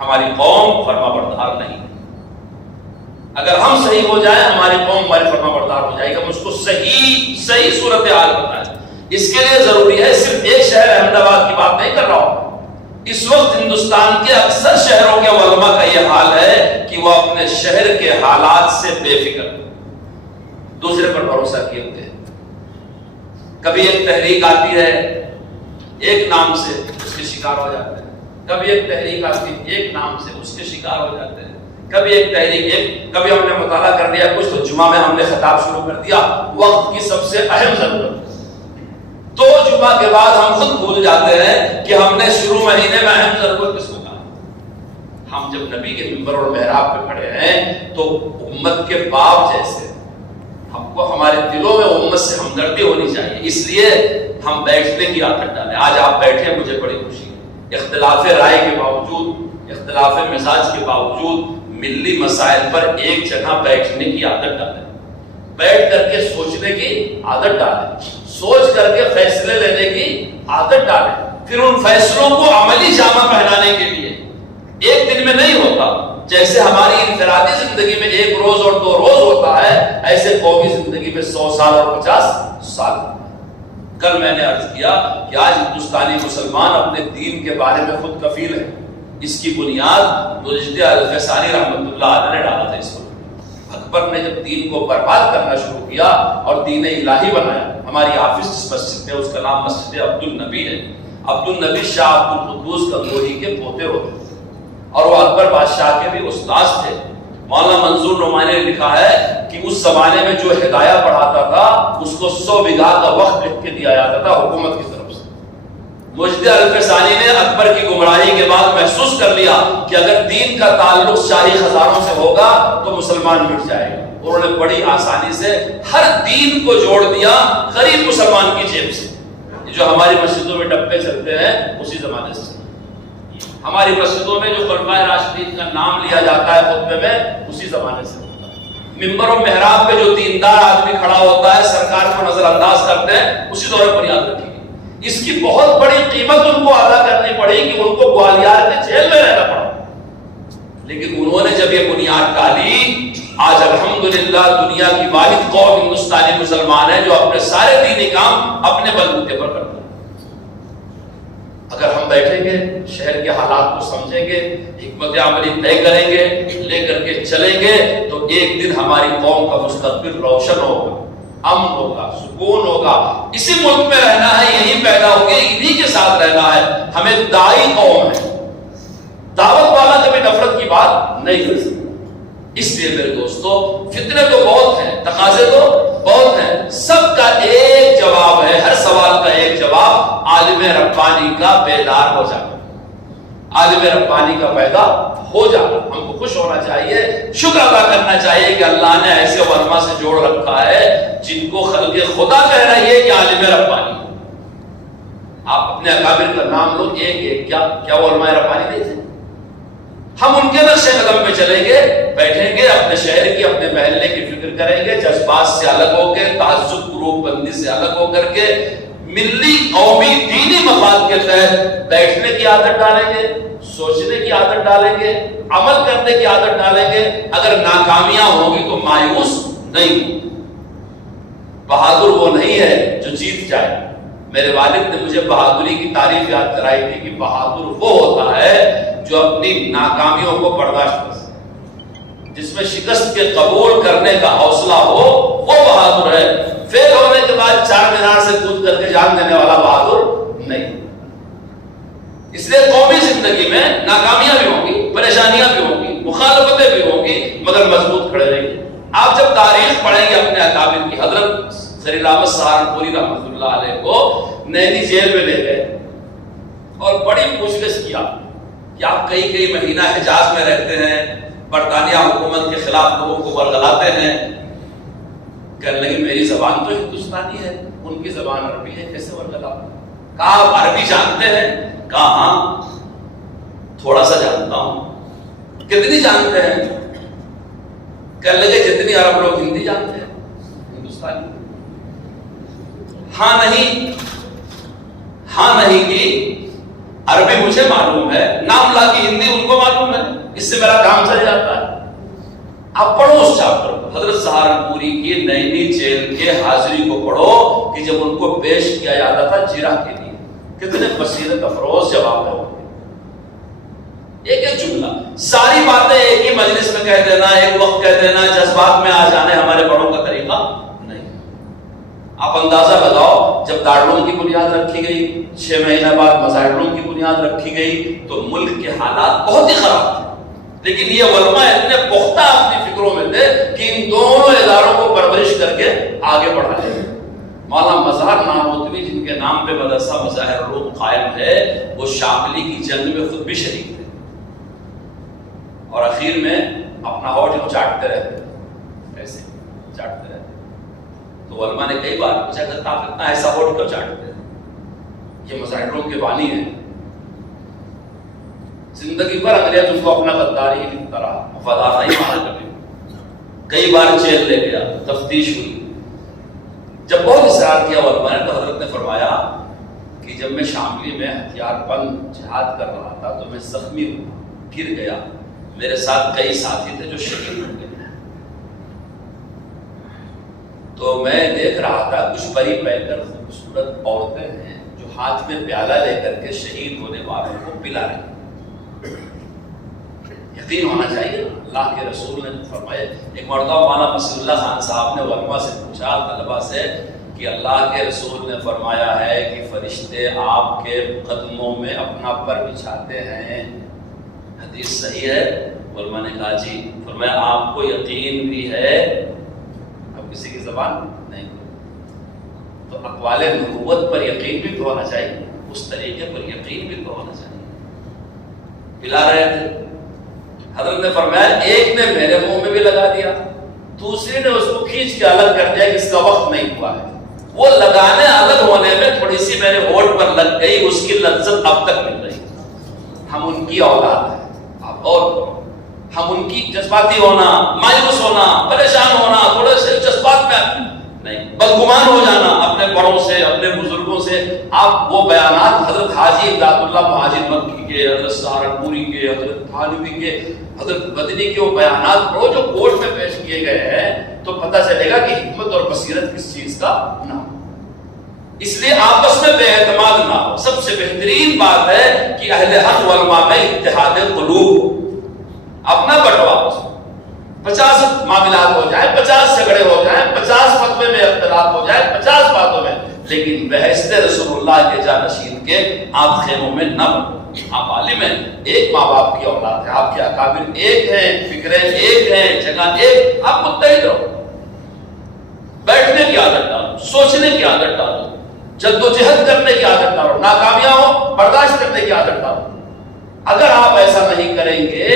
ہماری قوم فرما بردار نہیں۔ اگر ہم صحیح ہو جائیں، ہماری قوم ہماری فرما بردار ہو جائے گی۔ ہم اس کو صحیح صورتحال بتائیں۔ اس کے لیے ضروری ہے، صرف ایک شہر احمد آباد کی بات نہیں کر رہا ہوں، اس وقت ہندوستان کے اکثر شہروں کے علماء کا یہ حال ہے کہ وہ اپنے شہر کے حالات سے بے فکر، دوسرے پر بھروسہ کیے ہوئے ہیں۔ کبھی ایک تحریک آتی ہے ایک نام سے، اس کے شکار ہو جاتے ہیں۔ کبھی ایک تحریک آتی ہے ایک نام سے، اس کے شکار ہو جاتے ہیں۔ کبھی ایک تحریک کبھی ہم نے مطالعہ کر لیا کچھ، تو جمعہ میں ہم نے خطاب شروع کر دیا، وقت کی سب سے اہم ضرورت، تو جمعہ کے بعد ہم خود بھول جاتے ہیں کہ ہم نے شروع مہینے میں اہم ضرورت کس کو کہا۔ ہم جب نبی کے منبر اور محراب پہ کھڑے ہیں تو امت کے باپ جیسے ہم کو ہمارے دلوں میں امت سے ہمدردی ہونی چاہیے، اس لیے ہم بیٹھنے کی عادت ڈالیں۔ آج آپ بیٹھے، مجھے بڑی خوشی ہے، اختلاف رائے کے باوجود، اختلاف مزاج کے باوجود ملی مسائل پر ایک جگہ بیٹھنے کی عادت ڈالیں، بیٹھ کر کے سوچنے کی عادت ڈالیں، سوچ کر کے فیصلے لینے کی عادت ڈالیں، پھر ان فیصلوں کو عملی جامہ پہنانے کے لیے ایک دن میں نہیں ہوتا۔ جیسے ہماری انفرادی زندگی میں ایک روز اور 2 روز ہوتا ہے، ایسے قومی زندگی میں 100 سال اور 50 سال۔ کل میں نے عرض کیا کہ آج ہندوستانی مسلمان اپنے دین کے بارے میں خود کفیل ہے۔ اس کی بنیاد مجد الفسانی رحمۃ اللہ علیہ نے ڈالا تھا۔ اس کو اکبر نے جب دین کو برباد کرنا شروع کیا اور دین الہی بنایا، ہماری حافظ جس مسجد میں، اس کا نام مسجد عبد النبی ہے، عبد النبی شاہ عبد القدوس گنگوہی کے پوتے ہوتے اور وہ اکبر بادشاہ کے بھی استاد تھے۔ مولانا منظور نعمانی نے لکھا ہے کہ اس زمانے میں جو ہدایہ پڑھاتا تھا اس کو 100 بیگھہ کا وقت لکھ کے دیا جاتا تھا حکومت کی طرف سے۔ مجد الفسانی نے اکبر کی گمراہی کے بعد محسوس کر لیا کہ اگر دین کا تعلق شاہی خزانوں سے ہوگا تو مسلمان مٹ جائے گا۔ انہوں نے بڑی آسانی سے ہر دین کو جوڑ دیا غریب مسلمان کی جیب سے۔ جو ہماری مسجدوں میں ڈبے چلتے ہیں اسی زمانے سے، ہماری مسجدوں میں جو خلفائے راشدین کا نام لیا جاتا ہے خطبے میں اسی زمانے سے ہوتا ہے۔ ممبر و محراب پہ جو دیندار آدمی کھڑا ہوتا ہے، سرکار کو نظر انداز کرتے ہیں، اسی دور پر یاد رکھیے۔ اس کی بہت بڑی قیمت ان کو ادا کرنی پڑی کہ ان کو گوالیار کے جیل میں رہنا پڑا، لیکن انہوں نے جب یہ بنیاد ڈالی، آج الحمدللہ دنیا کی واحد قوم ہندوستانی مسلمان ہے جو اپنے سارے دینی کام اپنے بلبوتے پر کرتے ہیں۔ اگر ہم بیٹھیں گے، شہر کے حالات کو سمجھیں گے، حکمت عملی طے کریں گے، لے کر کے چلیں گے، تو ایک دن ہماری قوم کا مستقبل روشن ہوگا، امن ہوگا، سکون ہوگا۔ اسی ملک میں رہنا ہے، یہی پیدا ہو گئے، انہی کے ساتھ رہنا ہے۔ ہمیں دائی قوم ہے، دعوت والا کبھی نفرت کی بات نہیں کر سکتا۔ اس لیے میرے دوستو، فتنے تو بہت ہیں، تقاضے تو بہت ہیں، سب کا ایک جواب ہے، ہر سوال کا ایک جواب، عالم ربانی کا بیدار ہو جانا، عالم ربانی کا پیدا ہو جانا۔ ہم کو خوش ہونا چاہیے، شکر ادا کرنا چاہیے کہ اللہ نے ایسے علماء سے جوڑ رکھا ہے جن کو خلق خدا کہہ رہی ہے کہ عالم ربانی۔ آپ اپنے اکابر کا نام لو، ایک کیا وہ علماء ربانی نہیں تھے؟ ہم ان کے نقش قدم پہ چلیں گے، بیٹھیں گے، اپنے شہر کی، اپنے محلے کی فکر کریں گے، جذبات سے الگ ہو کے، تعصب گروپ بندی سے الگ ہو کر کے ملی قومی دینی مفاد کے تحت بیٹھنے کی عادت ڈالیں گے، سوچنے کی عادت ڈالیں گے، عمل کرنے کی عادت ڈالیں گے. اگر ناکامیاں ہوں گی تو مایوس نہیں ہوں. بہادر وہ نہیں ہے جو جیت جائے. میرے والد نے مجھے بہادری کی تعریف یاد کرائی تھی کہ بہادر وہ ہوتا ہے جو اپنی ناکامیوں کو برداشت کر سکے, جس میں شکست کے قبول کرنے کا حوصلہ ہو, وہ بہادر ہے. فیل ہونے کے بعد چار مینار سے کود کر کے جان دینے والا بہادر نہیں. اس لیے قومی زندگی میں ناکامیاں بھی ہوں گی, پریشانیاں بھی ہوں گی, مخالفتیں بھی ہوں گی, مگر مضبوط کھڑے رہیں گے. آپ جب تاریخ پڑھیں گے اپنے اکابر کی, حضرت خلیل احمد سہارنپوری رحمۃ اللہ علیہ کو نینی جیل میں لے گئے اور بڑی پوچھ گچھ کیا کہ آپ کئی مہینہ حجاز میں رہتے ہیں, برطانیہ حکومت کے خلاف لوگوں کو ورغلاتے ہیں. کہنے لگے میری زبان تو ہندوستانی ہے, ان کی زبان عربی ہے, کیسے ورغلاتے؟ کہا آپ عربی جانتے ہیں؟ کہا ہاں تھوڑا سا جانتا ہوں. کتنی جانتے ہیں؟ کہنے لگے جتنی عرب لوگ ہندی جانتے ہیں ہندوستانی. ہاں نہیں کی عربی مجھے معلوم ہے, نام لا کی ہندی ان کو معلوم ہے, اس سے میرا کام چل جاتا ہے. آپ پڑھو اس چیپٹر کو, حضرت سہارنپوری کی نینی جیل کے حاضری کو پڑھو کہ جب ان کو پیش کیا جاتا تھا جرح کے لیے, کتنے بصیرت افروز جواب ہے. ایک جملہ, ساری باتیں ایک ہی مجلس میں کہہ دینا, ایک وقت کہہ دینا, جذبات میں آ جانے ہمارے بڑوں کا طریقہ نہیں. آپ اندازہ لگاؤ, جب دارالعلوم کی بنیاد رکھی گئی, 6 مہینہ بعد مظاہروں کی بنیاد رکھی گئی, تو ملک کے حالات بہت ہی خراب تھے. لیکن یہ علماء اتنے پختہ اپنی فکروں میں تھے کہ ان دونوں اداروں کو پرورش کر کے آگے بڑھا لے. مولانا مظہر نانوتوی جن کے نام پہ مدرسہ مظاہر العلوم قائم ہے, وہ شاملی کی جنگ میں خود بھی شریک تھے اور اخیر میں اپنا ہوٹ چاٹتے رہتے, ایسے چاٹتے رہتے. تو علماء نے کئی بار پوچھا کہ آپ اتنا ایسا ہوٹ کیوں چاٹتے ہیں؟ یہ مظاہروں کے بانی ہیں, زندگی بھر انگریز ان کو اپنا غداری کی طرح وفادار نہیں مانا کرتے. کئی بار جیل لے گیا, تفتیش ہوئی. جب بہت اصرار کیا علماء نے, تو حضرت نے فرمایا کہ جب میں شاملی میں ہتھیار بند جہاد کر رہا تھا تو میں زخمی ہوا, گر گیا. میرے ساتھ کئی ساتھی تھے جو شہید ہو گئے. تو میں دیکھ رہا تھا کچھ بڑی پیکر خوبصورت عورتیں ہیں جو ہاتھ میں پیالہ لے کر کے شہید ہونے والوں کو پلا رہی. یقین ہونا چاہیے, اللہ کے رسول نے فرمایا. ایک مرتبہ مولانا مسیح اللہ خان صاحب نے علماء سے پوچھا, طلباء سے, کہ اللہ کے رسول نے فرمایا ہے کہ فرشتے آپ کے قدموں میں اپنا پر بچھاتے ہیں, حدیث صحیح ہے؟ علماء نے کہا جی. فرمایا آپ کو یقین بھی ہے؟ اب کسی کی زبان نہیں, تو اقوال نبوت پر یقین بھی تو ہونا چاہیے, اس طریقے پر یقین بھی تو ہونا چاہیے. پلا رہے تھے. حضرت نے فرمایا ایک نے میرے منہ میں بھی لگا دیا, دوسری نے اس کو کھینچ کے الگ کر دیا کہ اس کا وقت نہیں ہوا ہے. وہ لگانے الگ ہونے میں تھوڑی سی میرے ہوٹ پر لگ گئی, اس کی لذت اب تک مل رہی. ہم ان کی اولاد ہیں, آپ اور ہم ان کی جذباتی ہونا, مایوس ہونا, پریشان ہونا, تھوڑے سے جذبات میں نہیں, بدگمان ہو جانا اپنے بڑوں سے, اپنے بزرگوں سے. آپ وہ بیانات حضرت حاجی امداد اللہ مہاجر مکی کے, حضرت سہارنپوری کے, حضرت تھانوی کے, حضرت بدنی کے وہ بیانات پڑھو جو کورٹ میں پیش کیے گئے ہیں, تو پتہ چلے گا کہ حکمت اور بصیرت کس چیز کا نہ ہو. اس لیے آپس میں بے اعتماد نہ ہو. سب سے بہترین بات ہے کہ اہل حق علماء میں اتحاد قلوب ہو. اپنا بٹوا 50 معاملات ہو جائیں, 50 جھگڑے ہو جائیں, 50 فتوے میں اختلاف ہو جائے, 50 باتوں میں, لیکن بحثت رسول اللہ کے جانشین کے آپ خیموں میں نہ بنو. آپ عالم ہیں, ایک ماں باپ کی اولاد ہے, آپ کے اکابر ایک ہیں, فکریں ایک ہیں, جگہ ایک. آپ متحد رہو, بیٹھنے کی عادت ڈالو, سوچنے کی عادت ڈالو, جدوجہد کرنے کی عادت ڈالو, ناکامیاں ہو برداشت کرنے کی عادت ڈالو. اگر آپ ایسا نہیں کریں گے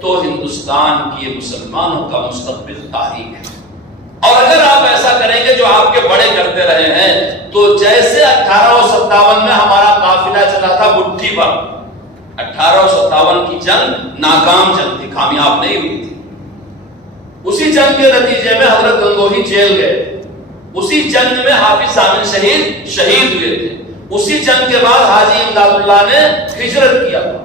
تو ہندوستان کی مسلمانوں کا مستقبل تاریک ہے. اور اگر آپ ایسا کریں گے جو آپ کے بڑے کرتے رہے ہیں, تو جیسے 1857 میں ہمارا قافلہ چلا تھا مٹھی پر, 1857 کی جنگ ناکام جنگ تھی, کامیاب نہیں ہوئی تھی. اسی جنگ کے نتیجے میں حضرت گنگوہی جیل گئے, اسی جنگ میں حافظ ضامن شہید ہوئے تھے, اسی جنگ کے بعد حاجی امداد اللہ نے ہجرت کیا تھا,